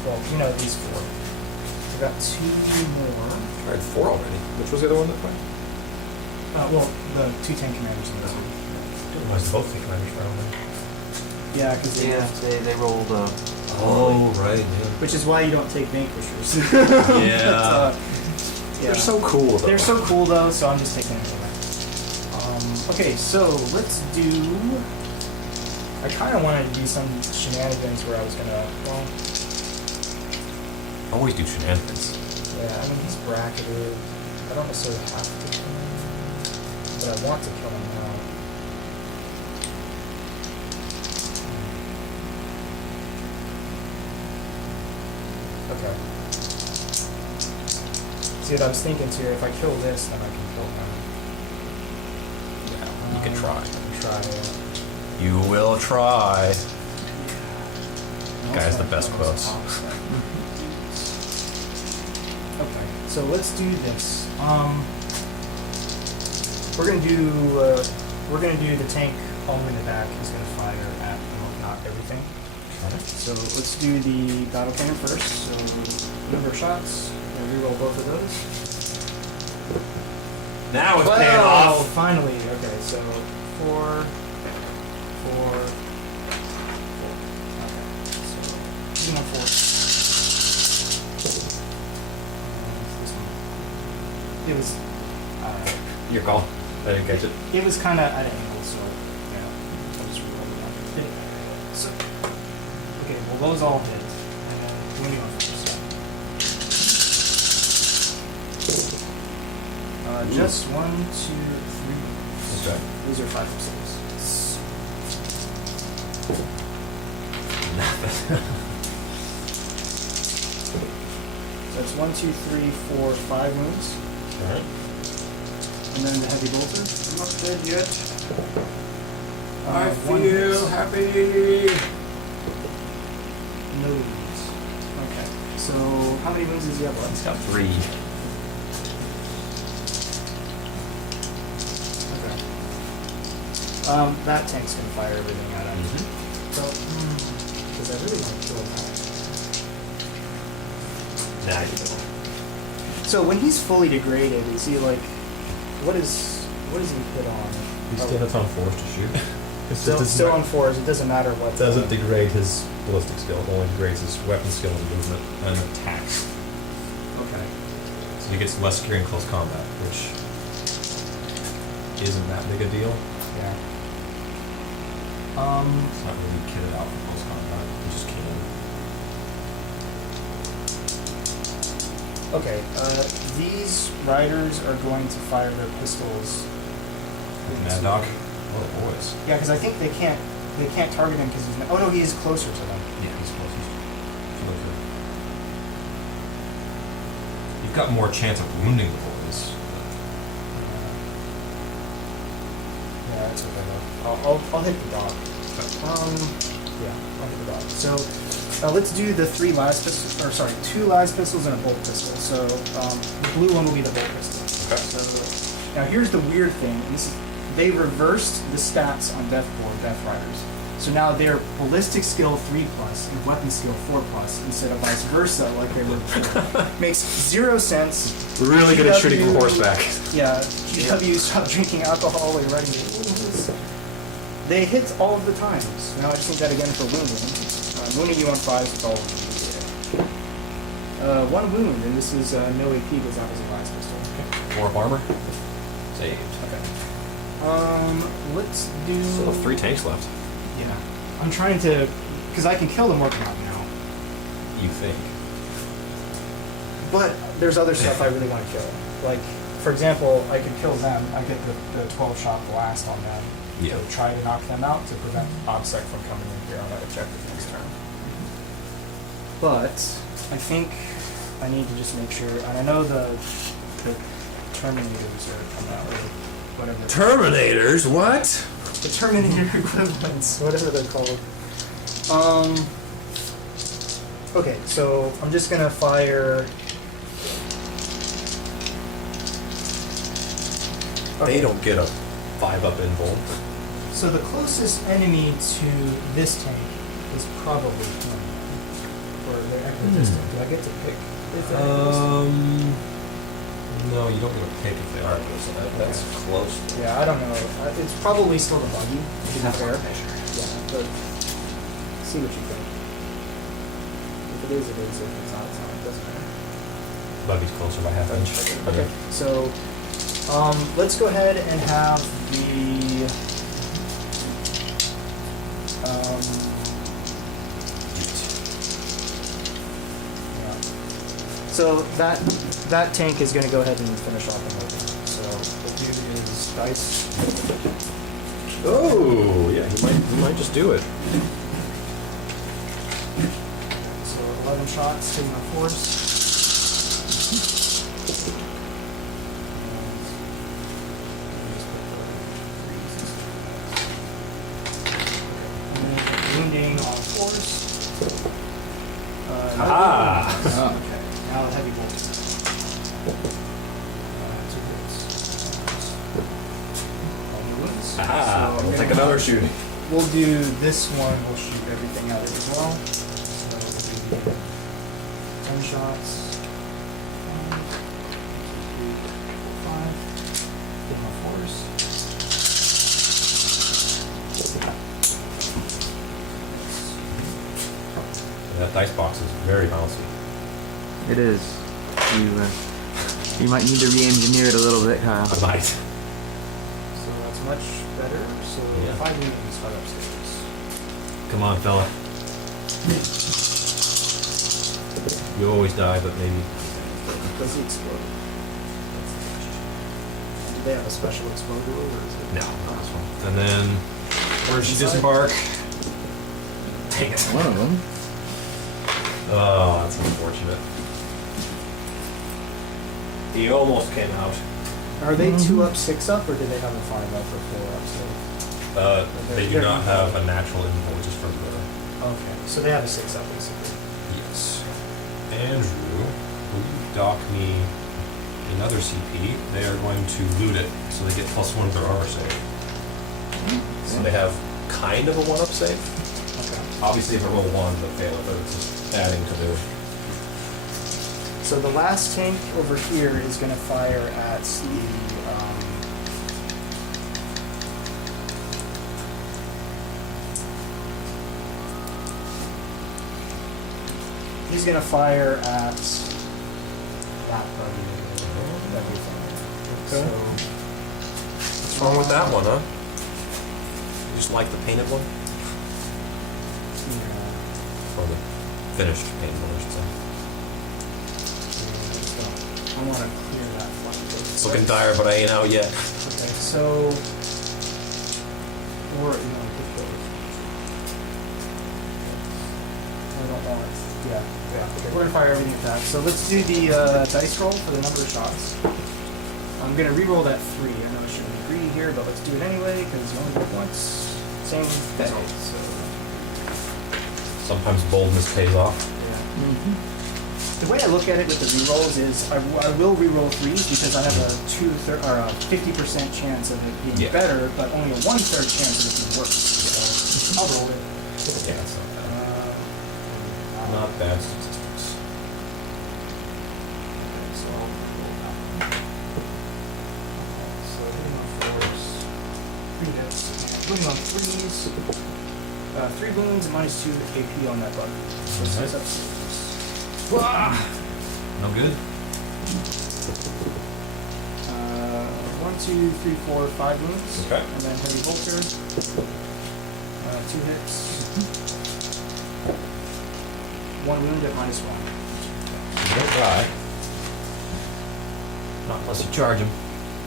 Well, you know these 4. I've got 2 more. All right, 4 already. Which was the other one that fired? Well, the 2 tank commanders in this one. Must both think commanders fired on Yeah, because They rolled. Oh, right, yeah. which is why you don't take vanquishers. Yeah. But, They're so cool, though. They're so cool though, so I'm just taking it away. Okay, so let's do. I kind of wanted to do some shenanigans where I was gonna. Well, Always do shenanigans. yeah, I mean he's bracketed. I don't necessarily have to kill him, but I want to kill him now. Okay. See what I was thinking too. If I kill this, then I can kill him. Yeah, you can try. Try. You will try. Guy has the Also, best quotes. Okay, so let's do this. We're gonna do the tank all in the back. He's gonna fire at not everything. So let's do the battle cannon first. So number of shots. Gonna reroll both of those. Now it's Oh, paying off. finally. Okay, so 4, 4, 4. Okay, so he's on 4. This one. It was. Your call. I didn't catch it. It was kind of at an angle, so yeah. I'll just reroll it. So, okay, well those all hit. And then wounding on first. Just 1, 2, 3. Okay. These are 5 or 6. So it's 1, 2, 3, 4, 5 wounds. Alright. And then the heavy bolter. I'm not dead yet. One hit. happy. No wounds. Okay. So how many wounds does he have left? He's got 3. Okay. That tank's gonna fire everything at him. Mm-hmm. So, because I really want to kill that. Nah, you don't. So when he's fully degraded, is he like, what is he put on? He still has on force to shoot. It's Still on 4s. It doesn't matter what. It doesn't degrade his ballistic skill. It only degrades his weapon skill and movement and attacks. Okay. So he gets less secure in close combat, which isn't that big a deal. Yeah. It's not really kitted out for close combat. You just can. Okay. These riders are going to fire their pistols. Mad Dog. Oh boys. Yeah, because I think they can't target him because he's. Oh no, he is closer to them. Yeah, he's closest. You've got more chance of wounding the boys. Yeah, that's okay though. I'll hit the dog. Yeah, I'll hit the dog. So let's do the 2 las pistols and a bolt pistol. So the blue one will be the bolt pistol. Okay. So now here's the weird thing. And this is, they reversed the stats on Death Riders. So now they're ballistic skill 3+ and weapon skill 4+ instead of vice versa like they were before. Makes 0 sense. We're really good at shooting from GW horseback. Yeah, GW stop drinking alcohol while you're riding the bulls. They hit all of the times. Now I just need that again for wounding. Wounding you on 5 is all. 1 wound, and this is no AP because that was a glass pistol. Okay. 4 of armor. Saved. Okay. Let's do. Still have 3 tanks left. Yeah. I'm trying to, because I can kill the Morkamon now. You think? But there's other stuff I really want to kill. Like, for example, I could kill them. I get the 12-shot blast on them Yeah. to try to knock them out to prevent OBSEC from coming in here on that objective next turn. But I think I need to just make sure, and I know the Terminators are coming out, or whatever. Terminators? What? The Terminator equivalents, whatever they're called. Okay, so I'm just gonna fire. They don't get a 5-up in bolt. So the closest enemy to this tank is probably him. Or they're equidistant. Do I get to pick if they're equidistant? No, you don't get a pick if they are. So that's close. Yeah, I don't know. It's probably still the buggy, to be fair. Yeah, but see what you think. If it is, it is. If it's not, it's not. It doesn't matter. Buggy's closer by half inch. Okay, so let's go ahead and have the yeah. So that tank is going to go ahead and finish off the movie. So we'll do his dice. Oh, yeah, he might just do it. So 11 shots, taking my force. Wounding on force. Okay. Now the heavy bolt. 2 hits. All the wounds. So We'll we're take gonna- another shooting. We'll do this one. We'll shoot everything at it as well. So we'll do 10 shots. 1, 2, 3, 4, 5. Get my force. That dice box is very bouncy. It is. You might need to re-engineer it a little bit, Kyle. I might. So that's much better. So Yeah. 5 wounds, 5 upstairs. Come on, fella. You always die, but maybe. Does he explode? Did they have a special exploder or is it? No, not this one. And then, where does she disembark? Take it. One of them. Oh, that's unfortunate. He almost came out. Are they 2 up, 6 up, or do they have a 5 up or 4 up? So They do not have a natural invuln just for the. okay, so they have a 6 up basically. Yes. Andrew, will you dock me another CP? They are going to loot it, so they get +1 to their armor save. So they have kind of a 1-up save. Okay. Obviously, if I roll 1, they'll fail it, but it's just adding to their. So the last tank over here is going to fire at the. He's going to fire at that buggy. Okay. What's wrong with that one, huh? You just like the painted one? Yeah. Or the finished painted one, I should say. I want to clear that flank. It's looking dire, but I ain't out yet. Okay, so. Or, you know, pick those. I don't want it. Yeah, okay. We're gonna fire everything at that. So let's do the dice roll for the number of shots. I'm gonna re-roll that 3. I know I shouldn't be greedy here, but let's do it anyway, because you only get once. Same result, so. Sometimes boldness pays off. Yeah. The way I look at it with the re-rolls is I will re-roll 3s because I have a 50% chance of it being better, but only a 1/3 chance of it being worse. So I'll roll it. Yeah, it's not bad. Not bad statistics. Okay, so I'll roll that one. So hitting on 4s, 3 hits, and wounding on 3s, 3 wounds and -2 AP on that bug. So 6 up 6. No good? 1, 2, 3, 4, 5 wounds. Okay. And then heavy bolter. 2 hits. 1 wound at -1. You don't die. Not unless you charge him.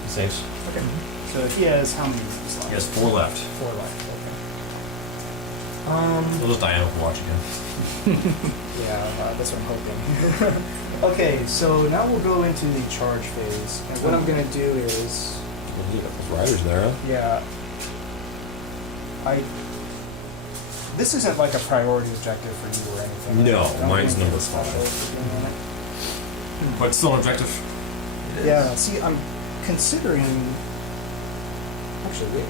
He saves. Okay. So he has how many wounds left? He has 4 left. 4 left. Okay. We'll just die on watch again. Yeah, that's what I'm hoping. Okay, so now we'll go into the charge phase. And what I'm gonna do is, Those riders there, huh? yeah, this isn't like a priority objective for you or anything. No, I don't mine's think number it's 5. doing it. But it's still an objective. Yeah, see, I'm considering. Actually, wait.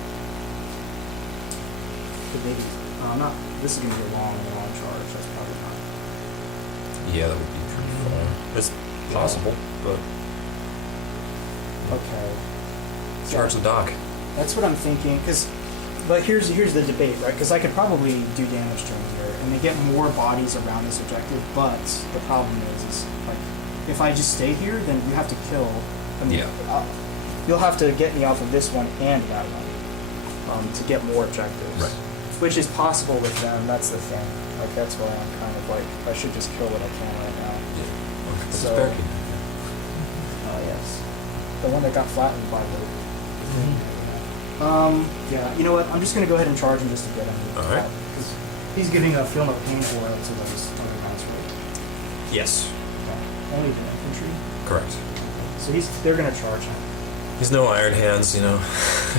Could maybe. Not. This is gonna be a long charge. That's probably not. Yeah, that would be pretty far. It's possible, but Okay. charge the dock. That's what I'm thinking. But here's the debate, right? Because I could probably do damage to him here, and they get more bodies around this objective. But the problem is like, if I just stay here, then you have to kill. I mean, Yeah. You'll have to get me off of this one and that one to get more objectives. Right. Which is possible with them. That's the thing. Like that's why I'm kind of like I should just kill what I can right now. Yeah. Okay. So- Spare key. Oh yes, the one that got flattened by the. Yeah. You know what? I'm just gonna go ahead and charge him just to get him. All right. Because he's giving a film of pain oil to those other guys, right? Yes. Okay. Only the infantry. Correct. So they're gonna charge him. He's no iron hands, you know.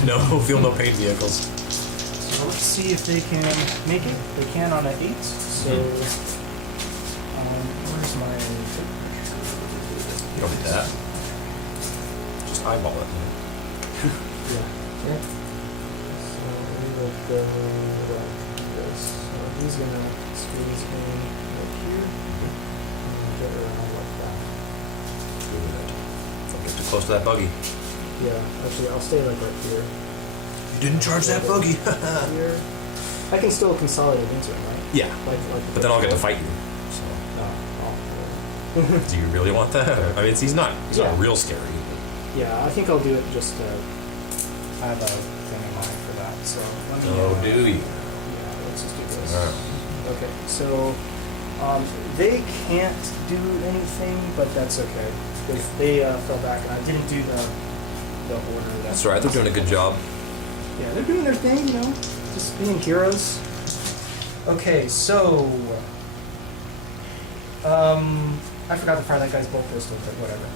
No feel no pain vehicles. So let's see if they can make it. They can on an 8. So where's my? You don't need that. Just eyeball it. Man. Yeah. So we will go like this. So he's gonna squeeze in right here and get around like that. Don't get too close to that buggy. Yeah, actually I'll stay like right here. You didn't charge that buggy. Here. I can still consolidate into him, right? Yeah. Like But then I'll get to fight you. So, do you really want that? I mean, he's not Yeah. real scary. Yeah, I think I'll do it just to have a thing in mind for that. So let me. Oh, do you? Yeah, let's just do this. Alright. Okay, so they can't do anything, but that's okay. They fell back, and I didn't do the order. That's right. They're doing a good job. Yeah, they're doing their thing, you know, just being heroes. Okay, so I forgot to fire that guy's bolt pistol, but whatever.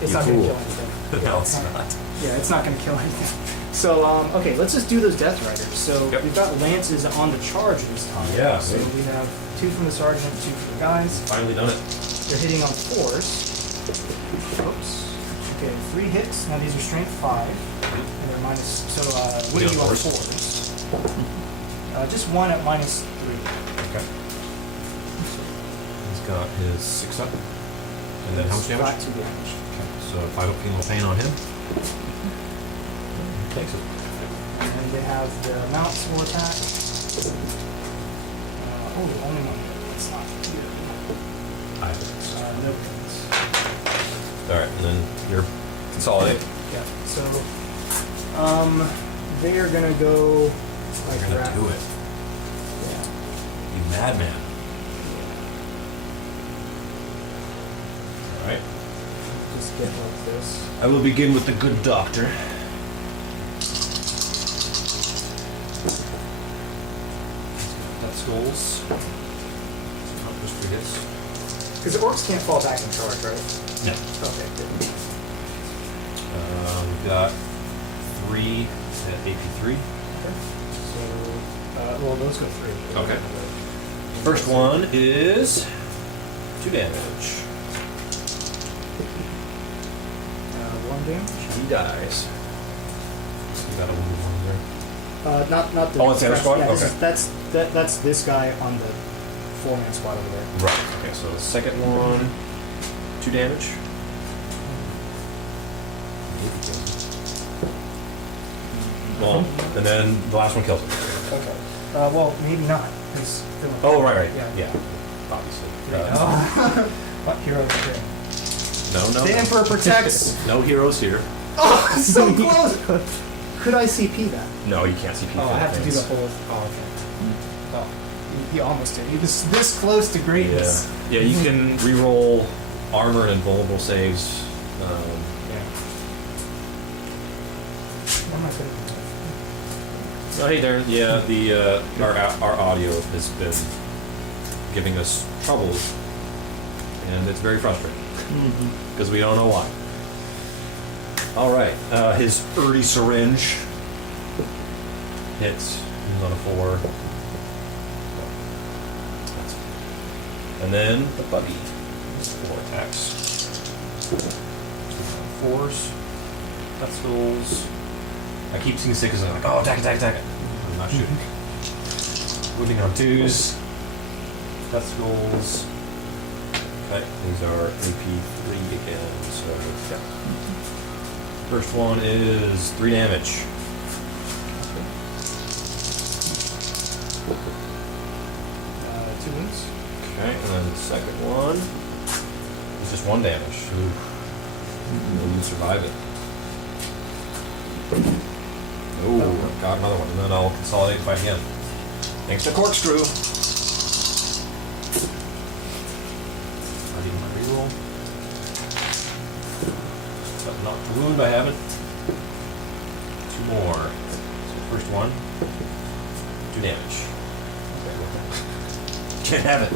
It's You not going to fool. kill anything. No, it's not. Yeah, it's not going to kill anything. So, okay, let's just do those Death Riders. So Yep. we've got lances on the charge this time. Yeah, So man. we have 2 from the sergeant, 2 from the guys. Finally done it. They're hitting on 4s. Oops. Okay, 3 hits. Now these are strength 5. And they're minus. So, what We do you on on 4s? 4s? Just 1 at minus 3. Okay. He's got his 6 up. And then how much damage? Flat 2 damage. So 5 up penal pain on him. Takes it. And then they have the mounts will attack. Only 1 hit. That's not good. I have it. No hits. Alright, and then you're consolidate. Yeah. So, they are gonna go like You're gonna that. do it. Yeah. You madman. Alright. Just get like this. I will begin with the good doctor. That skulls. Not just 3 hits. Because the orcs can't fall back in charge, right? No. Okay, good. We've got 3 at AP3. So, well, those go 3. Okay. First one is 2 damage. 1 damage. He dies. You got a wounded one there. Not the. Oh, it's the other squad? Yeah, this Okay. is, that's this guy on the 4-man squad over there. Right. Okay, so the second one, 2 damage. Well, and then the last one kills him. Okay. Well, maybe not. Because. Oh, right. Yeah. Yeah, obviously. What hero training? No. The Emperor protects. No heroes here. Oh, so close. Could I CP that? No, you can't see people. Oh, I have to do the whole. Oh, okay. Oh, he almost did. He was this close to greatness. Yeah, you can re-roll armor and invulnerable saves. Yeah. I'm not good at Oh, hey, Darren. Yeah, our audio has been giving us troubles, and it's very frustrating because we don't know why. All right, his early syringe hits. He's on a 4. And then the buggy. 4 attacks. 4s. Pistols. I keep seeing 6s and I'm like, oh, attack. I'm not shooting. Wounding on 2s. Pistols. Okay, these are AP3 again, so yeah. First one is 3 damage. 2 wounds. Okay, and then the second one is just 1 damage. Ooh. You survive it. Oh, got another one, and then I'll consolidate and fight again. Thanks to corkscrew. Ready my reroll. But not to wound, I haven't. 2 more. So first one, 2 damage. Can't have it.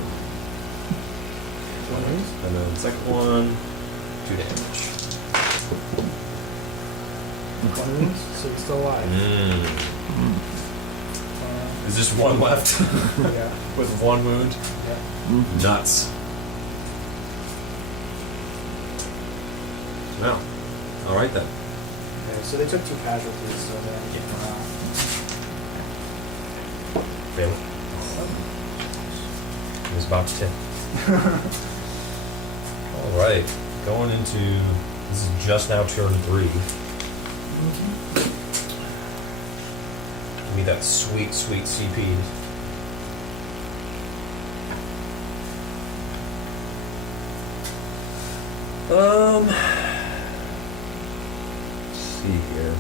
And then the second one, 2 damage. 1 wound. So he's still alive. Is just 1 left? Yeah. With 1 wound? Yeah. Nuts. Well, alright then. Okay, so they took 2 casualties, so then Fail. It was about to 10. Alright, going into, this is just now turn 3. Give me that sweet CP. Let's see here.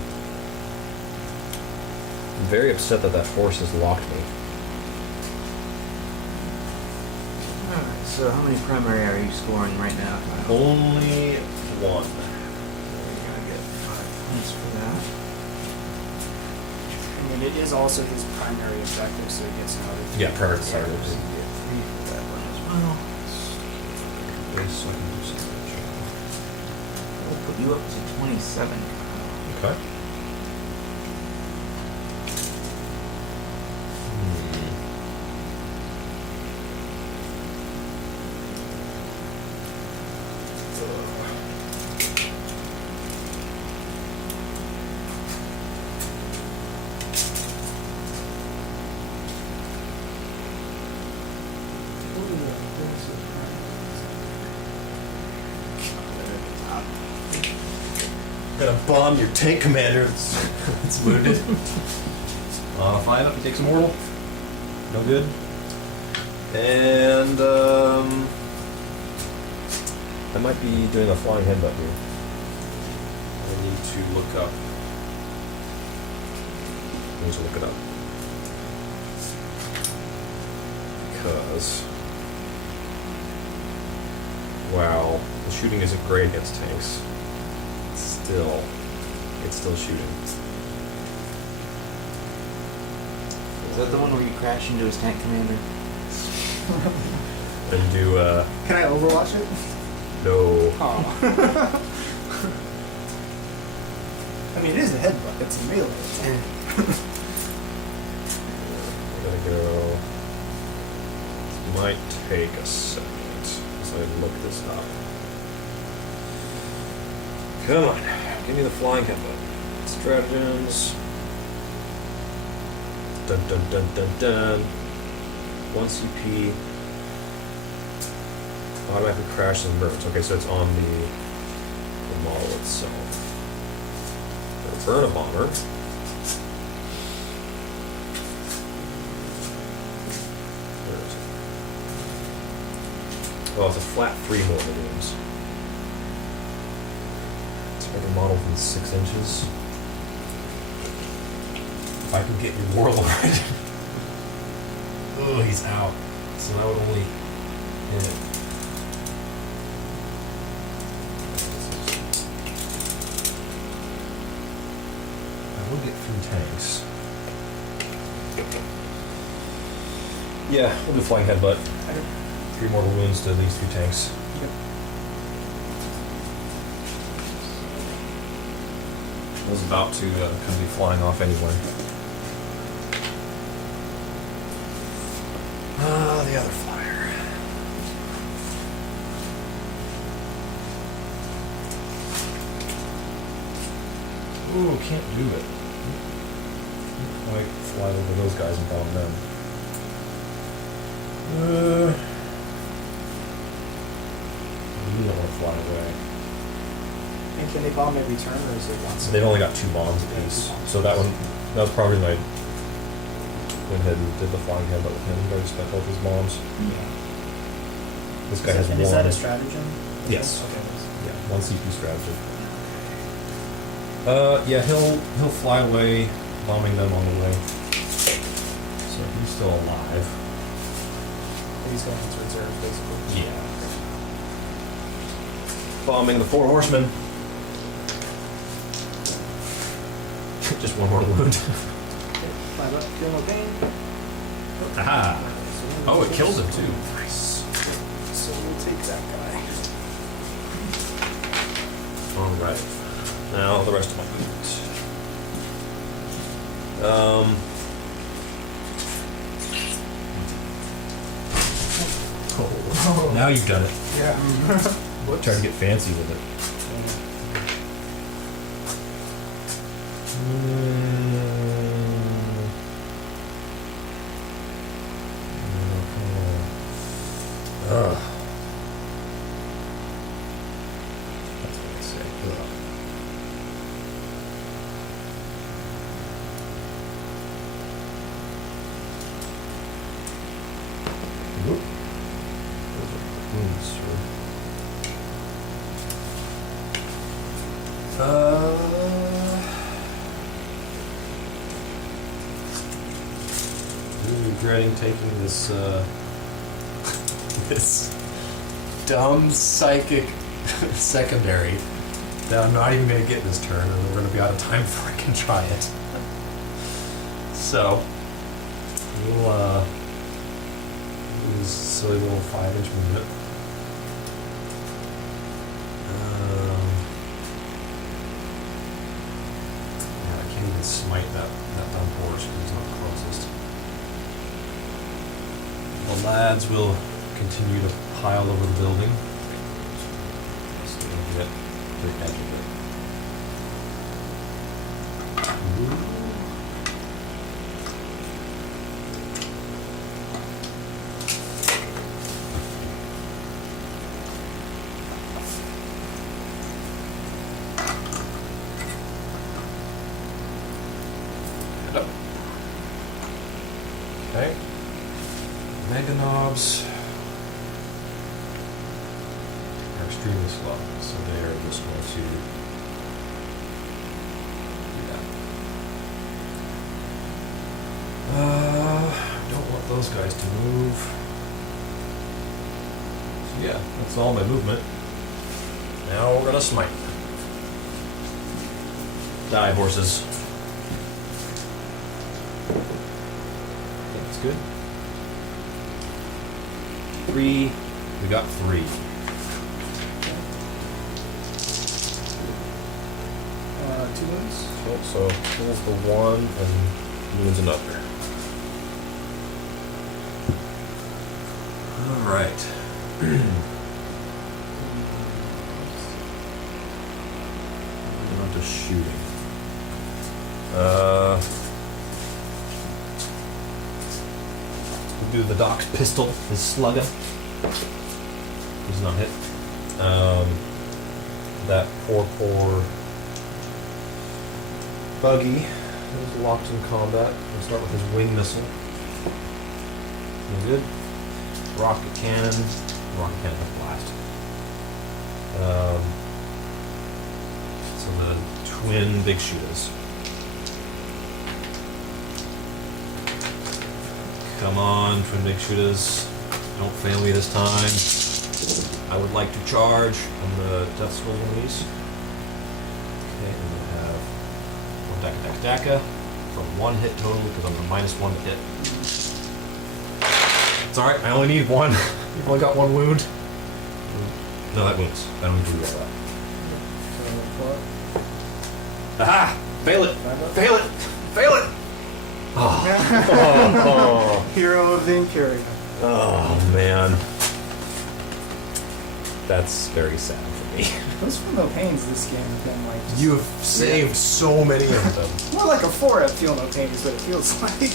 I'm very upset that horse has locked me. Alright, so how many primary are you scoring right now, Kyle? Only 1. You're gonna get 5 points for that. I mean, it is also his primary objective, so he gets another. Yeah, primary So objective. you get 3 for that one as well. This, so I can do some damage. put you up to 27. Okay. Gonna bomb your tank commander that's wounded. Flying up, he takes a mortal. No good. And I might be doing a flying headbutt here. I need to look up. I need to look it up. Because wow, the shooting isn't great against tanks. It's still shooting. Is that the one where you crash into his tank commander? And do Can I overwatch it? no. Oh. I mean, it is a headbutt. It's a melee. Gotta go. Might take a second as I look this up. Come on, give me the flying headbutt. Stratagems. Dun dun dun dun dun. 1 CP. Automatically crashes and burns. Okay, so it's on the model itself. Burn a bomber. Where is it? Well, it's a flat 3 mortal wounds. Make a model within 6 inches. If I can get your warlord. Oh, he's out. So that would only hit. I will get through tanks. Yeah, we'll do flying headbutt. 3 mortal wounds to these 2 tanks. I was about to kind of be flying off anyway. The other flyer. Ooh, can't do it. Might fly over those guys and bomb them. You don't want to fly away. And can they bomb every turn, or is it once? They've only got 2 bombs apiece. So that one, that was probably when I went ahead and did the flying headbutt with him. He already spent both his bombs. Yeah. This guy has 1. Is that a stratagem? Yes. Okay. Yeah, 1 CP strategy. Yeah, he'll fly away, bombing them on the way. So he's still alive. He's going into reserve, basically. Yeah. Bombing the 4 horsemen. Just 1 mortal wound. Five up, kill no pain. Aha! So Oh, it kills him too. Nice. So we'll take that guy. Alright. Now the rest of my movements. Oh. Now you've done it. Yeah. Trying to get fancy with it. Ugh. That's what I say. Ugh. Whoop. Those are wounds, sir. Really regretting taking this, this dumb psychic secondary that I'm not even going to get this turn, and we're going to be out of time before I can try it. So, we'll, use silly little 5-inch movement. smite that dumb horse because he's not closest. The lads will continue to pile over the building. So they'll get the edge of it. Ooh. Okay. Mega knobs are extremely slow, so they are just going to do that. Don't want those guys to move. So yeah, that's all my movement. Now we're gonna smite. Die, horses. That's good. 3. We got 3. Two wounds. So kills the one and wounds another. All right. On to shooting. We'll do the Doc's pistol, his slugger. He's not hit. That poor buggy is locked in combat. We'll start with his wing missile. No good. Rocket cannon. Rocket cannon with blast. So the twin big shooters. Come on, twin big shooters. Don't fail me this time. I would like to charge on the Death Skull enemies. Okay, and we'll have one Daka from 1 hit total because I'm a -1 hit. It's alright, I only need 1. You've only got 1 wound. No, that wounds. I don't need to do all that. Aha! Fail it! Fail it! Fail it! Oh. Hero of the Imperium. Oh man. That's very sad for me. Those Feel No Pains this game have been like. Just, You have saved so many of them. more like a 4 at Feel No Pain is what it feels like.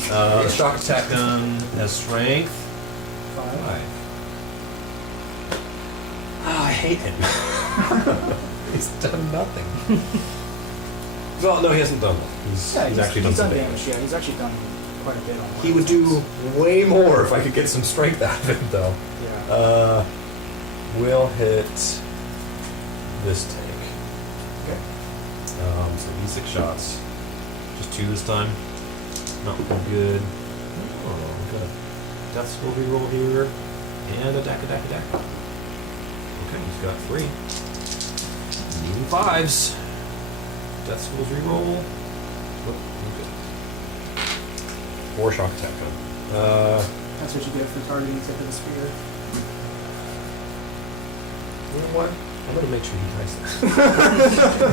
Shock attack gun has strength 5. I hate him. He's done nothing. Well, no, he hasn't done that. He's actually done some damage. Yeah, he's actually done quite a bit on He would do way more if I could get some strength out of him, though. Yeah. We'll hit this tank. Okay. So E6 shots. Just 2 this time. Not real good. Oh, we got a Death Skull reroll here. And a Daka. Okay, he's got 3. Needing 5s. Death Skull's reroll. Whoop, okay. 4 shock attack gun. That's what you get for targeting tip of the spear. You know what? I'm gonna make sure he tries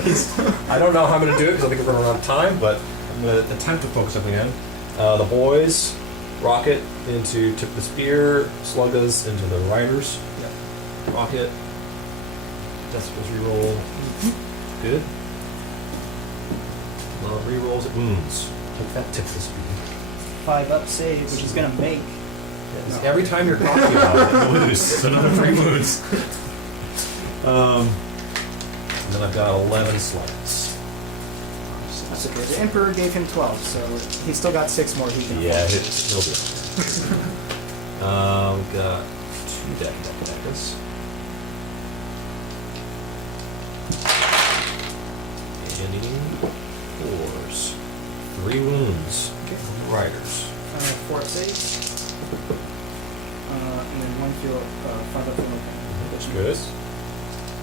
this. I don't know how I'm gonna do it because I think we're running out of time, but I'm gonna attempt to focus something in. The boys, rocket into tip of the spear, sluggas into the riders. Yep. Rocket. Decibels reroll. Good. Rerolls at wounds. Take that tip of the spear. 5 up save, which is gonna make. Yes. Every time you're cocky about it, you lose. Another 3 wounds. And then I've got 11 slugs. That's okay. The Emperor gave him 12, so he's still got 6 more he can Yeah, afford. he'll do it. We've got 2 Dakas. Ending 4s. 3 wounds. Okay. On the riders. 4 up save. And then 1 feel 5 up feel no pain. That's good.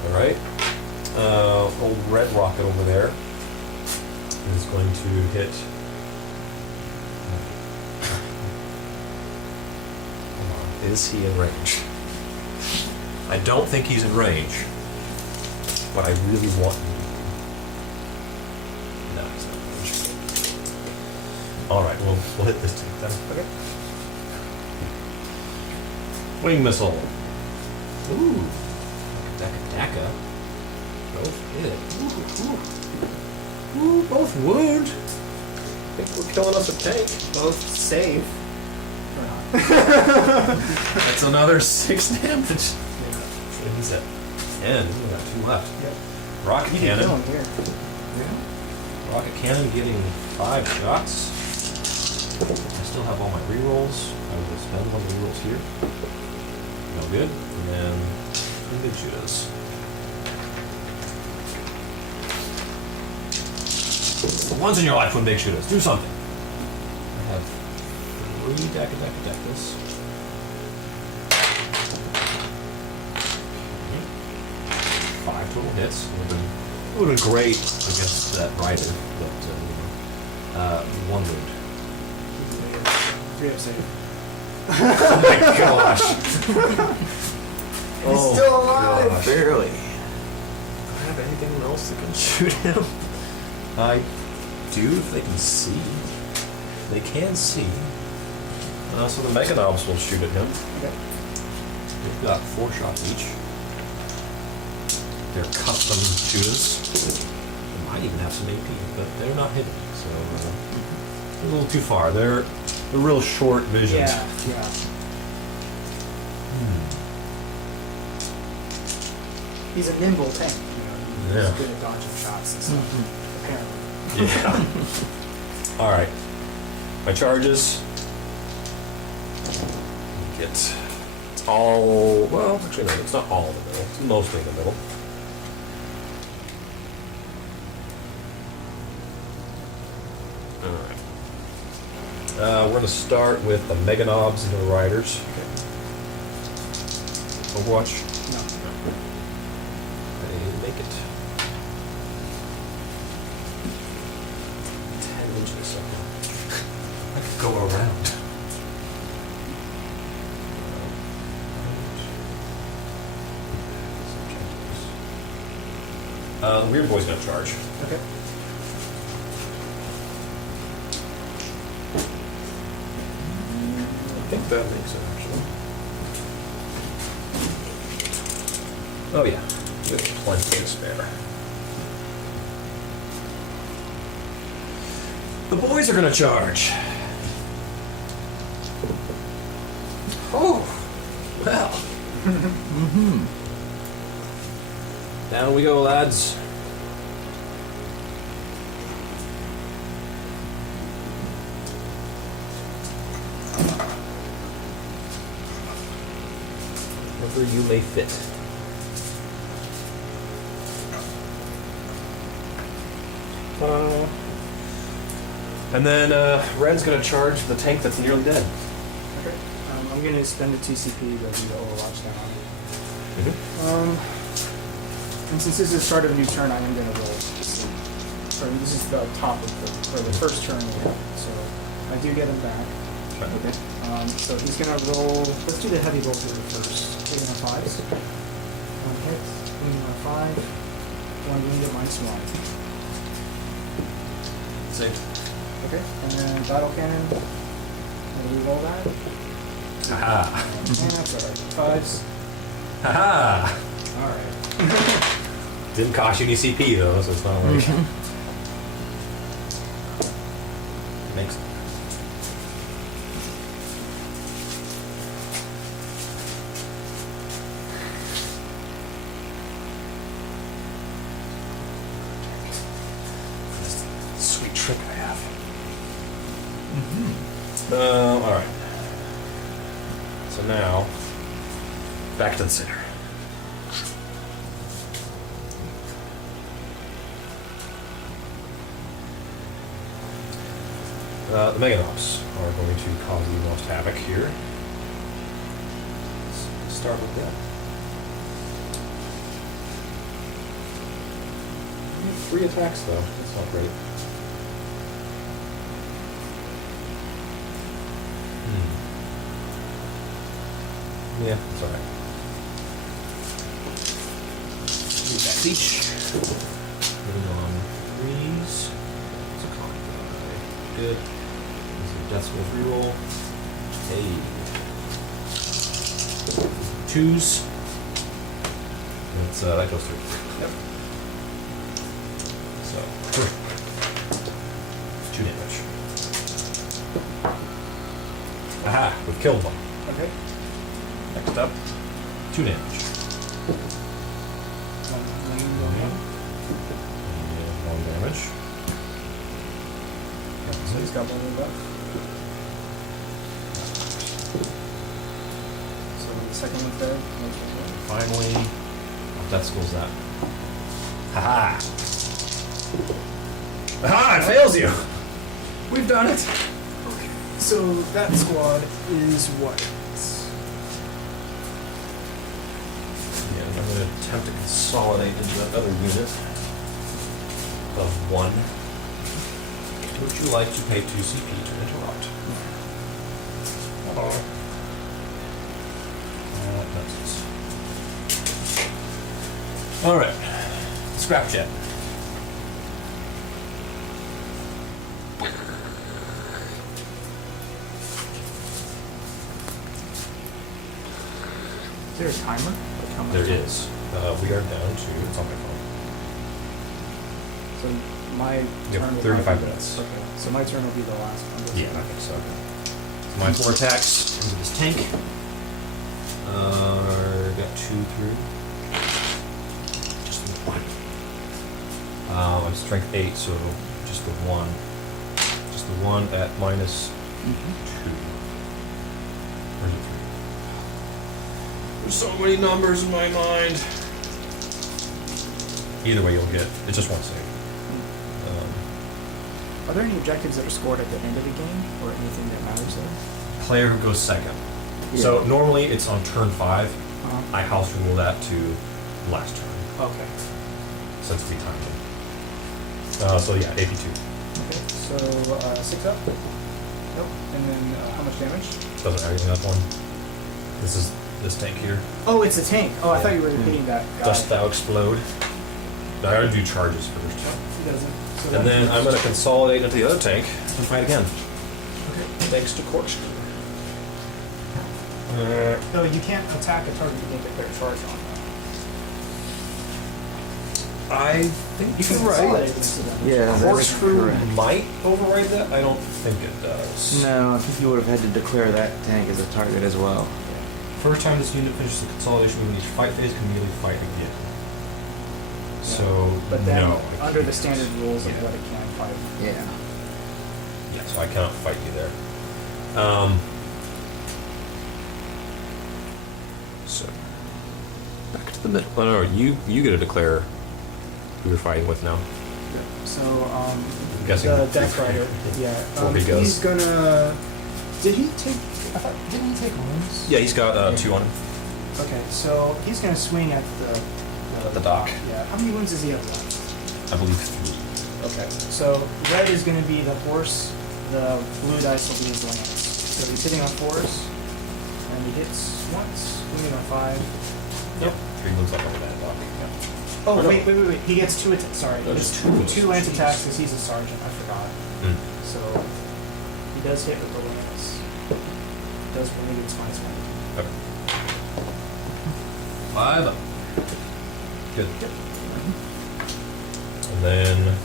Alright. Old red rocket over there is going to hit. Hold on. Is he in range? I don't think he's in range. But I really want him to be. No, he's not in range. All right, we'll hit this tank then. Okay. Wing missile. Ooh. Daka. Both hit. Ooh, both wound. I think we're killing us a tank. Both save. Or not. That's another 6 damage. So he's at 10. We've got 2 left. Yep. Rocket You can kill cannon. him here. Rocket cannon getting 5 shots. I still have all my rerolls. I will spend one rerolls here. No good. And then big shoot us. Once in your life when big shoot us. Do something. I have 3 Dakas. 5 total hits. Would have been great against that rider, but 1 wound. 3 up save. Oh my gosh! He's still alive! gosh. Barely. Do I have anything else that can shoot him? I do if they can see. They can see. So the Meganobs will shoot at him. Okay. They've got 4 shots each. They're custom shooters. They might even have some AP, but they're not hitting. So they're a little too far. They're real short visions. Yeah. He's a nimble tank. He's Yeah. good at dodging shots and stuff. Apparently. Yeah. All right. My charges. Get all. Well, actually, no. It's not all in the middle. It's mostly in the middle. All right. We're going to start with the Meganobs and the Riders. Overwatch. No. They make it 10 inches somehow. I could go around. The weird boy's gonna charge. Okay. I think that makes it actually. Oh yeah, we have plenty to spare. The boys are gonna charge. Oh, well. Down we go, lads. Wherever you may fit. And then Red's gonna charge the tank that's nearly dead. Okay. I'm going to spend a 2 CP to do the Overwatch down on it. And since this is the start of a new turn, I am going to roll. So this is the top of the first turn here. So I do get him back. Okay. So he's going to roll. Let's do the heavy roll here first. Hitting on 5s. 1 hit. Wounding on 5. 1 wounded minus 1. Saved. Okay. And then battle cannon. And re-roll that. Haha. And that's alright. 5s. Haha. Alright. Didn't cost you any CP though, so it's not like. Makes. This sweet trick I have. All right. So now, back to the center. The Meganobs are going to cause the most havoc here. Let's start with them. 3 attacks though, that's not great. Yeah, it's alright. 3 attacks each. Moving on 3s. It's a con die. Good. Death Skulls reroll. Hey. 2s. That's, that goes through. Yep. So, 2 damage. Aha, we've killed one. Okay. Next up, 2 damage. And 1 damage. So he's got 1 move left. So the second one there. Finally, Death Skulls that. Haha! Aha! It fails you! We've done it! So that squad is what? Yeah, I'm going to attempt to consolidate into that other unit of 1. Would you like to pay 2 CP to interrupt? Hello. Nonsense. Alright. Scrapjet. Is there a timer? Like how much There time? is. We are down to, it's on my phone. So my You turn have will 35 probably- minutes. Okay. So my turn will be the last one. Yeah, I think so. So my 4 attacks into this tank. Got 2 through. Just the 1. I'm strength 8, so just the 1. Just the 1 at minus 2. Or is it 3? There's so many numbers in my mind. Either way, you'll get. It's just 1 save. Are there any objectives that are scored at the end of the game, or anything that matters there? Player who goes second. So normally it's on turn 5. I house rule that to last turn, Okay. since we timed it. So yeah, AP2. Okay. So 6 up. Yep. And then how much damage? Doesn't have anything up one. This is this tank here. Oh, it's a tank. Oh, I thought you were hitting that guy. Dost thou explode? I gotta do charges first. He doesn't. So And then I'm gonna consolidate into the other tank and fight again. Okay. Thanks to Korps. No, you can't attack a target you didn't declare charge on. I think You can you're consolidate right. into them. Yeah, that's Corkscrew correct. might override that. I don't think it does. No, I think you would have had to declare that tank as a target as well. First time this unit finishes the consolidation move in each fight phase, can immediately fight again. So, But then, no. I under the can't. standard rules of Yeah. what it can fight. Yeah. Yeah, so I cannot fight you there. So, back to the middle. Oh, no, you get to declare who you're fighting with now. So, I'm guessing the Death Rider, yeah. Before he goes. He's gonna. Did he take? I thought, didn't he take wounds? Yeah, he's got 2 on him. Okay, so he's gonna swing at At the dock. Yeah. How many wounds does he have left? I believe 3. Okay. So red is gonna be the horse. The blue dice will be his lance. So he's hitting on 4s, and he hits once. Swinging on 5. Yep. 3 moves up over that dock. Yeah. Oh Or no. wait. He gets 2 attacks. Sorry, No, he just gets 2. two lance attacks because he's a sergeant. I forgot. Mm. So he does hit with the lance. Does when he gets minus 1. Okay. 5 up. Good. And then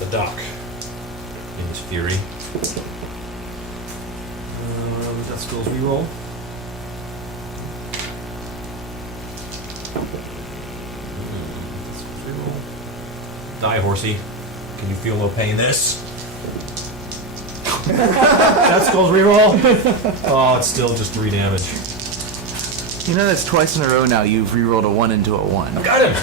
the dock in his fury. Death Skulls reroll. Death Skulls reroll. Die, horsey. Can you feel no pain? This. Death Skulls reroll. Oh, it's still just 3 damage. You know that's twice in a row now you've rerolled a 1 into a 1. Got him.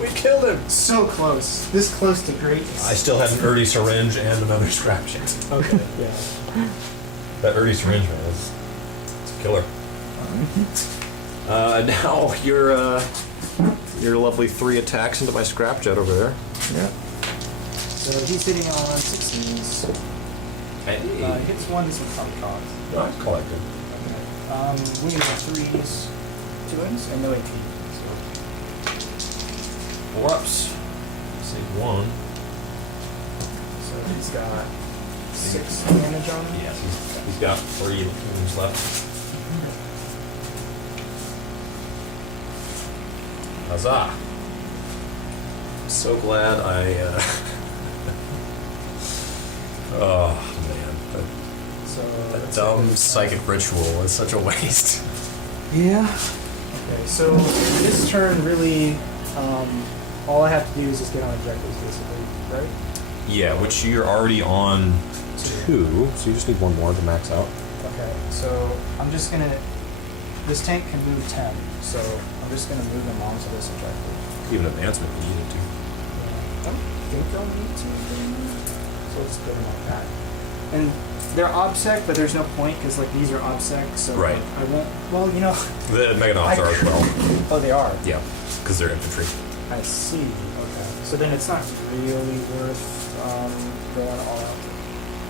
We killed him. So close. This close to greatness. I still have an early syringe and another scrap sheet. Okay. Yeah. That early syringe, man, it's a killer. Now your lovely 3 attacks into my scrap jet over there. Yeah. So he's hitting on 16s. Hey. He hits 1, this one's probably cocked. Nice collected. Okay. Winning on 3s, 2 wins, and no AP. 4 ups. Save 1. So he's got 6 damage on him. Yes, he's got 3 wounds left. Huzzah! I'm so glad I. Oh man, So that that's dumb it. psychic ritual is such a waste. Yeah. Okay, so this turn really, all I have to do is just get on objectives, basically, right? Yeah, which you're already on 2, so you just need 1 more to max out. Okay, so I'm just gonna. This tank can move 10, so I'm just gonna move them onto this objective. Even advancement if you needed to. I don't think I'll need to, so let's put them like that. And they're OBSEC, but there's no point because like these are OBSEC, so Right. like, I won't. Well, you know. The Meganauts are as well. Oh, they are. Yeah, because they're infantry. I see. Okay. So then it's not really worth going all out.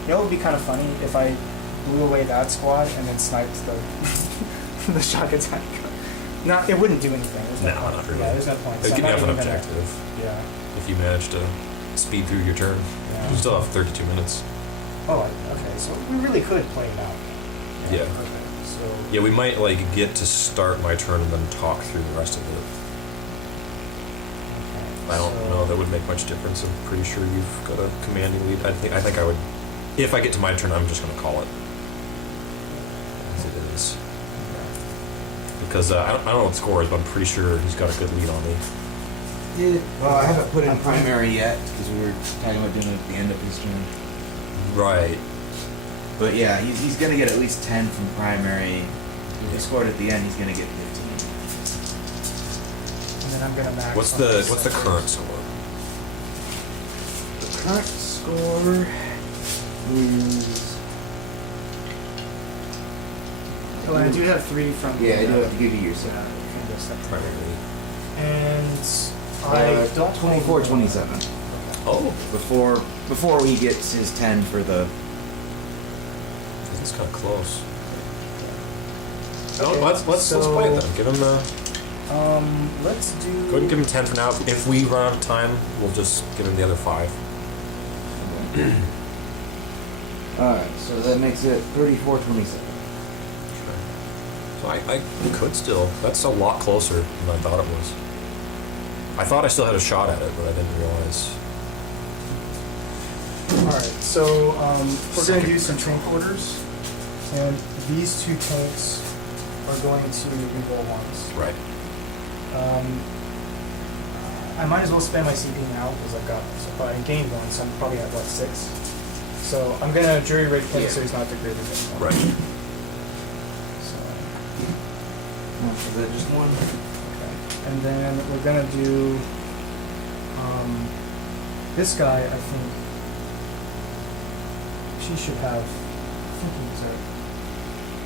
You know, it would be kind of funny if I blew away that squad and then sniped the the shock attack. No, it wouldn't do anything. There's No, point. not really. Yeah, there's no point. They So give I'm you not an even gonna- objective Yeah. if you manage to speed through your turn. Yeah. You still have 32 minutes. Oh, okay. So we really could play it out. Yeah. Okay. So. Yeah, we might like get to start my turn and then talk through the rest of it. Okay, I don't so- know that would make much difference. I'm pretty sure you've got a commanding lead. I think I would. If I get to my turn, I'm just going to call it as it is. Because I don't know what the score is, but I'm pretty sure he's got a good lead on me. Yeah. Well, I haven't put in primary yet because we were talking about doing it at the end of his turn. Right. But yeah, he's gonna get at least 10 from primary. If he scored at the end, he's gonna get 15. And then I'm gonna max. What's on the this what's the side. current score? The current score is. Oh, and I do have 3 from. Yeah, I do have to give you your Yeah, set. from this stuff. Primarily. And I don't 24, 27. Oh, Before he gets his 10 for the. this is kind of close. Okay, No, let's play it then. Give him the. Let's do. Go ahead and give him 10 for now. If we run out of time, we'll just give him the other 5. Alright, so that makes it 34, 27. So I could still. That's a lot closer than I thought it was. I thought I still had a shot at it, but I didn't realize. Alright, so we're going to do some tank orders, and these 2 tanks are going to reroll once. Right. I might as well spend my CP now because I've got I gained 1, so I'm probably at what 6. So I'm going to jury rig him so he's not degraded anymore. Right. So, Is that just one? okay. And then we're going to do this guy. I think she should have. I think he's at.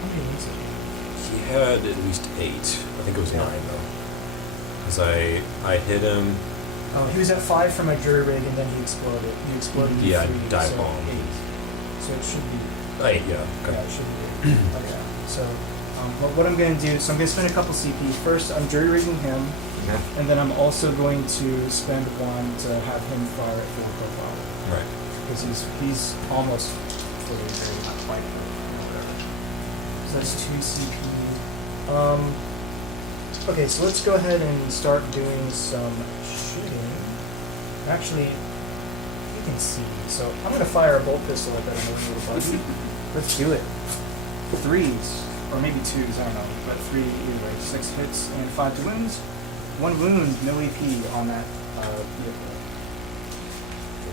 How many needs it? He had at least 8. I think it was 9 though. Because I hit him. Oh, he was at 5 for my jury rig, and then he exploded. He exploded. Yeah, I 3, dive so bombed. 8. So it should be. 8, yeah. Okay. Yeah, it should be. Oh, yeah. So what I'm going to do, so I'm going to spend a couple CP. First, I'm jury rigging him, Yeah. and then I'm also going to spend 1 to have him fire at full profile. Right. Because he's almost fully jury, not quite, or whatever. So that's 2 CP. Okay, so let's go ahead and start doing some shooting. Actually, you can see. So I'm going to fire a bolt pistol at that little buggy. Let's do it. 3s, or maybe 2s, I don't know, but 3 either way. 6 hits and 5 wounds. 1 wound, no EP on that vehicle.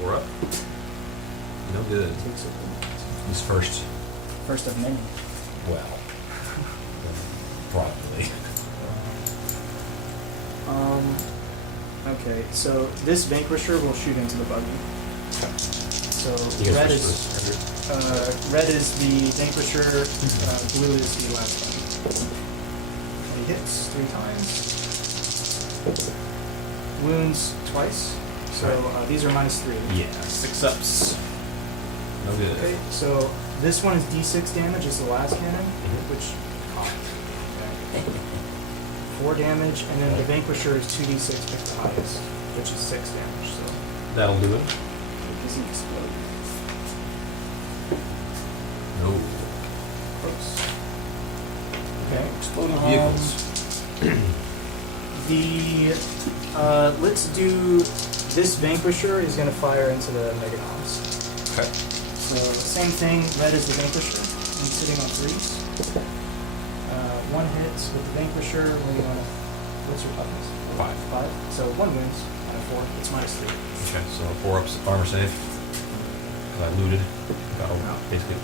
4 up. No good. Takes it. He's first. First of many. Well. Probably. Okay, so this Vanquisher will shoot into the buggy. So You guys red push is red is the Vanquisher, blue is the last one. And he hits 3 times. Wounds twice. So these are -3. Yeah, 6 ups. No good. Okay, so this one is D6 damage, is the last cannon, Mhm. which okay. 4 damage, and then the Vanquisher is 2d6 pick the highest, which is 6 damage, so That'll do it. it doesn't explode. Exploding vehicles. Let's do this Vanquisher is going to fire into the Megabombs. Okay. So same thing, red is the Vanquisher, and sitting on 3s. One hit with the Vanquisher, when you want to, what's your toughness? 5. 5. So 1 wins, and a 4. It's -3. Okay, so 4 ups armor save. Because I looted. Basically.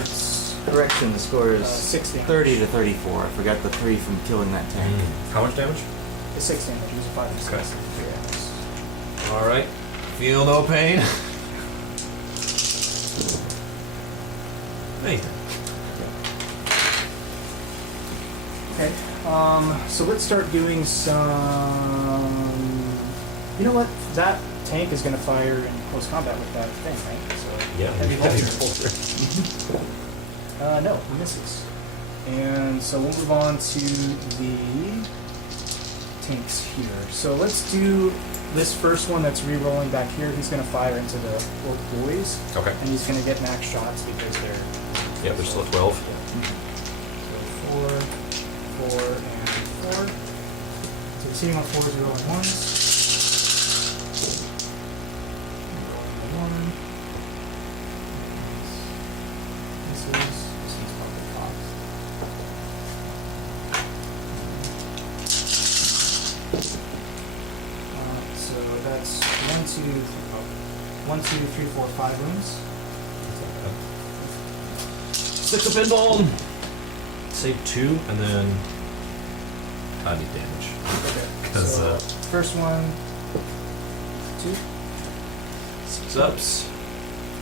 It's Correction, the score is 6 damage. 30 to 34. I forgot the 3 from killing that tank. How much damage? It's 6 damage, use a 5 and 6. Okay. Yeah, All right. Feel no pain. Hey. Okay, so let's start doing some... You know what? That tank is going to fire in close combat with that thing, right? So Yeah. heavy bolter. bolter. No, he misses. And so we'll move on to the tanks here. So let's do this first one that's re-rolling back here. He's going to fire into the Ork boys, Okay. and he's going to get max shots because they're... Yeah, there's still 12. So 4, 4, and 4. So he's hitting on 4s, rolling 1s. Rolling 1. This one's probably cocked. So that's 1, 2, 3, 4, 5 wounds. 6 of pinball. Save 2, and then I need damage. Okay. 'Cause, So first one, 2. 6 ups.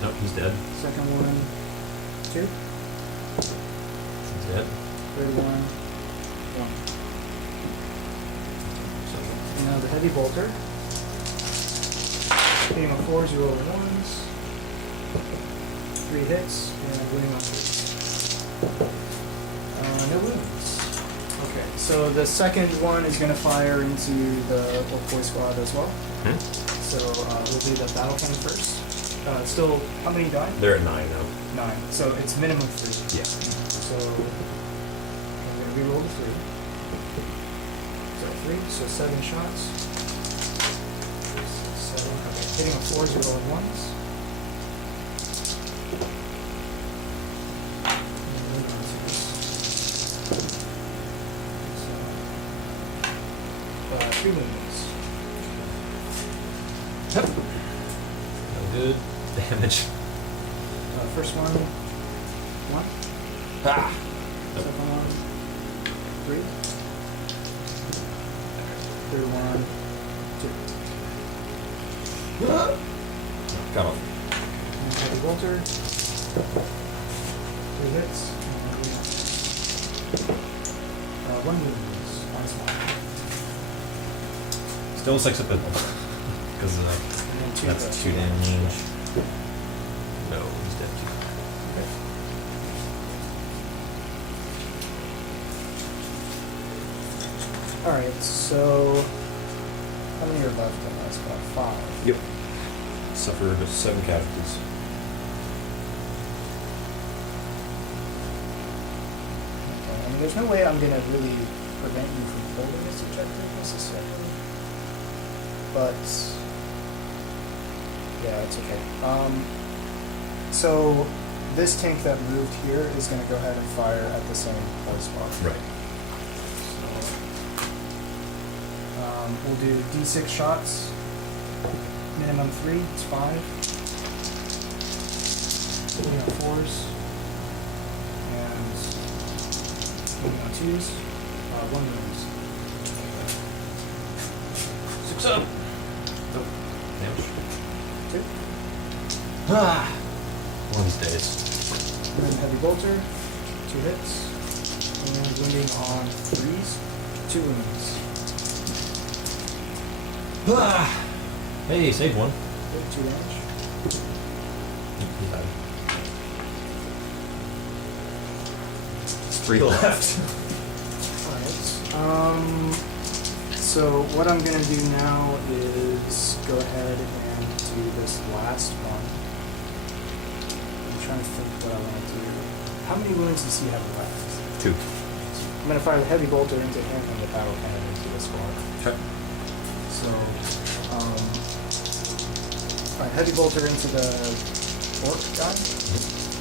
Nope, he's dead. Second one, 2. He's dead. Third one, 1. And now the heavy bolter. Hitting on 4s, you roll 1s. 3 hits, and winning on 3s. No wounds. Okay, so the second one is going to fire into the Ork boy squad as well. So we'll do the battle king first. Still, how many died? They're at 9 now. 9. So it's minimum 3. Yeah. So I'm going to reroll the 3. So 3, so 7 shots. 7. Okay, hitting on 4s, you're rolling 1s. So, 3 movements. Yep. No good. Damage. First one, 1. Ah! Second one, 3. Third one, 2. Got off. And heavy bolter. 3 hits. And 1 movement. Nice one. Still 6 of pinball. Because And then 2. that's 2 damage. No, he's dead too. Okay. Alright, so how many are left in that spot? 5. Yep. Suffered 7 casualties. Okay. I mean, there's no way I'm gonna really prevent you from holding this objective necessarily. But yeah, it's okay. So this tank that moved here is gonna go ahead and fire at the same place spot. Right. We'll do D6 shots. Minimum 3, it's 5. Hitting on 4s. And hitting on 2s. 1 wounds. 6 up! Oh, damage. 2. Ah! One of these days. And then heavy bolter. 2 hits. And wounding on 3s. 2 wounds. Ah! Hey, save 1. 2 damage. He died. 3 left. Alright. So what I'm gonna do now is go ahead and do this last one. I'm trying to think what I want to do. How many wounds does he have left? 2. I'm gonna fire the heavy bolter into him and the battle cannon into the squad. Okay. So, fire heavy bolter into the orc guy.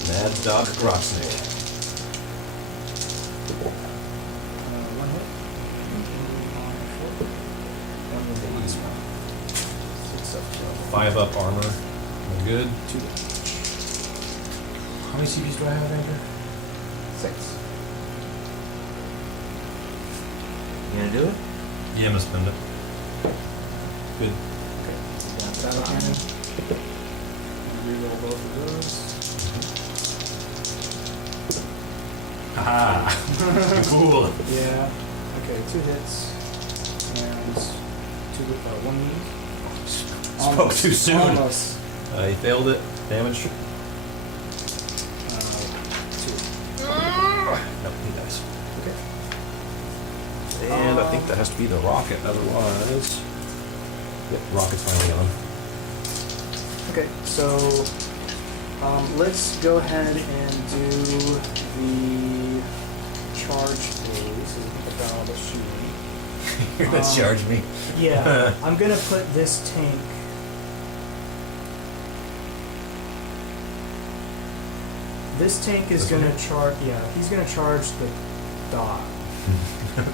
Mad Dog Rocksnake. One hit. One wounded. Nice one. 6 up kill. 5 up armor. We're good. 2 damage. How many CPs do I have, Andrew? 6. You gonna do it? Yeah, I'm gonna spend it. Good. Okay. Down to battle cannon. Reroll both of those. Haha! You fool! Yeah. Okay, 2 hits. And 1 wound. Spoke too soon. Almost. He failed it. Damage. 2. Nope, he dies. Okay. And I think that has to be the rocket, otherwise. Yep, rocket's finally on. Okay, so let's go ahead and do the charge phase. So we think about all the shooting. You're gonna charge me. Yeah, I'm gonna put this tank. This tank is This gonna one? charge. Yeah, he's gonna charge the dock.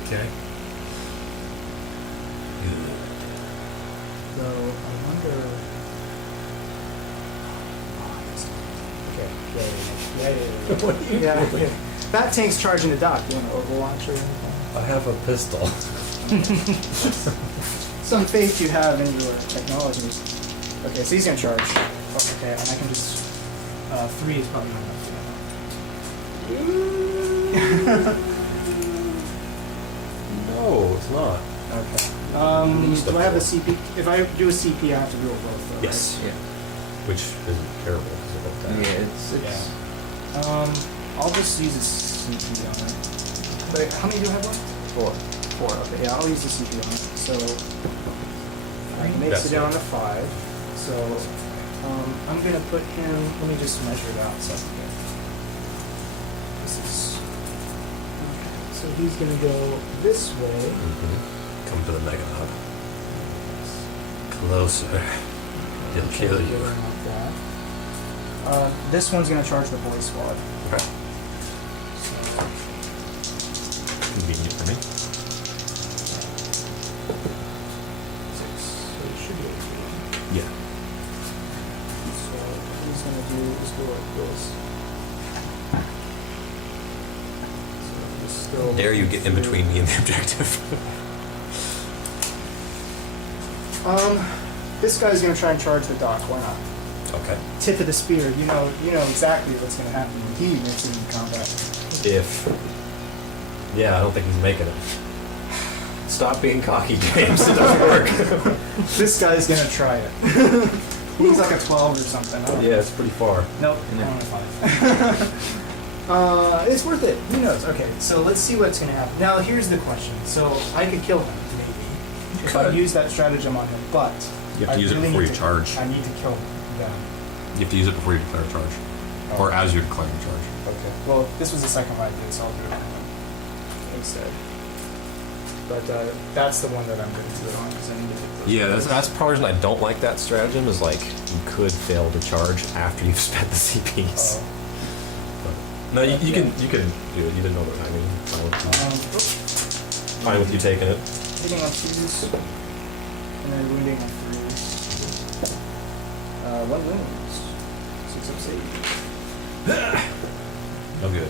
Okay. So I wonder. Okay. Yeah. What are you Yeah. doing? That tank's charging the dock. You want to overwatch or anything? I have a pistol. Some faith you have in your technology. Okay, so he's gonna charge. Oh, okay, and I can just 3 is probably not enough. No, it's not. Okay. Do I have a CP? If I do a CP, I have to do it both. Though, Yes. Yeah. Which isn't terrible because I don't Yeah, die. it's Right? I'll just use a CP on it. Wait, how many do I have left? 4. 4. Okay, yeah, I'll use a CP on it. So it makes That's it down it. to 5. So I'm gonna put him. Let me just measure it out so I can get. This is. Okay, so he's gonna go this way. Come to the Meganog. Closer. He'll kill you. This one's gonna charge the boy squad. Okay. So, Convenient for me. 6. So it should be 18. Yeah. So what he's gonna do is go like this. So he's still. Dare you get in between me and the objective? This guy's gonna try and charge the dock. Why not? Okay. Tip of the spear. You know exactly what's gonna happen when he makes it in combat. Yeah, I don't think he's making it. Stop being cocky, James. It doesn't work. This guy's gonna try it. He's like a 12 or something. I don't know. Yeah, it's pretty far. Nope, No. only 5. It's worth it. Who knows? Okay, so let's see what's going to happen. Now, here's the question. So, I could kill him, maybe, if I could. use that stratagem on him, but You have to I use it really before need you to- charge. I need to kill him. Then. You have to use it before you declare a charge. Oh. Or as you're declaring a charge. Okay. Well, this was the second one I did, so I'll do it on him instead. But that's the one that I'm going to do it on because I need to take those. Yeah, that's probably the reason I don't like that stratagem is like you could fail to charge after you've spent the CPs. No, you can do it. You didn't know what I mean. Fine with you taking it. Hitting on 2s, and then wounding on 3s. 1 wound. 6 up save. No good.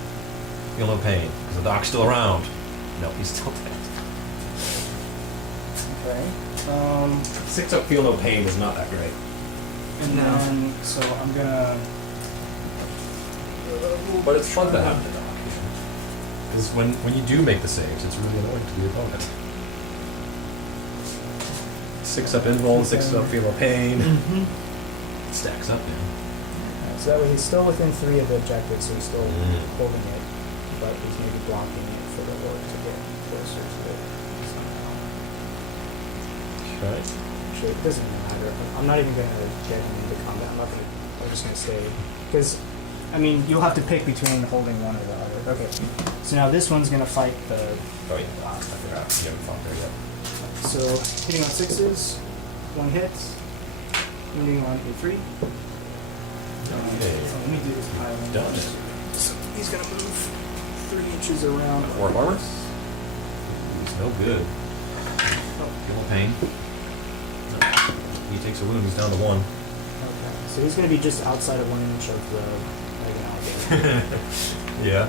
Feel no pain because the doc's still around. No, he's still dead. Okay. 6 up feel no pain is not that great. And then, so I'm gonna. But it's fun to have the doc. Because when you do make the saves, it's really annoying to the opponent. 6 up invuln, 6 up feel no pain. Mm-hmm. It stacks up, man. So that way he's still within 3 of the objective, so he's still Mm. holding it, but he's maybe blocking it for the orc to get closer to it. Okay. Actually, it doesn't matter. I'm not even gonna get him into combat. I'm just gonna stay because I mean, you'll have to pick between holding one or the other. Okay. So now this one's gonna fight the. Oh yeah, I forgot. You haven't fought there yet. So hitting on 6s, 1 hit. Wounding on A3. Okay. So let me do this piling. Done it. So he's gonna move 3 inches around. 4 armor. He's no good. Feel no pain. He takes a wound. He's down to 1. Okay. So he's gonna be just outside of 1 inch of the Megan alligator. Yeah.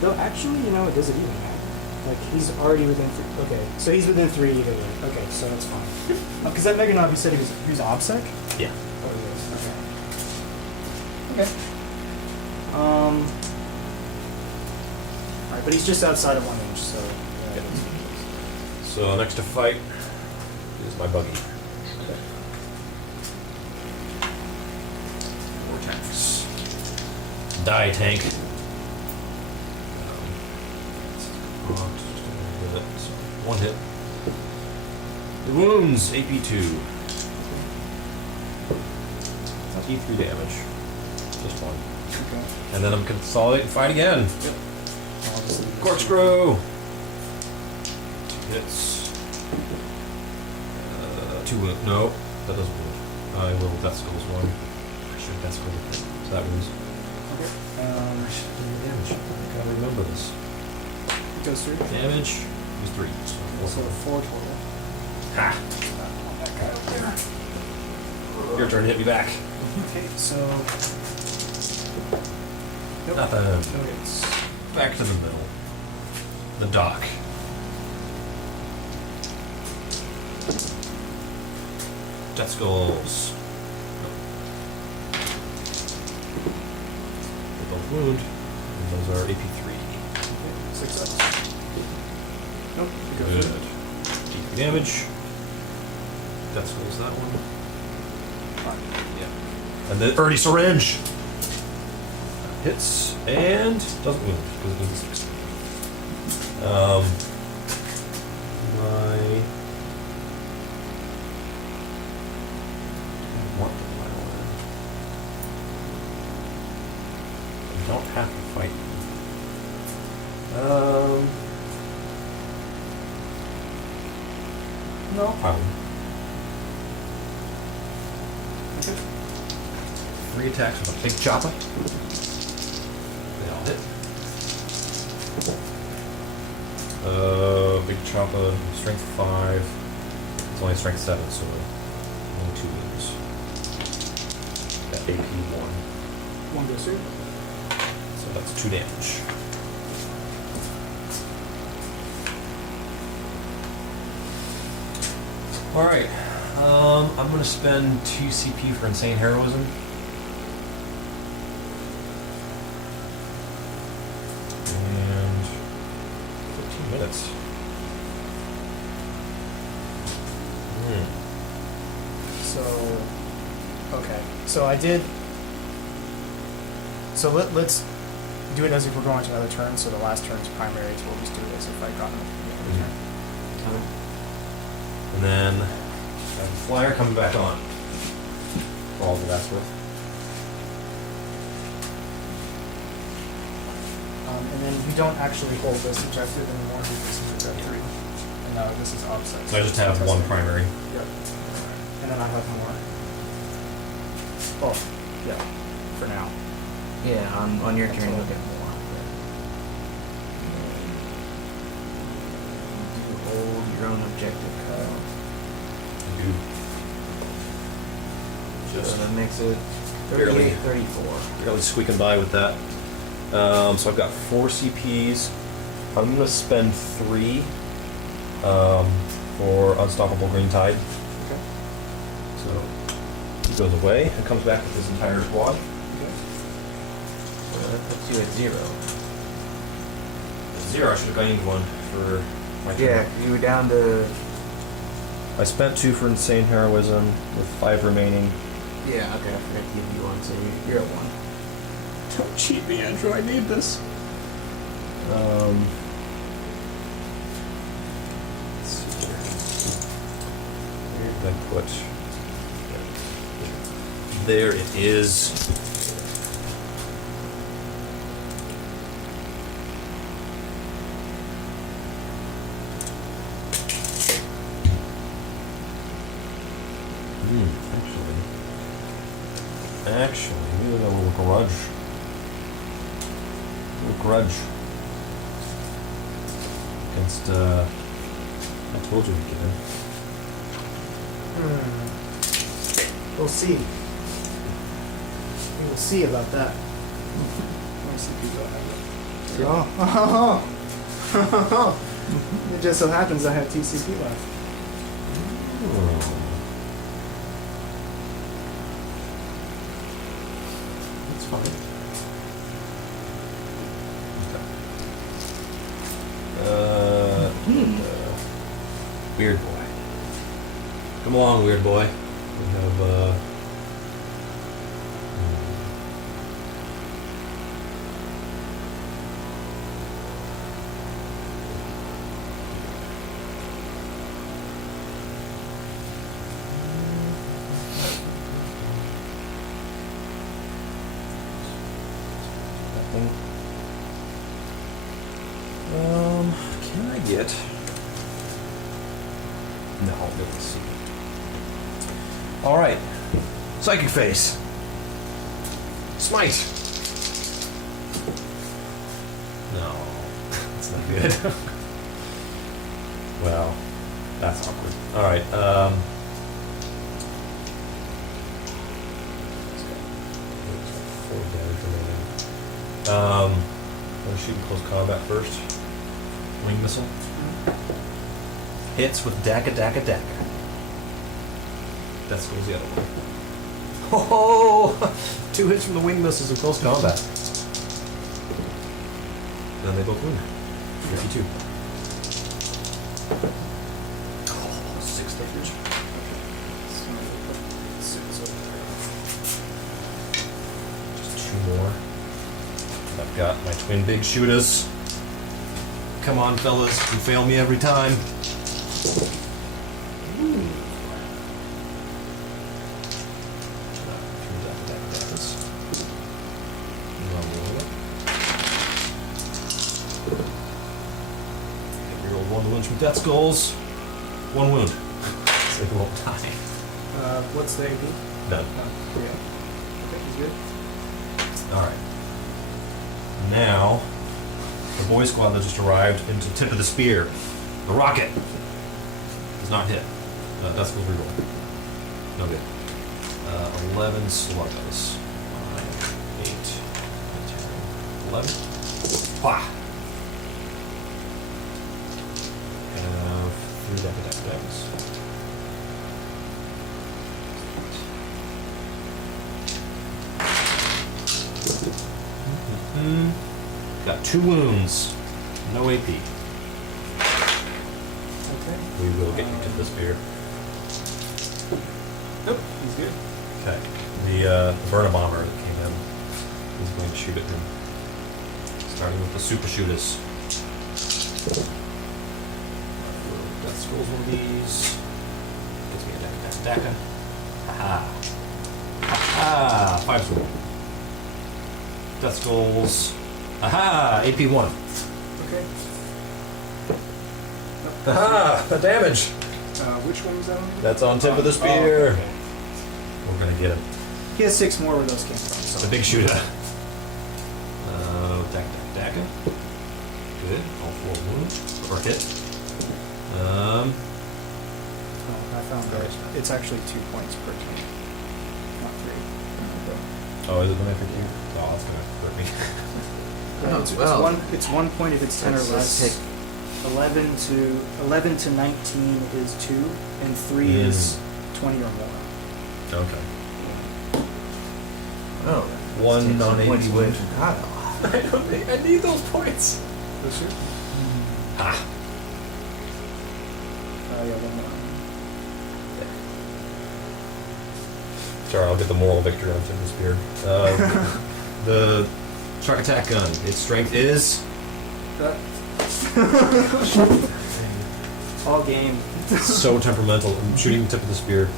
Though actually, you know, it doesn't even matter. Like he's already within 3. Okay, so he's within 3 either way. Okay, so that's fine. Because that Megan you said he was OBSEC. Yeah. Oh, he is. Okay. Okay. Alright, but he's just outside of 1 inch, so. So next to fight is my buggy. Vortex. Die tank. So 1 hit. The wounds, AP2. E3 damage. Just 1. Okay. And then I'm consolidate and fight again. Yep. Corkscrew. 2 hits. 2 wound. No, that doesn't wound. I will Death Skulls 1. I should Death Skull. So that wounds. Okay. I should do damage. I gotta remember this. Goes through. Damage is 3. So 4 total. Ha! On that guy over there. Your turn to hit me back. Okay, so. Nope. Nothing. No hits. Back to the middle. The dock. Death Skulls. They both wound. And those are AP3. Okay, 6 ups. Nope. it goes Good. through. D3 damage. Death Skulls that one. Fine. Yeah. And then Ernie Syringe. Hits and doesn't wound because it does the 6. My what do I want? I don't have to fight. No problem. Okay. 3 attacks with a big chopper. They all hit. Big chopper, strength 5. It's only strength 7, so only 2 wounds. Got AP 1. 1 goes through. So that's 2 damage. Alright. I'm gonna spend 2 CP for Insane Heroism. And 15 minutes. So, okay. So I did. So let's do it as if we're going to another turn. So the last turn is primary. So we'll just do it as if I got the other turn. And then have the flyer coming back on. For all that that's worth. And then you don't actually hold this objective anymore. This is objective 3. And now this is offset. So I just have 1 primary. Yep. And then I have more. Oh, yeah. For now. Yeah, on your turn That's all. you'll get more. You hold your own objective, Kyle. Dude. So Just that makes it barely. 38, 34. barely squeaking by with that. So I've got 4 CPs. I'm gonna spend 3 for Unstoppable Green Tide. Okay. So he goes away and comes back with his entire squad. So that puts you at 0. 0. I should have gained 1 for my turn. Yeah, you were down to... I spent 2 for Insane Heroism with 5 remaining. Yeah, okay, I forgot to give you 1, so you're at 1. Don't cheat me, Andrew. I need this. Let's see here. Where did I put? There it is. grudge. Against, I told you we'd get in. We'll see. We will see about that. My CP go ahead. Oh. It just so happens I have TCP left. That's fine. Weird boy. Come along, weird boy. We have, nothing. Can I get? No, let's see. All right, psychic face. Smite. No, that's not good. Well, that's awkward. All right. Four damage remaining. Want to shoot in close combat first? Wing missile. Hits with Daka Daka Daka. That's goes the other one. Oh, 2 hits from the wing missiles in close combat. Then they both wound. 52. Oh, 6 damage. Just 2 more. And I've got my twin big shooters. Come on, fellas, you fail me every time. From death skulls, 1 wound. So he won't die. What's the AP? Done. Yeah. Okay, he's good. Alright. Now, the boy squad that just arrived into tip of the spear. The rocket does not hit. Death skulls reroll. No good. 11 sluggers. 9, 8, 10, 11. Wah! 3 decks. Got 2 wounds. No AP. Okay. We will get you to the spear. Nope, he's good. Okay. The burner bomber that came in is going to shoot at him. Starting with the super shooters. Death Skulls one of these. Gets me a Daka. Haha. Haha. 5 sword. Death Skulls. Aha! AP 1. Okay. Aha! The damage! Which one was that on? That's on tip of the spear. Okay. We're gonna get him. He has 6 more where those came from. So. The big shooter. Daka. Good. All 4 wounds. Or hit. Oh, I found that. It's actually 2 points per turn. Not 3. Oh, is it going to hit you? Oh, that's gonna hurt me. It's 1 point if it's 10 or less. 11 to 19 is 2, and 3 is 20 or more. Okay. Oh. 1 non-AP points away wound. from Kyle. I need those points. This year? Ah. Yeah, 1 more. Sorry, I'll get the moral victory on tip of the spear. The shark attack gun. Its strength is All game. so temperamental. I'm shooting the tip of the spear.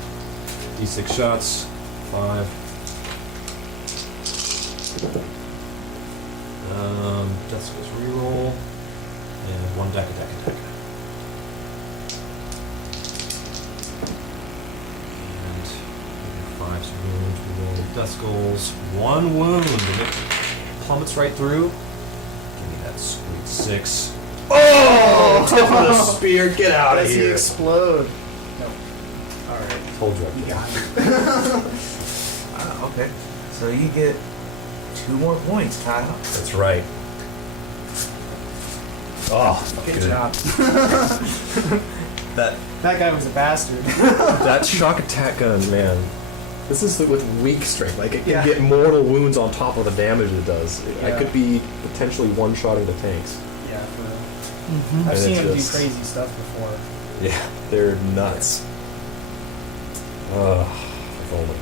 D6 shots. 5. Death Skulls reroll. And 1 Daka. And 5 wounds. We roll Death Skulls. 1 wound. And it plummets right through. Give me that sweet 6. Oh! Tip of the spear, get out of Does he here! explode? No. Alright. Told you. You got it. Okay. So you get 2 more points, Kyle. That's right. Oh, Good job. That That guy was a bastard. that shock attack gun, man. This is with weak strength. Like it can Yeah. get mortal wounds on top of the damage it does. I Yeah. could be potentially one-shotting the tanks. Yeah, for real. And I've seen it's him just- do crazy stuff before. Yeah, they're nuts. Ugh, if only.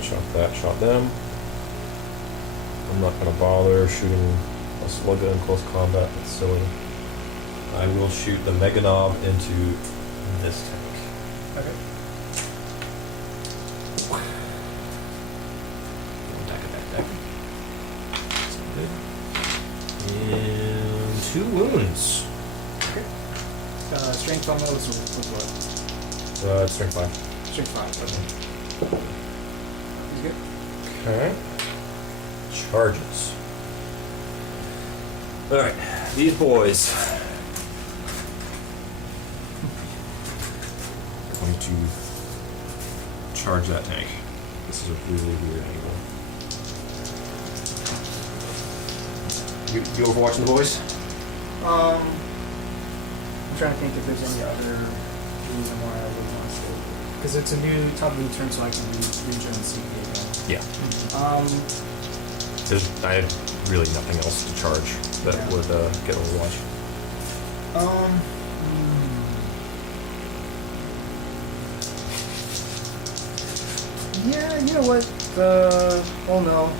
Shot that, shot them. I'm not gonna bother shooting a slug in close combat. That's silly. I will shoot the Mega Knob into this tank. Okay. Deck. And 2 wounds. Strength on those was what? It's strength 5. Strength 5. Okay. He's good. Okay. Charges. Alright, these boys. Going to charge that tank. This is a really weird angle. You overwatching the boys? I'm trying to think if there's any other reason why I would want to stay. Because it's a new top of the turn, so I can rejoin CP again. Yeah. I had really nothing else to charge that Yeah. would get overwatch. Yeah, you know what? Oh no.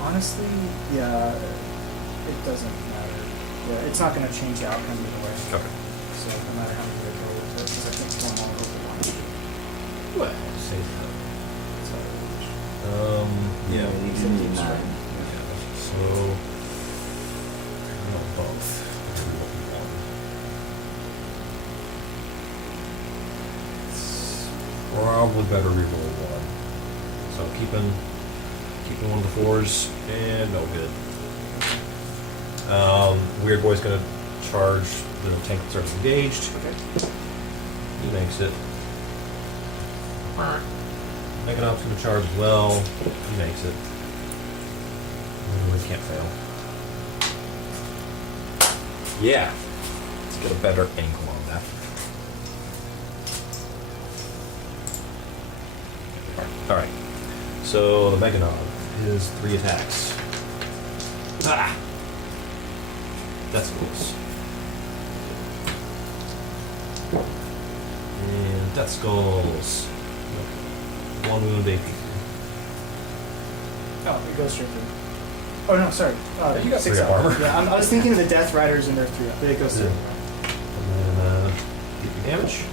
Honestly, yeah, it doesn't matter. Yeah, it's not going to change the outcome either way. Okay. So no matter how many they go with it, because I think one all over one. Well, say that. Yeah. You do need 9. So, both. It's probably better reroll 1. So keeping one of the 4s and no good. Weird Boy's gonna charge the tank that's already engaged. Okay. He makes it. Mega Knob's gonna charge as well. He makes it. We can't fail. Yeah. Let's get a better angle on that. Alright. So the Mega Knob is 3 attacks. Ah! That's close. And Death Skulls. 1 wound AP. Oh, it goes straight through. Oh no, sorry. You got 6 3 up. armor. Yeah, I was thinking of the Death Riders and their 3 up. But it goes through. And then keep your damage.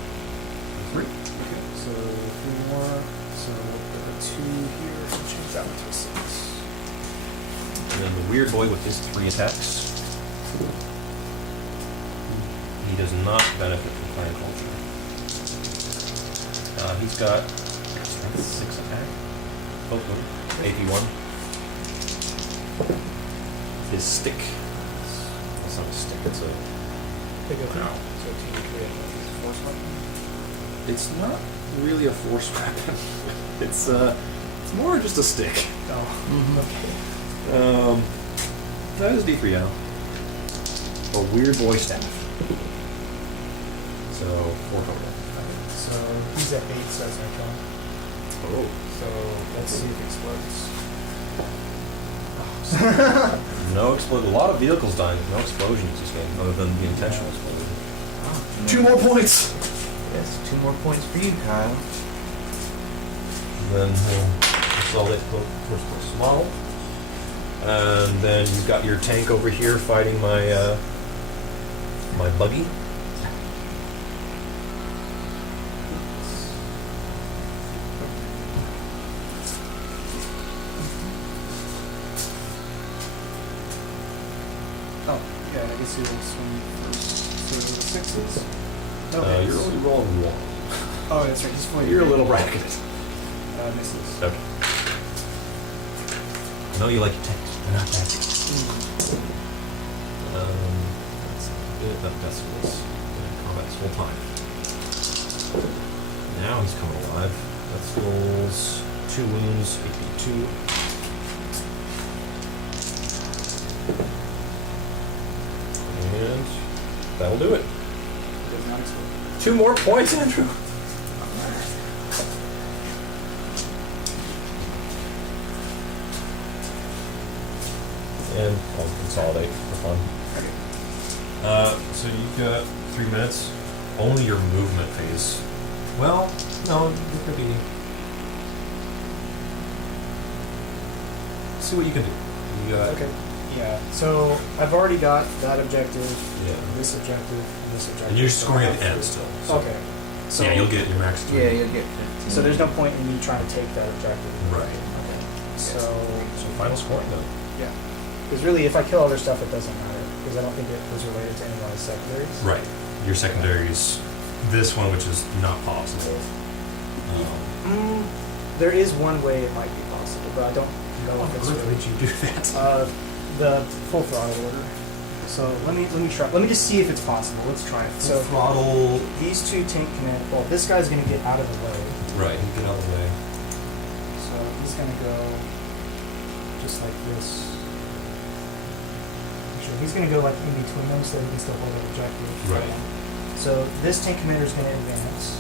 3. Okay, so 3 more. So there are 2 here. So change that one to a 6. And then the Weird Boy with his 3 attacks. He does not benefit from Fire Culture. He's got 6 attack. Both of them. AP1. His stick. That's not a stick, it's a. They go through. So 2 3 force weapon. It's not really a force weapon. It's more just a stick. Oh. Okay. That is D3 now. A Weird Boy staff. So 4 total. So he's at 8, so that's our turn. Oh. So let's see if it explodes. No explode. A lot of vehicles dying. There's no explosions this game, other than the intentional explosion. Oh, 2 more points. Yes, 2 more points for you, Kyle. Then we'll consolidate the first place model. And then you've got your tank over here fighting my my buggy. Oh, yeah, I guess you'll swing first to the 6s. No, You're only rolling 1. Oh, that's right. Just 4. You're a little bracketed. Misses. Okay. I know you like your tanks. They're not bad. That's it. That's what's combat's full time. Now he's coming alive. That skulls 2 wounds, AP 2. And that'll do it. Does not explode. 2 more points, Andrew. And I'll consolidate for fun. So you've got 3 minutes. Only your movement phase. Well, no, it could be. See what you can do. You got. Okay. Yeah. So I've already got that objective, Yeah. this objective, and this objective. And you're So scoring I at the have end three. still. So. Okay. So Yeah, you'll get your max 3. Yeah, you'll get 15. So there's no point in me trying to take that objective. Right. Okay. So So final scoring then. yeah. Because really, if I kill other stuff, it doesn't matter because I don't think it was related to any of my secondaries. Right. Your secondaries. This one, which is not possible. There is one way it might be possible, but I don't know if it's Why really. would you do that? The full throttle order. So let me try. Let me just see if it's possible. Let's try it. So Throttle. these 2 tank command. Well, this guy's gonna get out of the way. Right. You get out of the way. So he's gonna go just like this. Actually, he's gonna go like in between them so he can still hold the objective. Right. So this tank commander is gonna advance.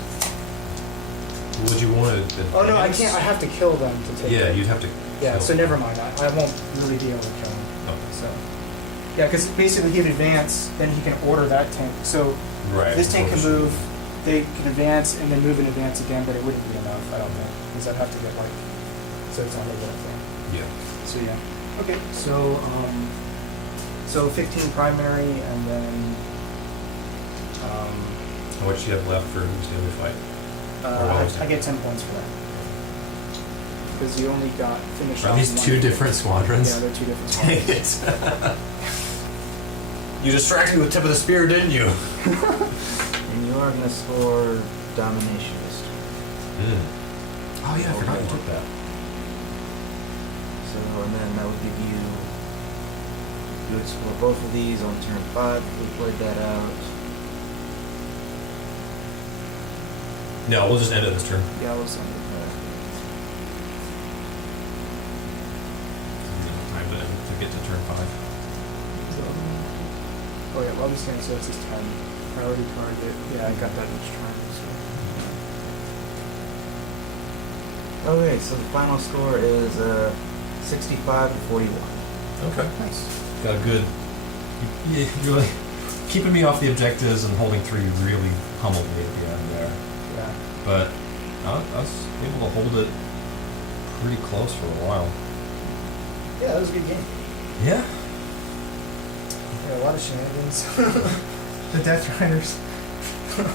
Would you want to? Oh no, I can't. I have to kill them to take. Yeah, it. you'd have to. Yeah. kill So them. never mind. I won't really be able to kill him. Okay. So yeah, because basically he'd advance, then he can order that tank. So Right. this tank can of course. move. They can advance and then move and advance again, but it wouldn't be enough. I don't think because I'd have to get like. So it's only that thing. Yeah. So yeah. Okay. So 15 primary and then How much do you have left for who's going to fight? Or what was I it? get 10 points for that because you only got finished. Are off these one 2 hit. different squadrons? Yeah, they're 2 different Dang squadrons. it. You distracted me with tip of the spear, didn't you? And you are going to score Dominationist. Oh yeah, I forgot you took that. So, and then that would give you. You would score both of these on turn 5 if we played that out. No, we'll just end it this turn. Yeah, we'll send it Time to get to turn 5. Oh yeah, well I'm just gonna say it's his 10. Priority target. Yeah, I got that each turn. So. Okay, so the final score is 65 to 41. Okay. Nice. Got a good. You're really keeping me off the objectives and holding 3 really pummeled me at the end there. Yeah. But I was able to hold it pretty close for a while. Yeah, that was a good game. Yeah. Yeah, a lot of shenanigans. The Death Riders.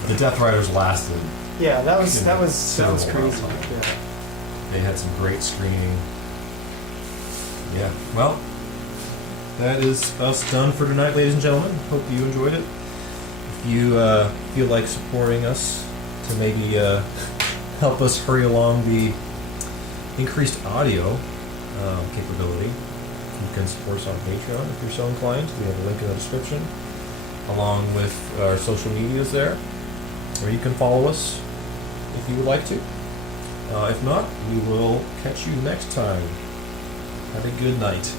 The Death Riders lasted. Yeah, that was Considerable crazy. amount of time. Yeah. They had some great screening. Yeah. Well, that is us done for tonight, ladies and gentlemen. Hope you enjoyed it. If you feel like supporting us to maybe help us hurry along the increased audio capability, you can support us on Patreon if you're so inclined. We have a link in the description, along with our social medias there, where you can follow us if you would like to. If not, we will catch you next time. Have a good night.